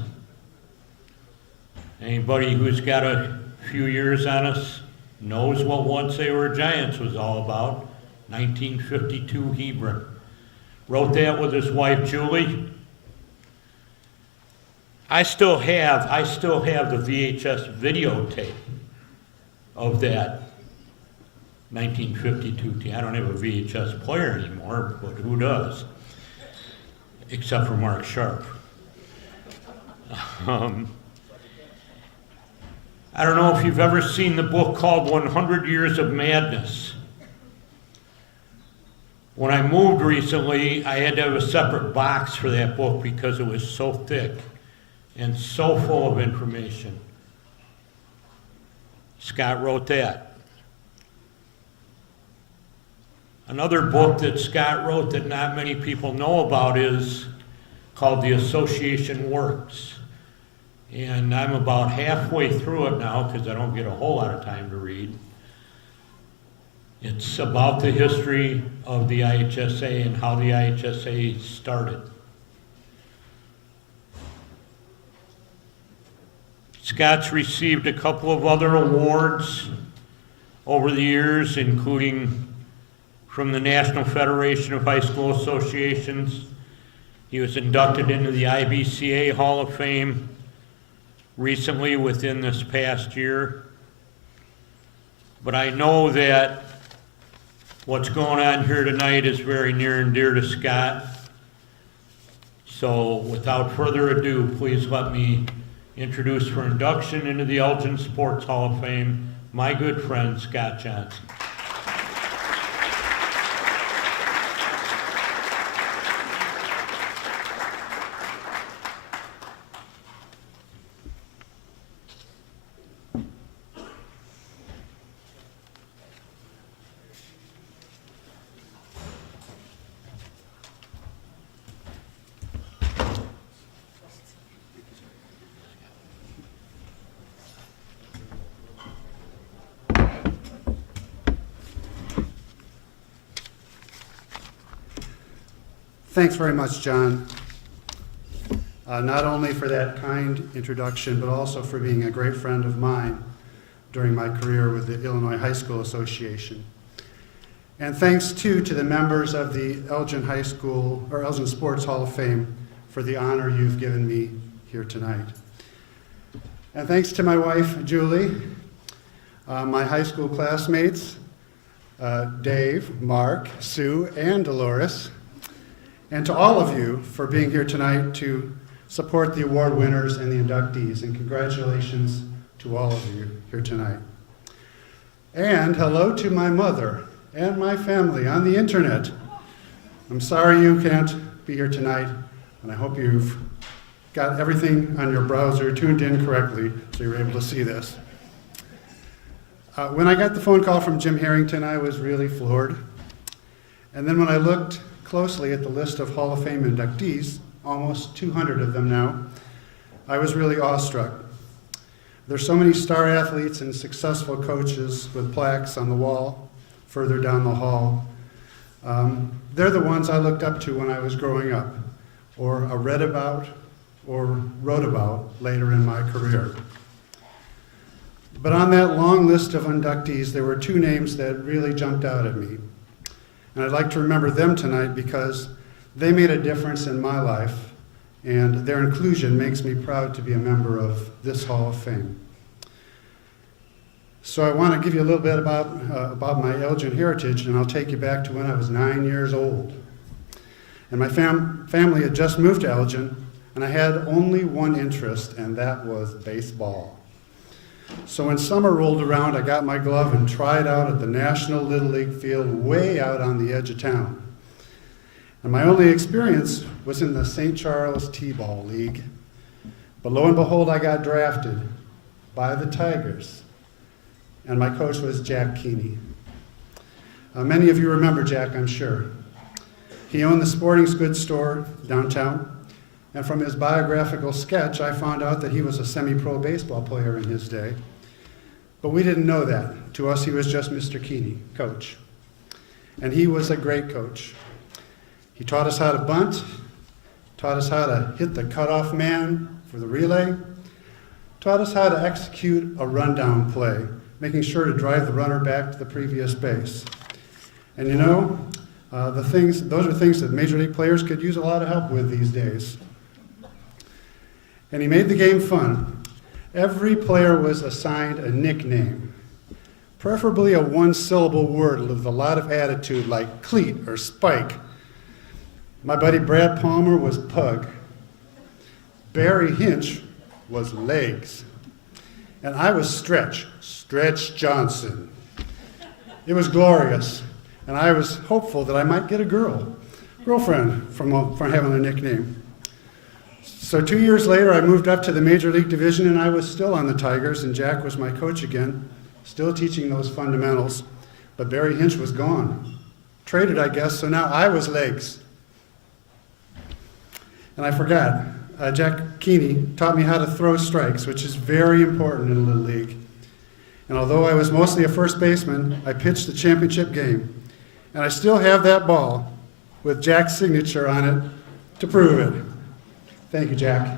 Anybody who's got a few years on us knows what Once They Were Giants was all about. 1952 Hebron. Wrote that with his wife Julie. I still have the VHS videotape of that 1952 team. I don't have a VHS player anymore, but who does? Except for Mark Sharp. I don't know if you've ever seen the book called 100 Years of Madness. When I moved recently, I had to have a separate box for that book because it was so thick and so full of information. Scott wrote that. Another book that Scott wrote that not many people know about is called The Association Works. And I'm about halfway through it now because I don't get a whole lot of time to read. It's about the history of the IHSA and how the IHSA started. Scott's received a couple of other awards over the years, including from the National Federation of High School Associations. He was inducted into the IBCA Hall of Fame recently within this past year. But I know that what's going on here tonight is very near and dear to Scott. So without further ado, please let me introduce for induction into the Elgin Sports Hall of Fame, my good friend, Scott Johnson. Thanks very much, John. Not only for that kind introduction, but also for being a great friend of mine during my career with the Illinois High School Association. And thanks too to the members of the Elgin High School, or Elgin Sports Hall of Fame for the honor you've given me here tonight. And thanks to my wife, Julie, my high school classmates, Dave, Mark, Sue, and Dolores, and to all of you for being here tonight to support the award winners and the inductees. And congratulations to all of you here tonight. And hello to my mother and my family on the internet. I'm sorry you can't be here tonight, and I hope you've got everything on your browser tuned in correctly so you're able to see this. When I got the phone call from Jim Harrington, I was really floored. And then when I looked closely at the list of Hall of Fame inductees, almost 200 of them now, I was really awestruck. There's so many star athletes and successful coaches with plaques on the wall further down the hall. They're the ones I looked up to when I was growing up, or read about, or wrote about later in my career. But on that long list of inductees, there were two names that really jumped out at me. And I'd like to remember them tonight because they made a difference in my life, and their inclusion makes me proud to be a member of this Hall of Fame. So I want to give you a little bit about my Elgin heritage, and I'll take you back to when I was 9 years old. And my family had just moved to Elgin, and I had only one interest, and that was baseball. So when summer rolled around, I got my glove and tried out at the National Little League field way out on the edge of town. And my only experience was in the St. Charles T-Ball League. But lo and behold, I got drafted by the Tigers. And my coach was Jack Keeney. Many of you remember Jack, I'm sure. He owned the sporting goods store downtown. And from his biographical sketch, I found out that he was a semi-pro baseball player in his day. But we didn't know that. To us, he was just Mr. Keeney, coach. And he was a great coach. He taught us how to bunt, taught us how to hit the cutoff man for the relay, taught us how to execute a rundown play, making sure to drive the runner back to the previous base. And you know, those are things that Major League players could use a lot of help with these days. And he made the game fun. Every player was assigned a nickname, preferably a one-syllable word with a lot of attitude like cleat or spike. My buddy Brad Palmer was Pug. Barry Hinch was Legs. And I was Stretch Johnson. It was glorious, and I was hopeful that I might get a girlfriend from having a nickname. So 2 years later, I moved up to the Major League Division, and I was still on the Tigers, and Jack was my coach again, still teaching those fundamentals. But Barry Hinch was gone. Traded, I guess, so now I was Legs. And I forgot, Jack Keeney taught me how to throw strikes, which is very important in Little League. And although I was mostly a first baseman, I pitched the championship game. And I still have that ball with Jack's signature on it to prove it. Thank you, Jack.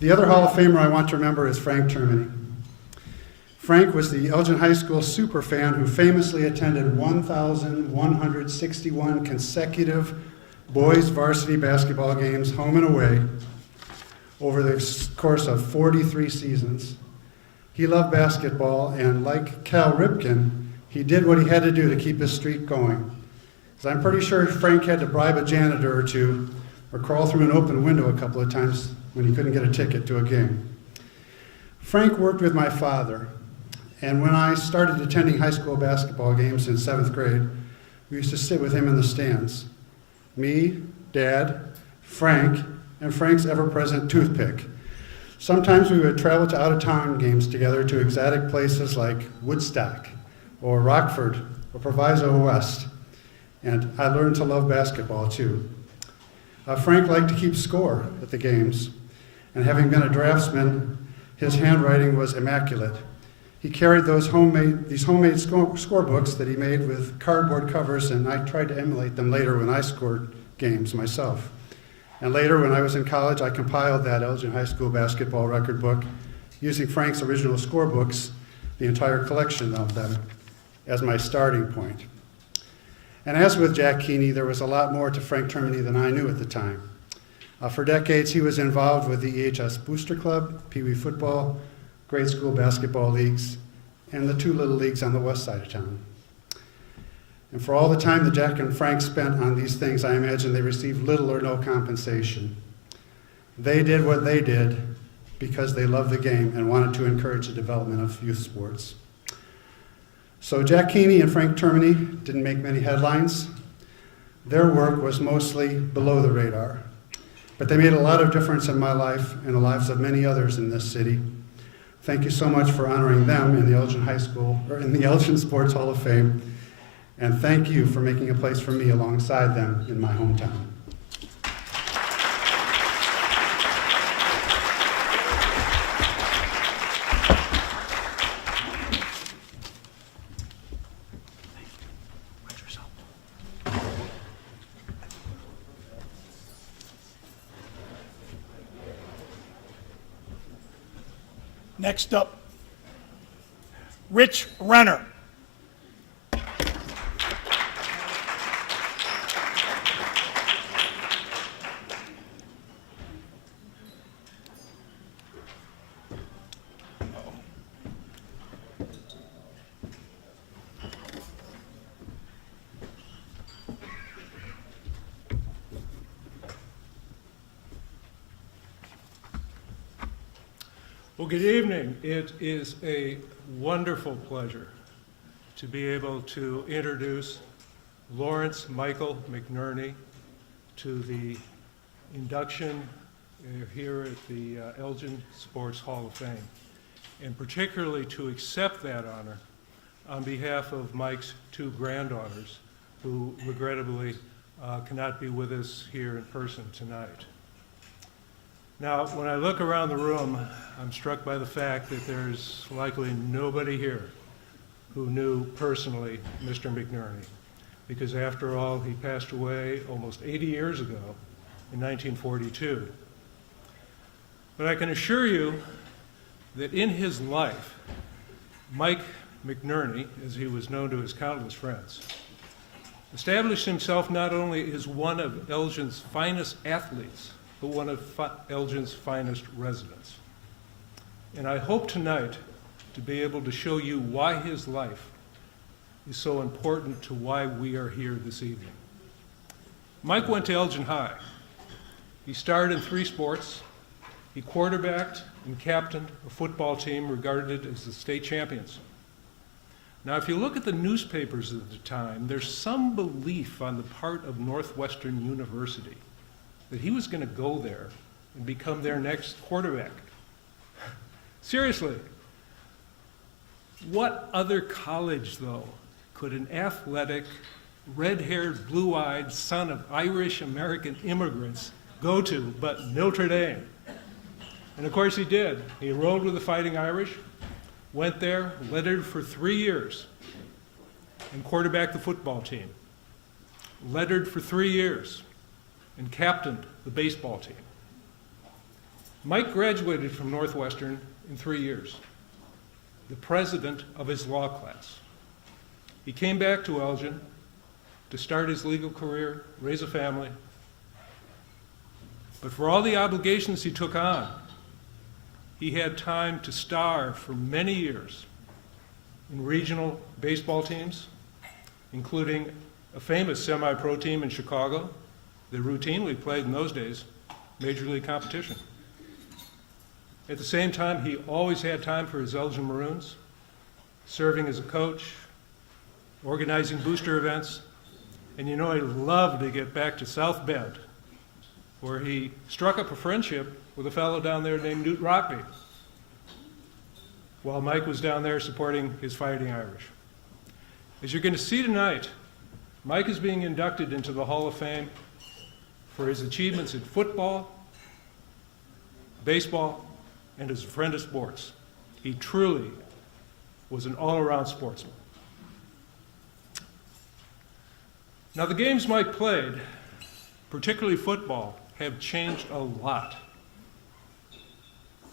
The other Hall of Famer I want to remember is Frank Termini. Frank was the Elgin High School superfan who famously attended 1,161 consecutive boys varsity basketball games, home and away, over the course of 43 seasons. He loved basketball, and like Cal Ripken, he did what he had to do to keep his streak going. So I'm pretty sure Frank had to bribe a janitor or two, or crawl through an open window a couple of times when he couldn't get a ticket to a game. Frank worked with my father, and when I started attending high school basketball games in 7th grade, we used to sit with him in the stands. Me, Dad, Frank, and Frank's ever-present toothpick. Sometimes we would travel to out-of-town games together to exotic places like Woodstock, or Rockford, or Proviso West, and I learned to love basketball too. Frank liked to keep score at the games, and having been a draftsman, his handwriting was immaculate. He carried these homemade scorebooks that he made with cardboard covers, and I tried to emulate them later when I scored games myself. And later, when I was in college, I compiled that Elgin High School basketball record book using Frank's original scorebooks, the entire collection of them, as my starting point. And as with Jack Keeney, there was a lot more to Frank Termini than I knew at the time. For decades, he was involved with the EHS Booster Club, Pee Wee football, grade school basketball leagues, and the 2 little leagues on the west side of town. And for all the time that Jack and Frank spent on these things, I imagine they received little or no compensation. They did what they did because they loved the game and wanted to encourage the development of youth sports. So Jack Keeney and Frank Termini didn't make many headlines. Their work was mostly below the radar, but they made a lot of difference in my life and the lives of many others in this city. Thank you so much for honoring them in the Elgin High School, or in the Elgin Sports Hall of Fame, and thank you for making a place for me alongside them in my hometown. Next up, Rich Renner. Well, good evening. It is a wonderful pleasure to be able to introduce Lawrence Michael McNerney to the induction here at the Elgin Sports Hall of Fame, and particularly to accept that honor on behalf of Mike's two granddaughters, who regrettably cannot be with us here in person tonight. Now, when I look around the room, I'm struck by the fact that there's likely nobody here who knew personally Mr. McNerney, because after all, he passed away almost 80 years ago in 1942. But I can assure you that in his life, Mike McNerney, as he was known to his countless friends, established himself not only as one of Elgin's finest athletes, but one of Elgin's finest residents. And I hope tonight to be able to show you why his life is so important to why we are here this evening. Mike went to Elgin High. He starred in 3 sports. He quarterbacked and captained a football team regarded as the state champions. Now, if you look at the newspapers at the time, there's some belief on the part of Northwestern University that he was going to go there and become their next quarterback. Seriously, what other college, though, could an athletic, red-haired, blue-eyed son of Irish-American immigrants go to but Notre Dame? And of course he did. He enrolled with the Fighting Irish, went there, lettered for 3 years, and quarterbacked the football team. Lettered for 3 years, and captained the baseball team. Mike graduated from Northwestern in 3 years, the president of his law class. He came back to Elgin to start his legal career, raise a family. But for all the obligations he took on, he had time to star for many years in regional baseball teams, including a famous semi-pro team in Chicago that routinely played in those days Major League competition. At the same time, he always had time for his Elgin Maroons, serving as a coach, organizing booster events, and you know he loved to get back to South Bend, where he struck up a friendship with a fellow down there named Newt Rockney, while Mike was down there supporting his Fighting Irish. As you're going to see tonight, Mike is being inducted into the Hall of Fame for his achievements in football, baseball, and as a friend of sports. He truly was an all-around sportsman. Now, the games Mike played, particularly football, have changed a lot.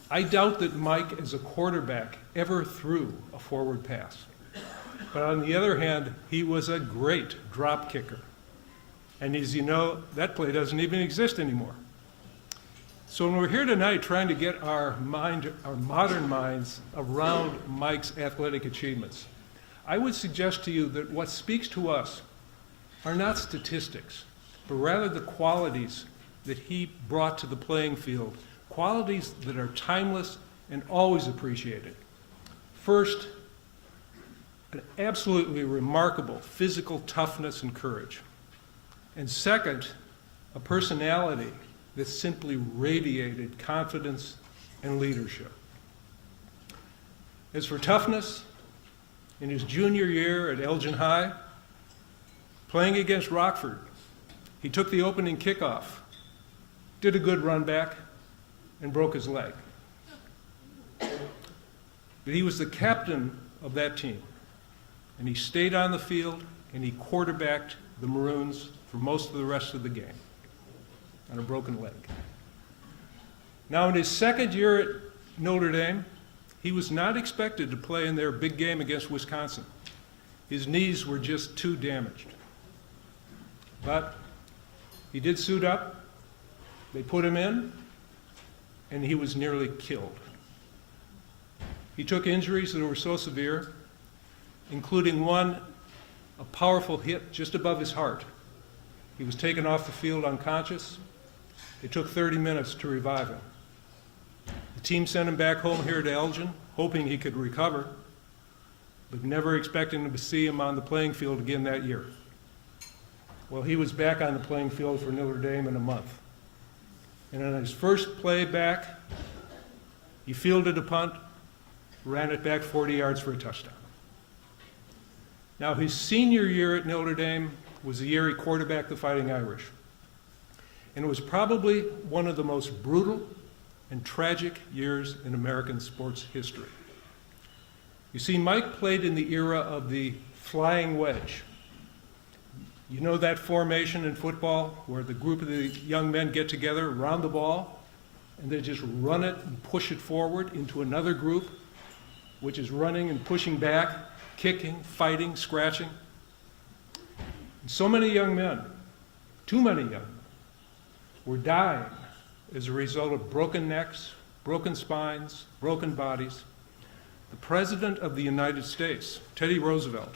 I doubt that Mike, as a quarterback, ever threw a forward pass. But on the other hand, he was a great drop kicker. And as you know, that play doesn't even exist anymore. So when we're here tonight trying to get our modern minds around Mike's athletic achievements, I would suggest to you that what speaks to us are not statistics, but rather the qualities that he brought to the playing field, qualities that are timeless and always appreciated. First, an absolutely remarkable physical toughness and courage. And second, a personality that simply radiated confidence and leadership. As for toughness, in his junior year at Elgin High, playing against Rockford, he took the opening kickoff, did a good run back, and broke his leg. But he was the captain of that team, and he stayed on the field, and he quarterbacked the Maroons for most of the rest of the game on a broken leg. Now, in his second year at Notre Dame, He was not expected to play in their big game against Wisconsin. His knees were just too damaged. But he did suit up, they put him in, and he was nearly killed. He took injuries that were so severe, including one, a powerful hit just above his heart. He was taken off the field unconscious. It took 30 minutes to revive him. The team sent him back home here to Elgin, hoping he could recover, but never expecting to see him on the playing field again that year. Well, he was back on the playing field for Notre Dame in a month. And on his first play back, he fielded a punt, ran it back 40 yards for a touchdown. Now, his senior year at Notre Dame was the year he quarterbacked the Fighting Irish. And it was probably one of the most brutal and tragic years in American sports history. You see, Mike played in the era of the flying wedge. You know that formation in football where the group of the young men get together around the ball and they just run it and push it forward into another group, which is running and pushing back, kicking, fighting, scratching. And so many young men, too many young men, were dying as a result of broken necks, broken spines, broken bodies. The President of the United States, Teddy Roosevelt,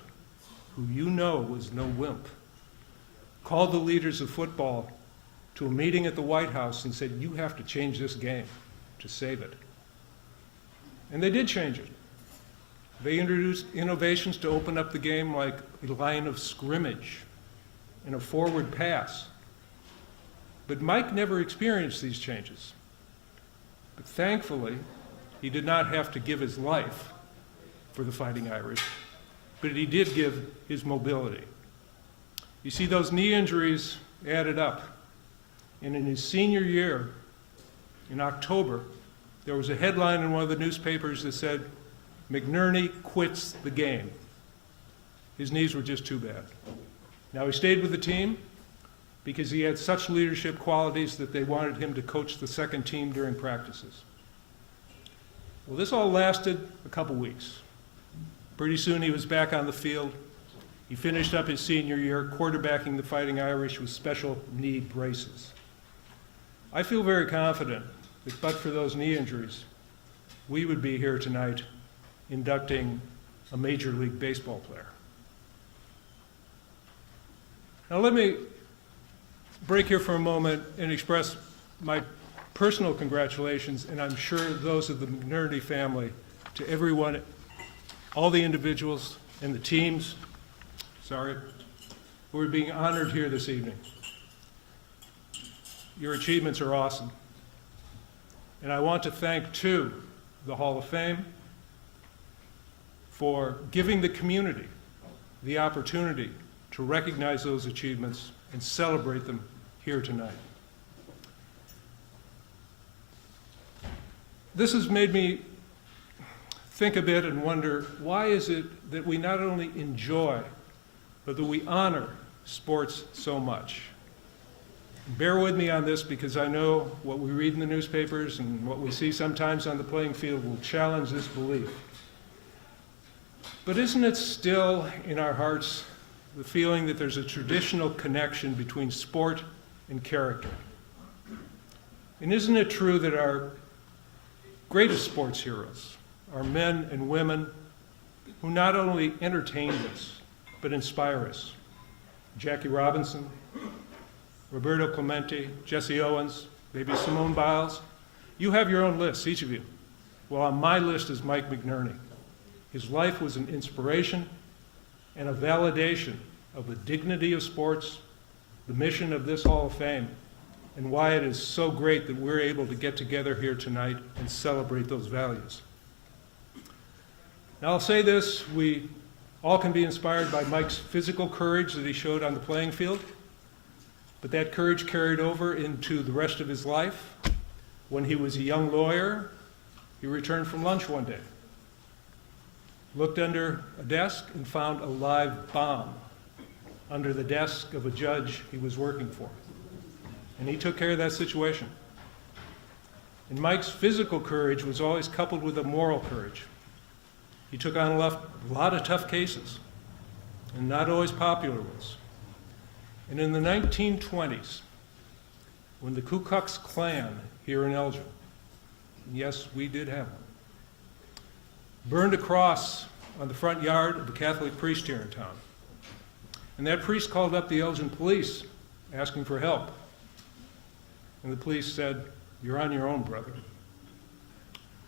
who you know was no wimp, called the leaders of football to a meeting at the White House and said, you have to change this game to save it. And they did change it. They introduced innovations to open up the game like a line of scrimmage and a forward pass. But Mike never experienced these changes. But thankfully, he did not have to give his life for the Fighting Irish, but he did give his mobility. You see, those knee injuries added up. And in his senior year, in October, there was a headline in one of the newspapers that said, McNerney quits the game. His knees were just too bad. Now, he stayed with the team because he had such leadership qualities that they wanted him to coach the second team during practices. Well, this all lasted a couple weeks. Pretty soon he was back on the field. He finished up his senior year quarterbacking the Fighting Irish with special knee braces. I feel very confident that but for those knee injuries, we would be here tonight inducting a Major League Baseball player. Now let me break here for a moment and express my personal congratulations, and I'm sure those of the McNerney family, to everyone, all the individuals and the teams, who are being honored here this evening. Your achievements are awesome. And I want to thank, too, the Hall of Fame for giving the community the opportunity to recognize those achievements and celebrate them here tonight. This has made me think a bit and wonder, why is it that we not only enjoy, but that we honor sports so much? Bear with me on this because I know what we read in the newspapers and what we see sometimes on the playing field will challenge this belief. But isn't it still in our hearts the feeling that there's a traditional connection between sport and character? And isn't it true that our greatest sports heroes are men and women who not only entertain us, but inspire us? Jackie Robinson, Roberto Clemente, Jesse Owens, maybe Simone Biles. You have your own lists, each of you. Well, on my list is Mike McNerney. His life was an inspiration and a validation of the dignity of sports, the mission of this Hall of Fame, and why it is so great that we're able to get together here tonight and celebrate those values. Now, I'll say this, we all can be inspired by Mike's physical courage that he showed on the playing field, but that courage carried over into the rest of his life. When he was a young lawyer, he returned from lunch one day, looked under a desk and found a live bomb under the desk of a judge he was working for. And he took care of that situation. And Mike's physical courage was always coupled with a moral courage. He took on a lot of tough cases, and not always popular ones. And in the 1920s, when the Ku Klux Klan here in Elgin, and yes, we did have one, burned a cross on the front yard of a Catholic priest here in town. And that priest called up the Elgin police asking for help. And the police said, "You're on your own, brother."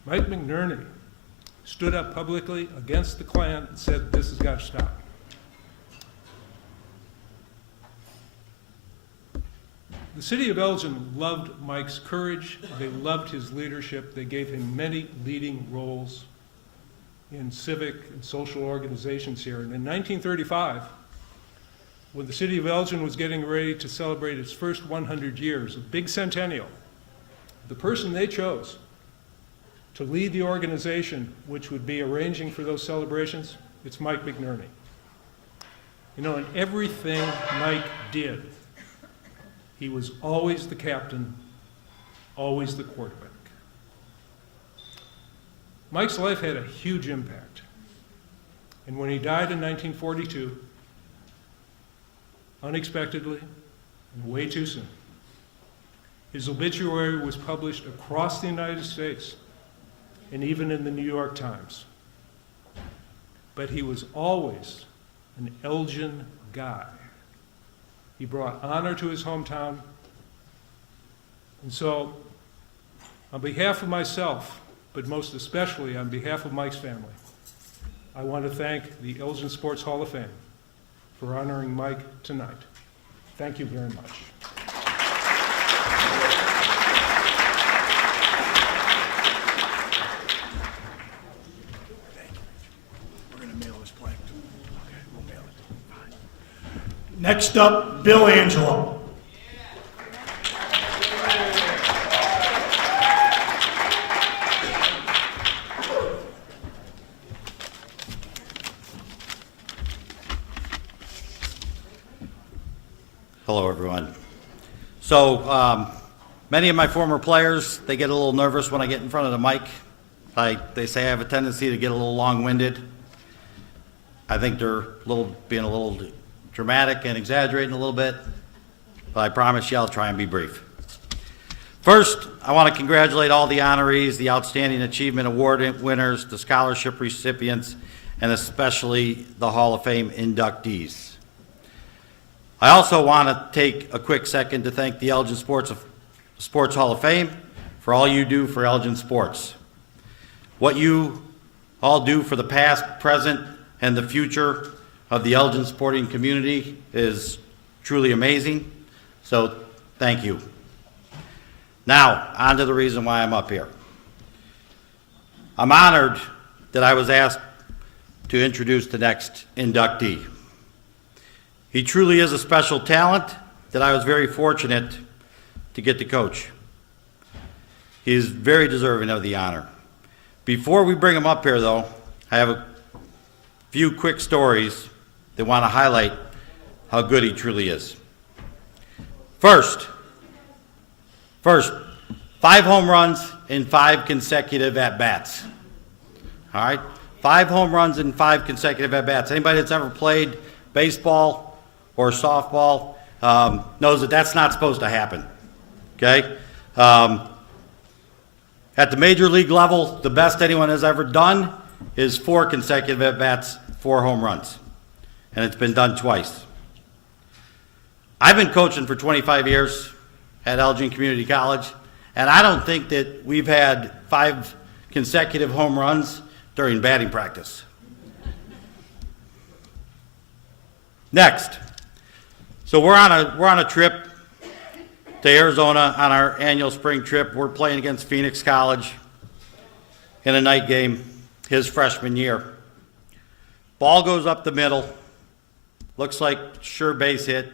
Mike Mcnerney stood up publicly against the Klan and said, "This has got to stop." The city of Elgin loved Mike's courage. They loved his leadership. They gave him many leading roles in civic and social organizations here. And in 1935, when the city of Elgin was getting ready to celebrate its first 100 years, a big centennial, the person they chose to lead the organization which would be arranging for those celebrations, it's Mike Mcnerney. You know, in everything Mike did, he was always the captain, always the quarterback. Mike's life had a huge impact. And when he died in 1942, unexpectedly and way too soon, his obituary was published across the United States and even in the New York Times. But he was always an Elgin guy. He brought honor to his hometown. And so, on behalf of myself, but most especially on behalf of Mike's family, I want to thank the Elgin Sports Hall of Fame for honoring Mike tonight. Thank you very much. Next up, Bill Angelo. Hello, everyone. So, many of my former players, they get a little nervous when I get in front of the mic. They say I have a tendency to get a little long-winded. I think they're being a little dramatic and exaggerating a little bit, but I promise you I'll try and be brief. First, I want to congratulate all the honorees, the Outstanding Achievement Award winners, the scholarship recipients, and especially the Hall of Fame inductees. I also want to take a quick second to thank the Elgin Sports Hall of Fame for all you do for Elgin sports. What you all do for the past, present, and the future of the Elgin sporting community is truly amazing, so thank you. Now, on to the reason why I'm up here. I'm honored that I was asked to introduce the next inductee. He truly is a special talent that I was very fortunate to get to coach. He is very deserving of the honor. Before we bring him up here, though, I have a few quick stories that want to highlight how good he truly is. First, 5 home runs in 5 consecutive at-bats. All right? 5 home runs in 5 consecutive at-bats. Anybody that's ever played baseball or softball knows that that's not supposed to happen. Okay? At the major league level, the best anyone has ever done is 4 consecutive at-bats, 4 home runs. And it's been done twice. I've been coaching for 25 years at Elgin Community College, and I don't think that we've had 5 consecutive home runs during batting practice. Next, so we're on a trip to Arizona on our annual spring trip. We're playing against Phoenix College in a night game his freshman year. Ball goes up the middle. Looks like sure base hit.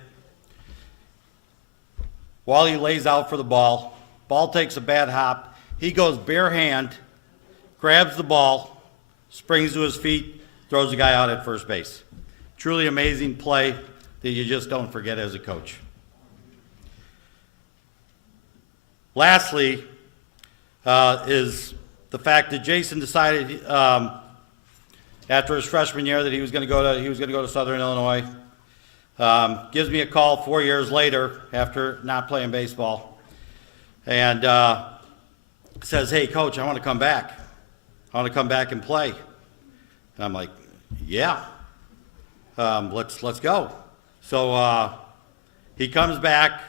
Wally lays out for the ball. Ball takes a bad hop. He goes bare hand, grabs the ball, springs to his feet, throws the guy out at first base. Truly amazing play that you just don't forget as a coach. Lastly, is the fact that Jason decided after his freshman year that he was going to go to Southern Illinois. Gives me a call 4 years later after not playing baseball, and says, "Hey, Coach, I want to come back. I want to come back and play." And I'm like, "Yeah, let's go." So he comes back,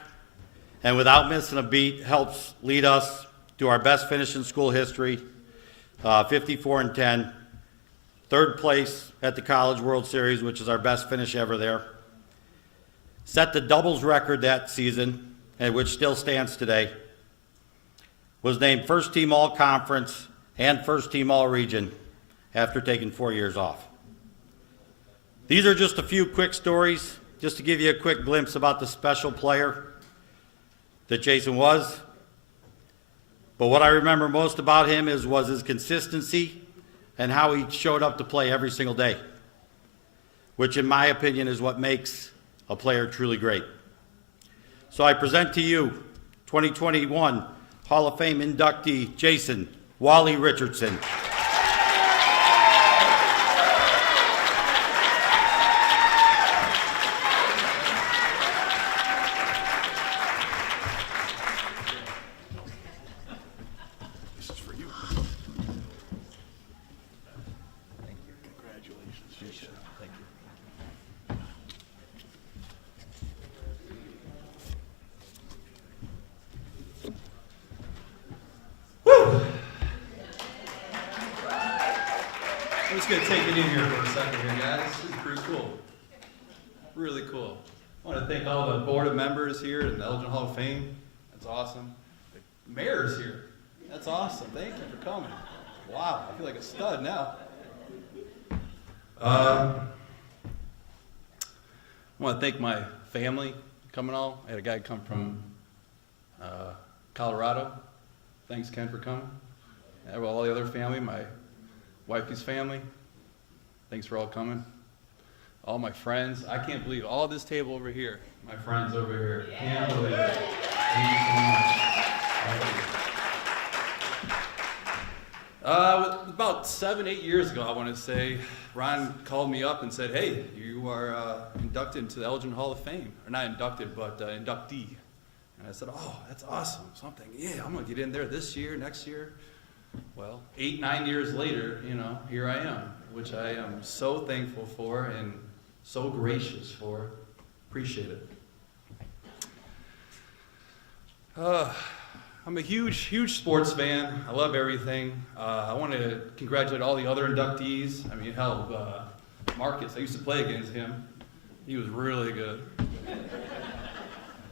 and without missing a beat, helps lead us to our best finish in school history, 54-10, third place at the College World Series, which is our best finish ever there. Set the doubles record that season, and which still stands today. Was named first team all conference and first team all region after taking 4 years off. These are just a few quick stories, just to give you a quick glimpse about the special player that Jason was. But what I remember most about him was his consistency and how he showed up to play every single day, which in my opinion is what makes a player truly great. So I present to you 2021 Hall of Fame inductee Jason Wally Richardson. This is for you. Congratulations. Thank you. I'm just going to take it in here for a second here, guys. This is pretty cool. Really cool. I want to thank all the board of members here in the Elgin Hall of Fame. That's awesome. The mayor's here. That's awesome. Thank you for coming. Wow, I feel like a stud now. I want to thank my family coming all. I had a guy come from Colorado. Thanks, Ken, for coming. And all the other family, my wifey's family, thanks for all coming. All my friends, I can't believe all this table over here. My friends over here, can't believe it. Thank you so much. Thank you. About 7-8 years ago, I want to say, Ron called me up and said, "Hey, you are inducted into the Elgin Hall of Fame." Or not inducted, but inductee. And I said, "Oh, that's awesome." So I'm thinking, yeah, I'm going to get in there this year, next year. Well, 8-9 years later, here I am, which I am so thankful for and so gracious for. Appreciate it. I'm a huge sports fan. I love everything. I want to congratulate all the other inductees. I mean, hell, Marcus, I used to play against him. He was really good.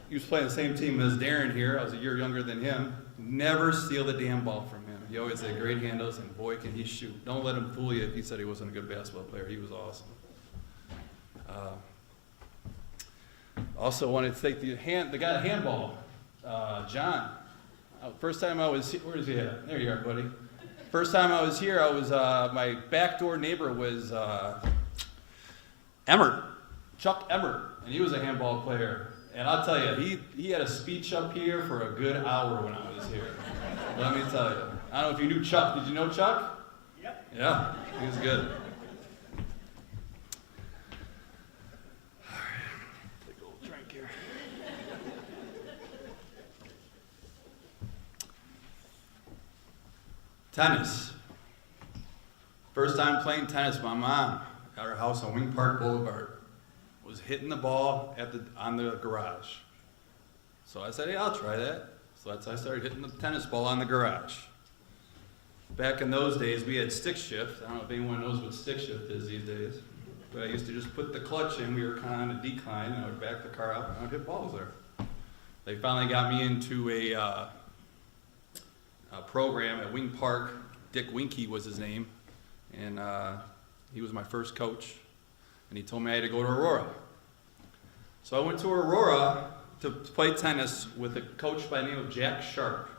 He was playing the same team as Darren here. I was a year younger than him. Never steal the damn ball from him. He always had great handles, and boy, can he shoot. Don't let him fool you if he said he wasn't a good basketball player. He was awesome. Also wanted to thank the guy at handball, John. First time I was here, where is he at? There you are, buddy. First time I was here, my backdoor neighbor was Emmert, Chuck Emmert, and he was a handball player. And I'll tell you, he had a speech up here for a good hour when I was here. Let me tell you. I don't know if you knew Chuck. Did you know Chuck? Yep. Yeah, he was good. All right, take a little drink here. Tennis. First time playing tennis, my mom at her house on Wing Park Boulevard was hitting the ball on the garage. So I said, "Hey, I'll try that." So that's how I started hitting the tennis ball on the garage. Back in those days, we had stick shift. I don't know if anyone knows what stick shift is these days. But I used to just put the clutch in. We were kind of on a decline, and I would back the car up, and I would hit balls there. They finally got me into a program at Wing Park. Dick Winky was his name, and he was my first coach. And he told me I had to go to Aurora. So I went to Aurora to play tennis with a coach by the name of Jack Sharp.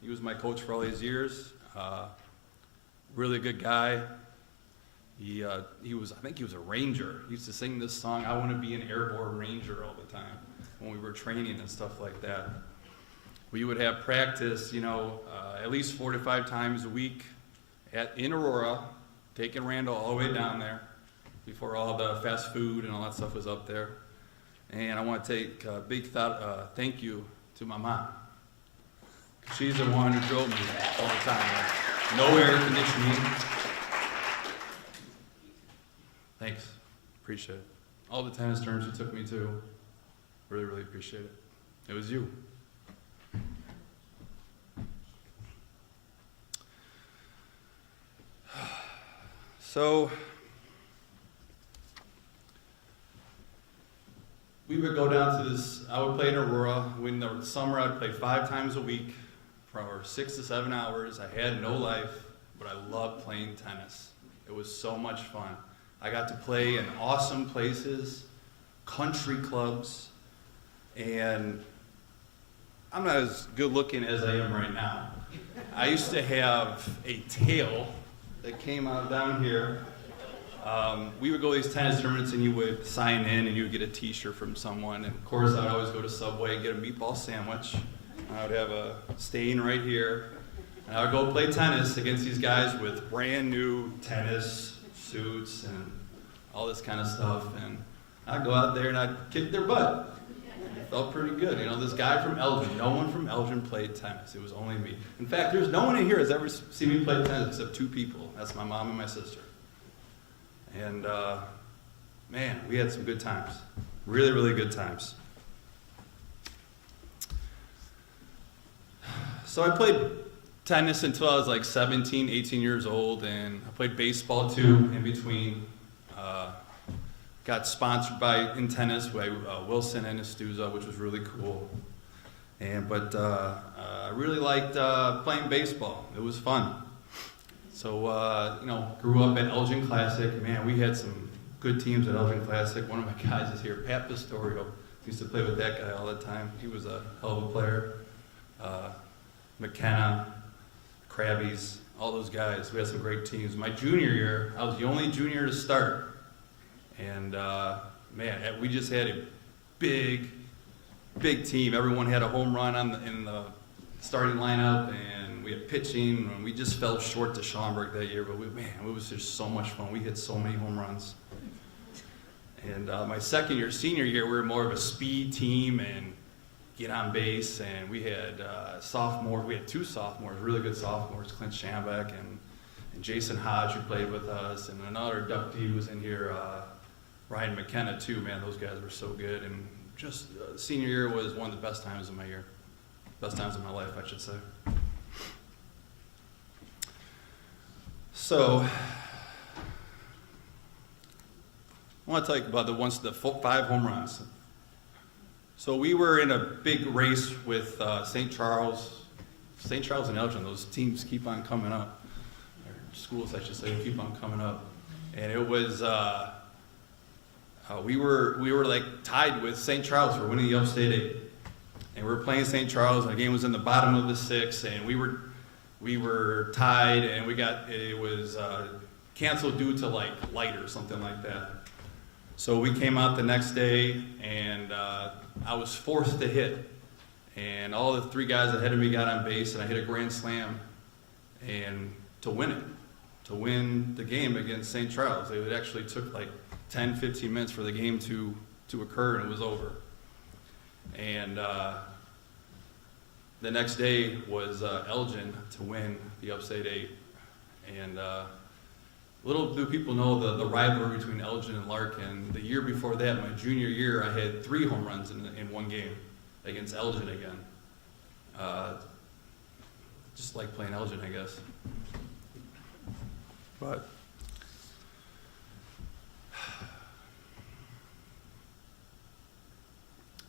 He was my coach for all these years. Really good guy. I think he was a ranger. He used to sing this song, "I Want to Be an Airborne Ranger," all the time when we were training and stuff like that. we would have practice, at least 4 to 5 times a week in Aurora, taking Randall all the way down there before all the fast food and all that stuff was up there. And I want to take a big thank you to my mom. She's the one who drove me all the time. No air conditioning. Thanks. Appreciate it. All the tennis tournaments you took me to, really, really appreciate it. It was you. So, we would go down to this, I would play in Aurora. In the summer, I'd play 5 times a week for 6 to 7 hours. I had no life, but I loved playing tennis. It was so much fun. I got to play in awesome places, country clubs, and I'm not as good looking as I am right now. I used to have a tail that came out down here. We would go to these tennis tournaments and you would sign in and you would get a t-shirt from someone. And of course I'd always go to Subway and get a meatball sandwich. I would have a stain right here. And I would go play tennis against these guys with brand new tennis suits and all this kind of stuff. And I'd go out there and I'd kick their butt. It felt pretty good. This guy from Elgin, no one from Elgin played tennis. It was only me. In fact, there's no one in here that's ever seen me play tennis except 2 people. That's my mom and my sister. And man, we had some good times. Really, really good times. So I played tennis until I was like 17, 18 years old, and I played baseball too in between. Got sponsored in tennis by Wilson and Estuza, which was really cool. But I really liked playing baseball. It was fun. So, grew up at Elgin Classic. Man, we had some good teams at Elgin Classic. One of my guys is here, Pat Pistorio. Used to play with that guy all the time. He was a hell of a player. McKenna, Krabbies, all those guys. We had some great teams. My junior year, I was the only junior to start. And, man, we just had a big team. Everyone had a home run in the starting lineup, and we had pitching, and we just fell short to Schaumburg that year. But, it was just so much fun. We hit so many home runs. And my second year, senior year, we were more of a speed team and get on base. And we had sophomores. We had 2 sophomores, really good sophomores, Clint Schambeck and Jason Hodge, who played with us, and another inductee was in here, Ryan McKenna too. Man, those guys were so good. And just senior year was one of the best times of my year. Best times of my life, I should say. So, I want to tell you about the 5 home runs. So we were in a big race with St. Charles and Elgin. Those teams keep on coming up. Or schools, I should say, keep on coming up. And it was, we were like tied with St. Charles for winning the Upstate 8. And we were playing St. Charles, and the game was in the bottom of the 6th, and we were tied, and it was canceled due to like light or something like that. So we came out the next day, and I was forced to hit. And all the 3 guys ahead of me got on base, and I hit a grand slam and to win it, to win the game against St. Charles. It actually took like 10, 15 minutes for the game to occur, and it was over. And the next day was Elgin to win the Upstate 8. And little do people know the rivalry between Elgin and Larkin. The year before that, my junior year, I had 3 home runs in one game against Elgin again. Just like playing Elgin, I guess. But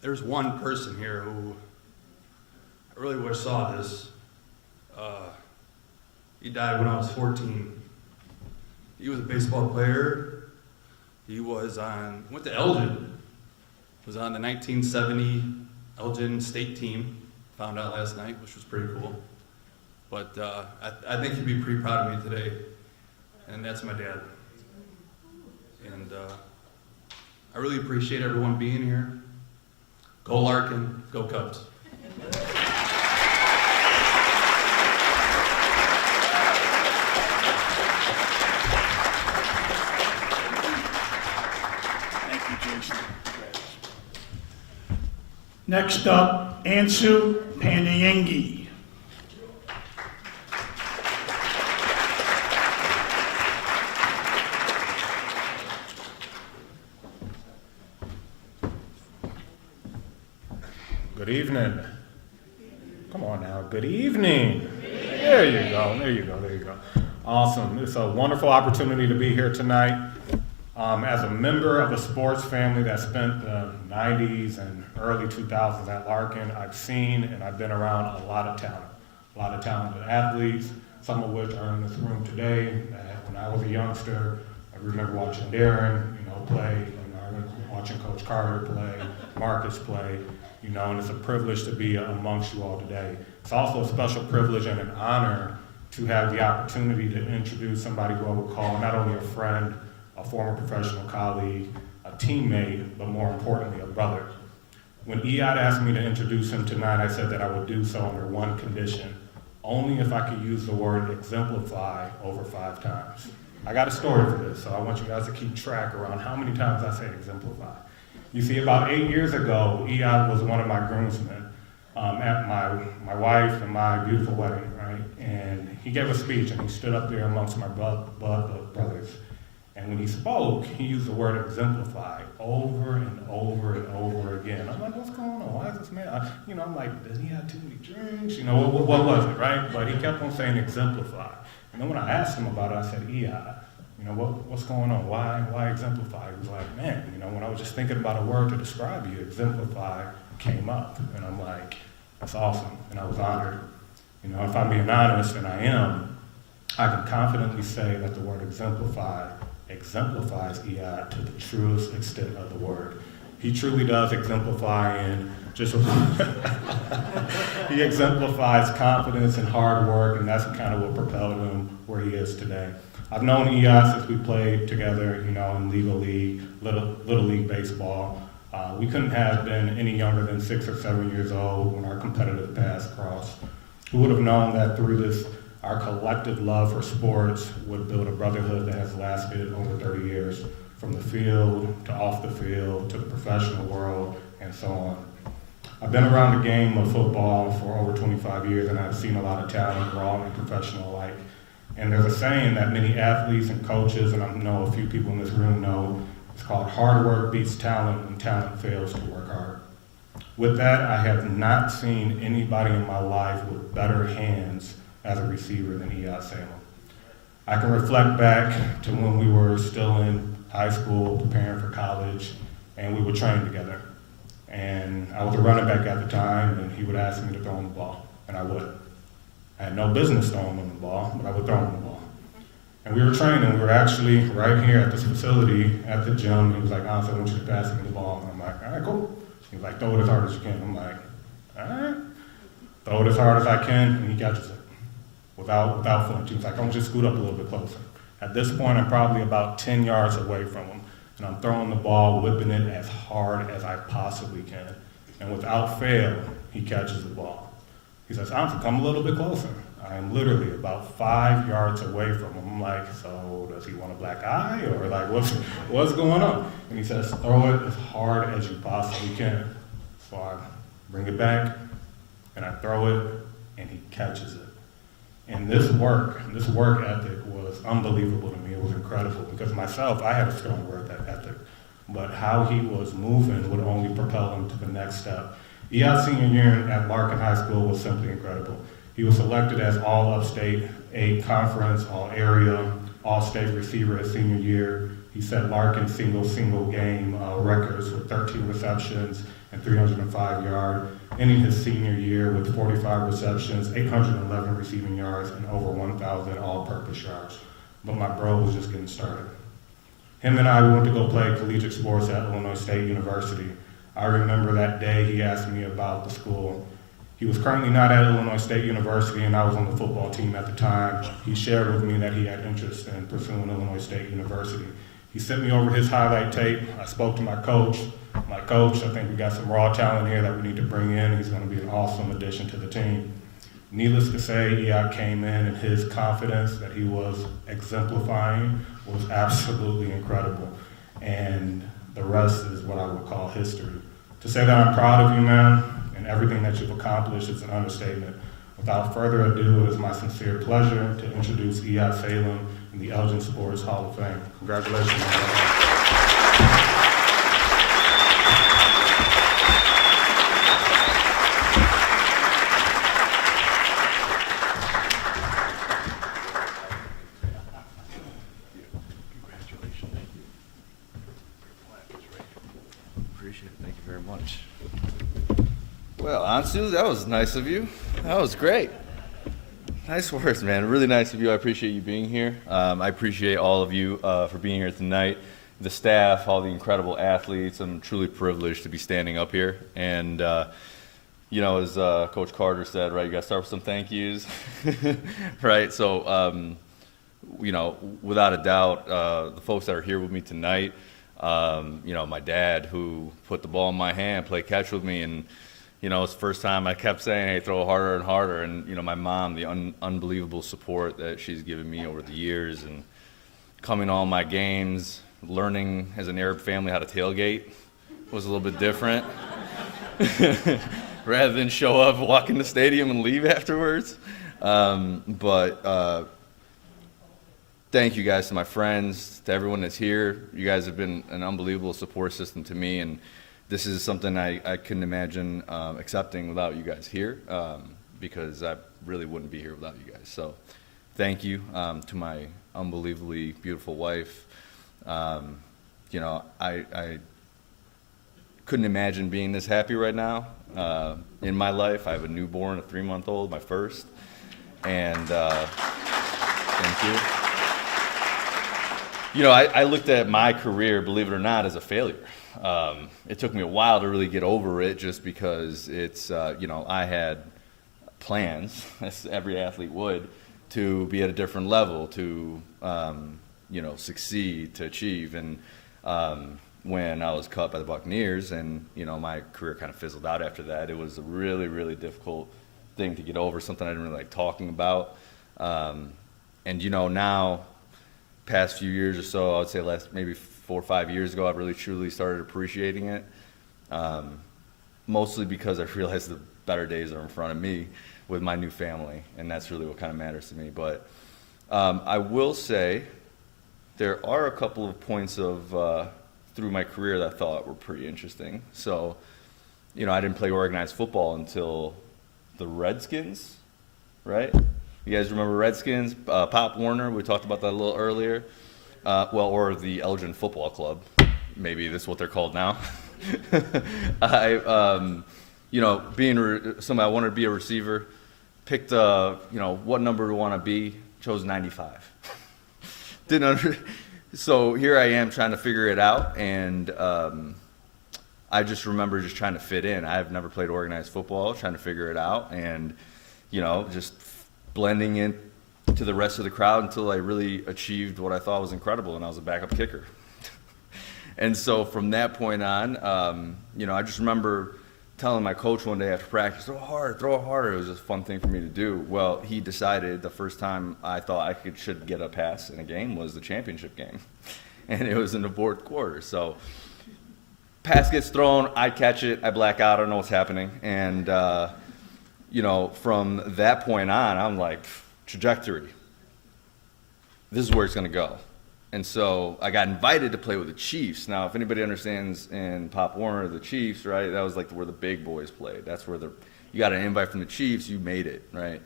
there's one person here who I really wish saw this. He died when I was 14. He was a baseball player. He went to Elgin. Was on the 1970 Elgin state team. Found out last night, which was pretty cool. But I think he'd be pretty proud of me today. And that's my dad. And I really appreciate everyone being here. Go Larkin, go Cubs. Next up, Ansu Pandiyengi. Good evening. Come on now, good evening. There you go, there you go, there you go. Awesome, it's a wonderful opportunity to be here tonight. As a member of a sports family that spent the 90s and early 2000s at Larkin, I've seen and I've been around a lot of talented athletes, some of which are in this room today. When I was a youngster, I remember watching Darren, play, I remember watching Coach Carter play, Marcus play, and it's a privilege to be amongst you all today. It's also a special privilege and an honor to have the opportunity to introduce somebody who I would call not only a friend, a former professional colleague, a teammate, but more importantly, a brother. When Iyad asked me to introduce him tonight, I said that I would do so under one condition, only if I could use the word exemplify over 5 times. I got a story for this, so I want you guys to keep track around how many times I say exemplify. You see, about 8 years ago, Iyad was one of my groomsmen at my wife and my beautiful wedding, right? And he gave a speech, and he stood up there amongst my brothers. And when he spoke, he used the word exemplify over and over and over again. I'm like, what's going on? Why is this man? I'm like, does he have too many drinks? What was it, right? But he kept on saying exemplify. And then when I asked him about it, I said, Iyad, what's going on? Why exemplify? He was like, man, when I was just thinking about a word to describe you, exemplify came up. And I'm like, that's awesome. And I was honored. If I'm being honest, and I am, I can confidently say that the word exemplify exemplifies Iyad to the truest extent of the word. He truly does exemplify in just he exemplifies confidence and hard work, and that's kind of what propelled him where he is today. I've known Iyad since we played together, in Little League baseball. We couldn't have been any younger than 6 or 7 years old when our competitive paths crossed. Who would have known that through this, our collective love for sports would build a brotherhood that has lasted over 30 years, from the field to off the field to the professional world and so on. I've been around the game of football for over 25 years, and I've seen a lot of talent, raw and professional alike. And there's a saying that many athletes and coaches, and I know a few people in this room know, it's called hard work beats talent when talent fails to work hard. With that, I have not seen anybody in my life with better hands as a receiver than Iyad Salem. I can reflect back to when we were still in high school, preparing for college, and we would train together. And I was a running back at the time, and he would ask me to throw him the ball, and I would. I had no business throwing him the ball, but I would throw him the ball. And we were training. We were actually right here at this facility at the gym. He was like, honestly, I want you to pass me the ball. And I'm like, all right, cool. He was like, throw it as hard as you can. I'm like, all right. Throw it as hard as I can, and he catches it without flinching. He's like, I'm just scoot up a little bit closer. At this point, I'm probably about 10 yards away from him, and I'm throwing the ball, whipping it as hard as I possibly can. And without fail, he catches the ball. He says, honestly, come a little bit closer. I am literally about 5 yards away from him. I'm like, so does he want a black eye? Or like, what's going on? And he says, throw it as hard as you possibly can. So I bring it back, and I throw it, and he catches it. And this work ethic was unbelievable to me. It was incredible because myself, I had a strong work ethic, but how he was moving would only propel him to the next step. Iyad's senior year at Larkin High School was simply incredible. He was selected as all upstate, A conference, all area, all state receiver his senior year. He set Larkin single game records with 13 receptions and 305 yards, ending his senior year with 45 receptions, 811 receiving yards, and over 1,000 all-purpose yards. But my bro was just getting started. Him and I, we went to go play collegiate sports at Illinois State University. I remember that day he asked me about the school. He was currently not at Illinois State University, and I was on the football team at the time. He shared with me that he had interest in pursuing Illinois State University. He sent me over his highlight tape. I spoke to my coach. My coach, I think we got some raw talent here that we need to bring in. He's going to be an awesome addition to the team. Needless to say, Iyad came in, and his confidence that he was exemplifying was absolutely incredible. And the rest is what I would call history. To To say that I'm proud of you, man, and everything that you've accomplished is an understatement. Without further ado, it is my sincere pleasure to introduce Eli Salem in the Elgin Sports Hall of Fame. Congratulations. Appreciate it. Thank you very much. Well, Ansu, that was nice of you. That was great. Nice words, man. Really nice of you. I appreciate you being here. I appreciate all of you for being here tonight. The staff, all the incredible athletes. I'm truly privileged to be standing up here. And, you know, as Coach Carter said, right, you got to start with some thank yous, right? So, you know, without a doubt, the folks that are here with me tonight, you know, my dad who put the ball in my hand, played catch with me, and you know, it's the first time I kept saying, hey, throw harder and harder. And, you know, my mom, the unbelievable support that she's given me over the years, and coming to all my games, learning as an Arab family how to tailgate was a little bit different. Rather than show up, walk in the stadium, and leave afterwards. But thank you guys to my friends, to everyone that's here. You guys have been an unbelievable support system to me, and this is something I couldn't imagine accepting without you guys here, because I really wouldn't be here without you guys. So thank you to my unbelievably beautiful wife. You know, I couldn't imagine being this happy right now in my life. I have a newborn, a 3-month-old, my first, and thank you. You know, I looked at my career, believe it or not, as a failure. It took me a while to really get over it, just because it's, you know, I had plans, as every athlete would, to be at a different level, to, you know, succeed, to achieve. And when I was cut by the Buccaneers and, you know, my career kind of fizzled out after that, it was a really, really difficult thing to get over, something I didn't really like talking about. And, you know, now, past few years or so, I would say last maybe 4 or 5 years ago, I've really truly started appreciating it. Mostly because I realized the better days are in front of me with my new family, and that's really what kind of matters to me. But I will say there are a couple of points of through my career that I thought were pretty interesting. So, you know, I didn't play organized football until the Redskins, right? You guys remember Redskins? Pop Warner, we talked about that a little earlier. Well, or the Elgin Football Club. Maybe that's what they're called now. You know, being somebody, I wanted to be a receiver, picked, you know, what number to want to be, chose 95. So here I am trying to figure it out, and I just remember just trying to fit in. I've never played organized football, trying to figure it out, and, you know, just blending in to the rest of the crowd until I really achieved what I thought was incredible, and I was a backup kicker. And so from that point on, you know, I just remember telling my coach one day after practice, throw harder. It was just a fun thing for me to do. Well, he decided the first time I thought I should get a pass in a game was the championship game. And it was in the fourth quarter. So pass gets thrown, I catch it, I black out, I don't know what's happening. And, you know, from that point on, I'm like, trajectory. This is where it's going to go. And so I got invited to play with the Chiefs. Now, if anybody understands in Pop Warner, the Chiefs, right, that was like where the big boys played. That's where you got an invite from the Chiefs, you made it, right?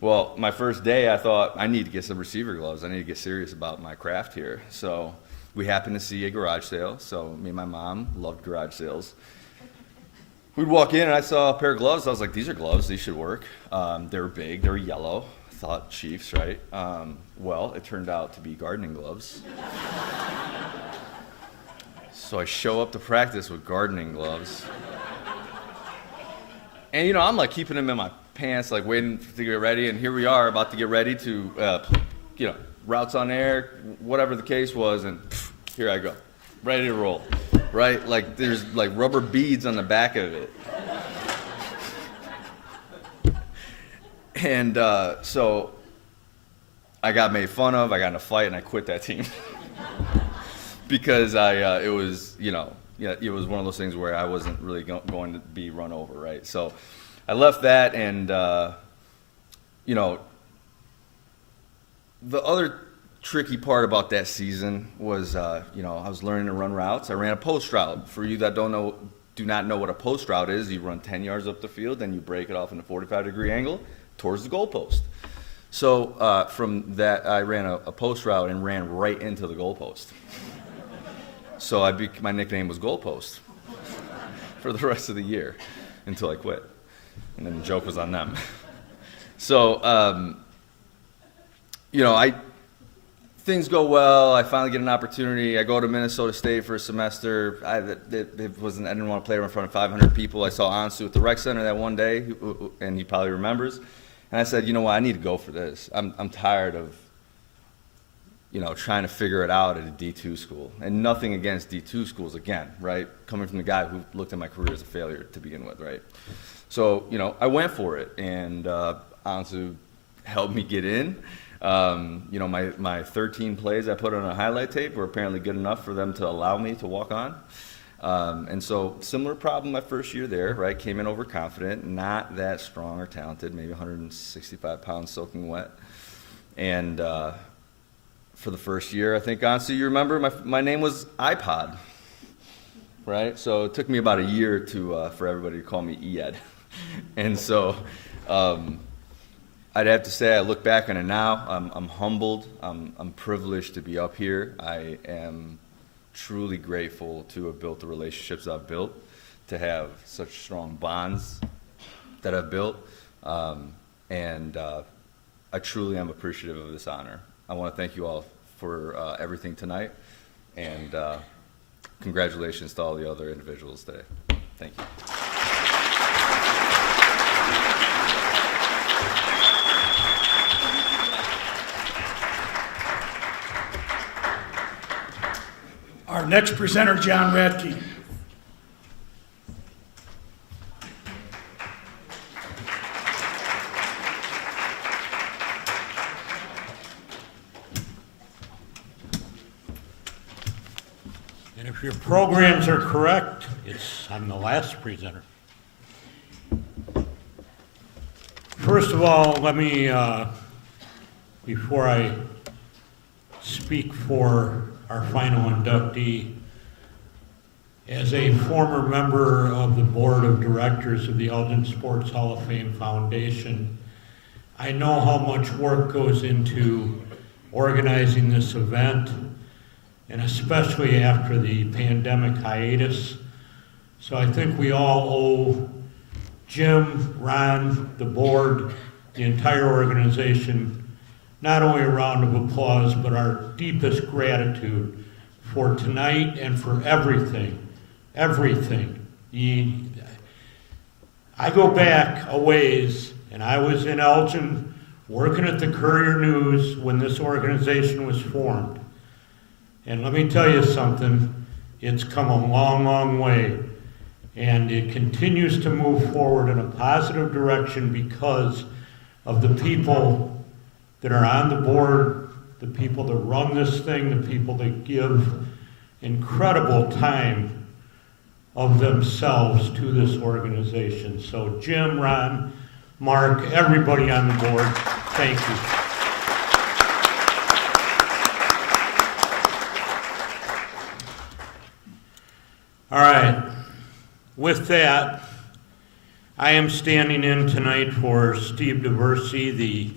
Well, my first day, I thought, I need to get some receiver gloves. I need to get serious about my craft here. So we happened to see a garage sale. So me and my mom loved garage sales. We'd walk in, and I saw a pair of gloves. I was like, these are gloves. These should work. They were big. They were yellow. I thought Chiefs, right? Well, it turned out to be gardening gloves. So I show up to practice with gardening gloves. And, you know, I'm like keeping them in my pants, like waiting to get ready. And here we are about to get ready to, you know, routes on air, whatever the case was. And here I go, ready to roll, right? Like there's like rubber beads on the back of it. And so I got made fun of, I got in a fight, and I quit that team. Because it was, you know, it was one of those things where I wasn't really going to be run over, right? So I left that, and the other tricky part about that season was, I was learning to run routes. I ran a post route. For you that do not know what a post route is, you run 10 yards up the field, then you break it off in a 45-degree angle towards the goalpost. So from that, I ran a post route and ran right into the goalpost. So my nickname was Goalpost for the rest of the year until I quit. And then the joke was on them. So, things go well. I finally get an opportunity. I go to Minnesota State for a semester. I didn't want to play in front of 500 people. I saw Ansu at the rec center that one day, and he probably remembers. And I said, you know what, I need to go for this. I'm tired of, trying to figure it out at a D2 school. And nothing against D2 schools, again, right? Coming from the guy who looked at my career as a failure to begin with, right? So, I went for it, and Ansu helped me get in. My 13 plays I put on a highlight tape were apparently good enough for them to allow me to walk on. And so similar problem my first year there, right? Came in overconfident, not that strong or talented, maybe 165 pounds soaking wet. And for the first year, I think, honestly, you remember, my name was iPod, right? So it took me about a year for everybody to call me Ed. And so I'd have to say I look back on it now, I'm humbled, I'm privileged to be up here. I am truly grateful to have built the relationships I've built, to have such strong bonds that I've built, and I truly am appreciative of this honor. I want to thank you all for everything tonight, and congratulations to all the other individuals today. Thank you. Our next presenter, John Radke. And if your programs are correct, I'm the last presenter. First of all, let me, before I speak for our final inductee, as a former member of the board of directors of the Eldon Sports Hall of Fame Foundation, I know how much work goes into organizing this event, and especially after the pandemic hiatus. So I think we all owe Jim, Ron, the board, the entire organization, not only a round of applause, but our deepest gratitude for tonight and for everything. I go back a ways, and I was in Elgin working at the Courier News when this organization was formed. And let me tell you something, it's come a long, long way. And it continues to move forward in a positive direction because of the people that are on the board, the people that run this thing, the people that give incredible time of themselves to this organization. So Jim, Ron, Mark, everybody on the board, thank you. All right, with that, I am standing in tonight for Steve DeVersi, the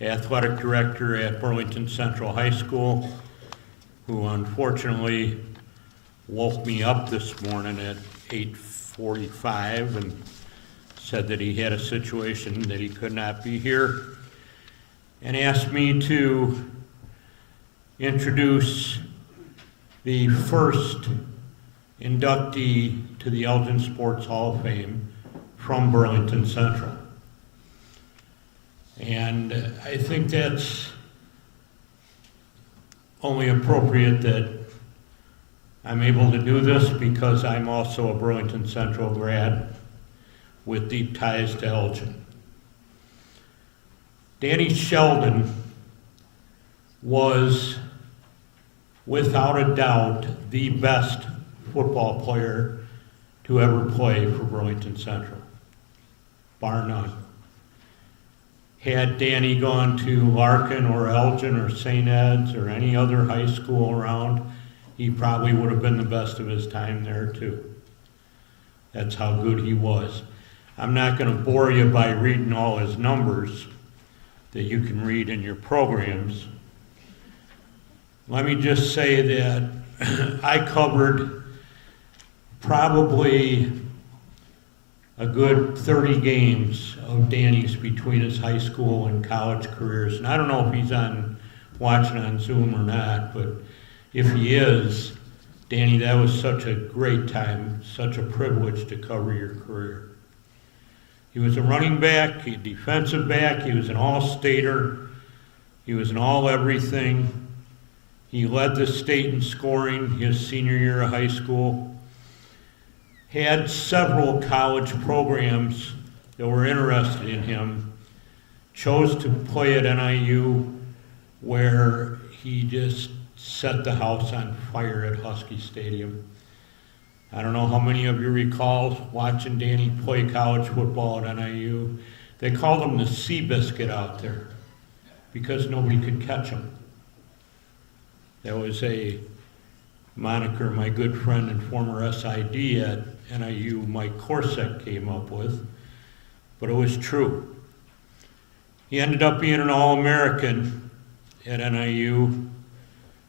athletic director at Burlington Central High School, who unfortunately woke me up this morning at 8:45 and said that he had a situation that he could not be here, and asked me to introduce the first inductee to the Elgin Sports Hall of Fame from Burlington Central. And I think that's only appropriate that I'm able to do this because I'm also a Burlington Central grad with deep ties to Elgin. Danny Sheldon was, without a doubt, the best football player to ever play for Burlington Central, bar none. Had Danny gone to Larkin or Elgin or St. Ed's or any other high school around, he probably would have been the best of his time there too. That's how good he was. I'm not going to bore you by reading all his numbers that you can read in your programs. Let me just say that I covered probably a good 30 games of Danny's between his high school and college careers. And I don't know if he's watching on Zoom or not, but if he is, Danny, that was such a great time, such a privilege to cover your career. He was a running back, a defensive back, he was an all-stater, he was an all-everything. He led the state in scoring his senior year of high school. Had several college programs that were interested in him. Chose to play at NIU, where he just set the house on fire at Husky Stadium. I don't know how many of you recall watching Danny play college football at NIU. They called him the Seabiscuit out there because nobody could catch him. That was a moniker my good friend and former SID at NIU, Mike Korsek, came up with, but it was true. He ended up being an All-American at NIU.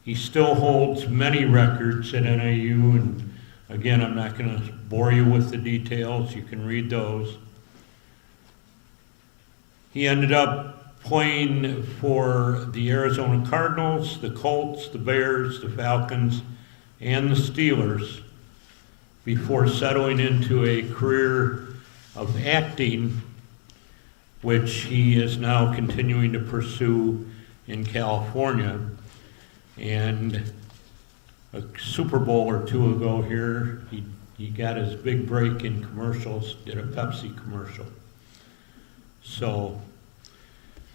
He still holds many records at NIU, and again, I'm not going to bore you with the details. You can read those. He ended up playing for the Arizona Cardinals, the Colts, the Bears, the Falcons, and the Steelers before settling into a career of acting, which he is now continuing to pursue in California. And a Super Bowl or two ago here, he got his big break in commercials, did a Pepsi commercial. So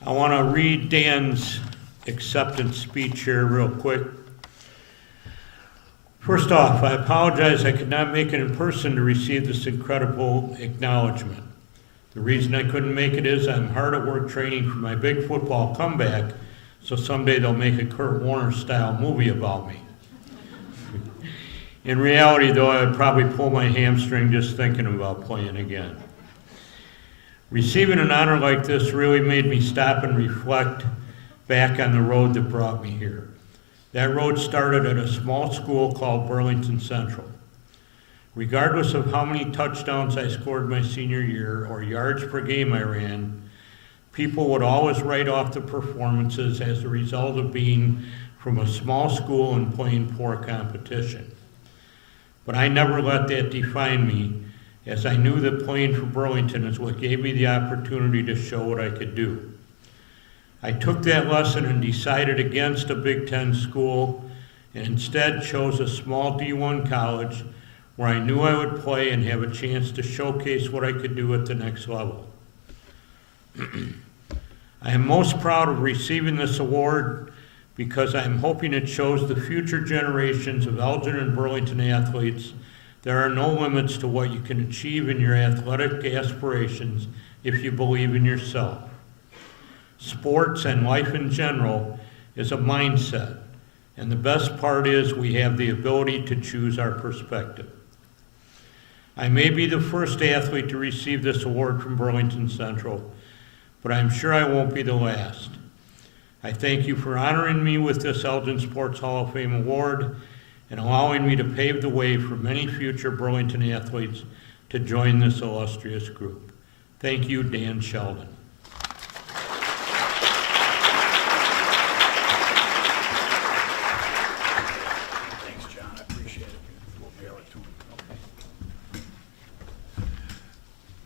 I want to read Dan's acceptance speech here real quick. First off, I apologize I could not make it in person to receive this incredible acknowledgement. The reason I couldn't make it is I'm hard at work training for my big football comeback, so someday they'll make a Kurt Warner-style movie about me. In reality, though, I would probably pull my hamstring just thinking about playing again. Receiving an honor like this really made me stop and reflect back on the road that brought me here. That road started at a small school called Burlington Central. Regardless of how many touchdowns I scored my senior year or yards per game I ran, people would always write off the performances as a result of being from a small school and playing poor competition. But I never let that define me, as I knew that playing for Burlington is what gave me the opportunity to show what I could do. I took that lesson and decided against a Big Ten school and instead chose a small D1 college where I knew I would play and have a chance to showcase what I could do at the next level. I am most proud of receiving this award because I am hoping it shows the future generations of Elgin and Burlington athletes there are no limits to what you can achieve in your athletic aspirations if you believe in yourself. Sports and life in general is a mindset, and the best part is we have the ability to choose our perspective. I may be the first athlete to receive this award from Burlington Central, but I'm sure I won't be the last. I thank you for honoring me with this Elgin Sports Hall of Fame award and allowing me to pave the way for many future Burlington athletes to join this illustrious group. Thank you, Dan Sheldon.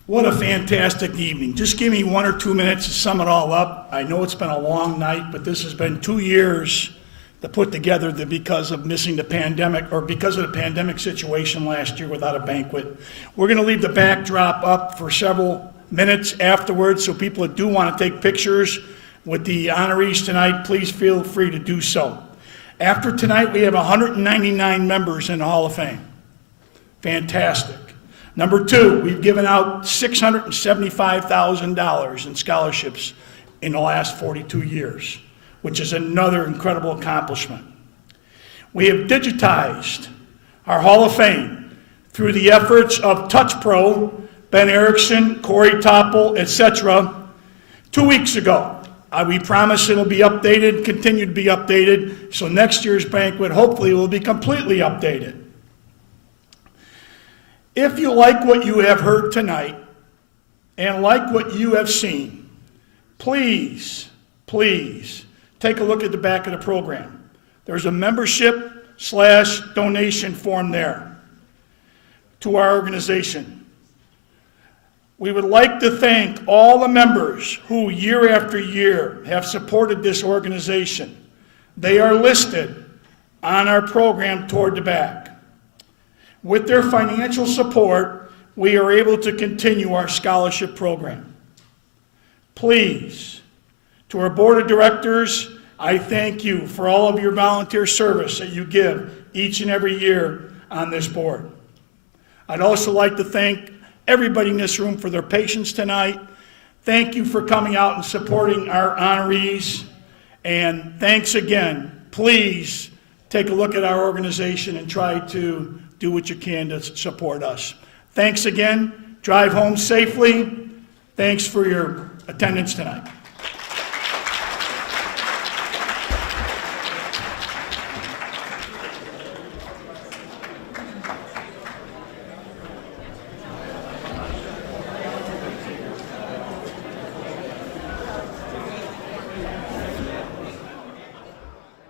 What a fantastic evening. Just give me 1 or 2 minutes to sum it all up. I know it's been a long night, but this has been 2 years to put together because of missing the pandemic, or because of the pandemic situation last year without a banquet. We're going to leave the backdrop up for several minutes afterwards, so people that do want to take pictures with the honorees tonight, please feel free to do so. After tonight, we have 199 members in the Hall of Fame. Fantastic. Number two, we've given out $675,000 in scholarships in the last 42 years, which is another incredible accomplishment. We have digitized our Hall of Fame through the efforts of Touch Pro, Ben Erickson, Corey Topple, etc. 2 weeks ago. We promise it'll be updated, continue to be updated, so next year's banquet hopefully will be completely updated. If you like what you have heard tonight and like what you have seen, please, please take a look at the back of the program. There's a membership/donation form there to our organization. We would like to thank all the members who year after year have supported this organization. They are listed on our program toward the back. With their financial support, we are able to continue our scholarship program. Please, to our board of directors, I thank you for all of your volunteer service that you give each and every year on this board. I'd also like to thank everybody in this room for their patience tonight. Thank you for coming out and supporting our honorees. And thanks again. Please take a look at our organization and try to do what you can to support us. Thanks again. Drive home safely. Thanks for your attendance tonight.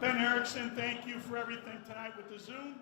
Ben Erickson, thank you for everything tonight with the Zoom.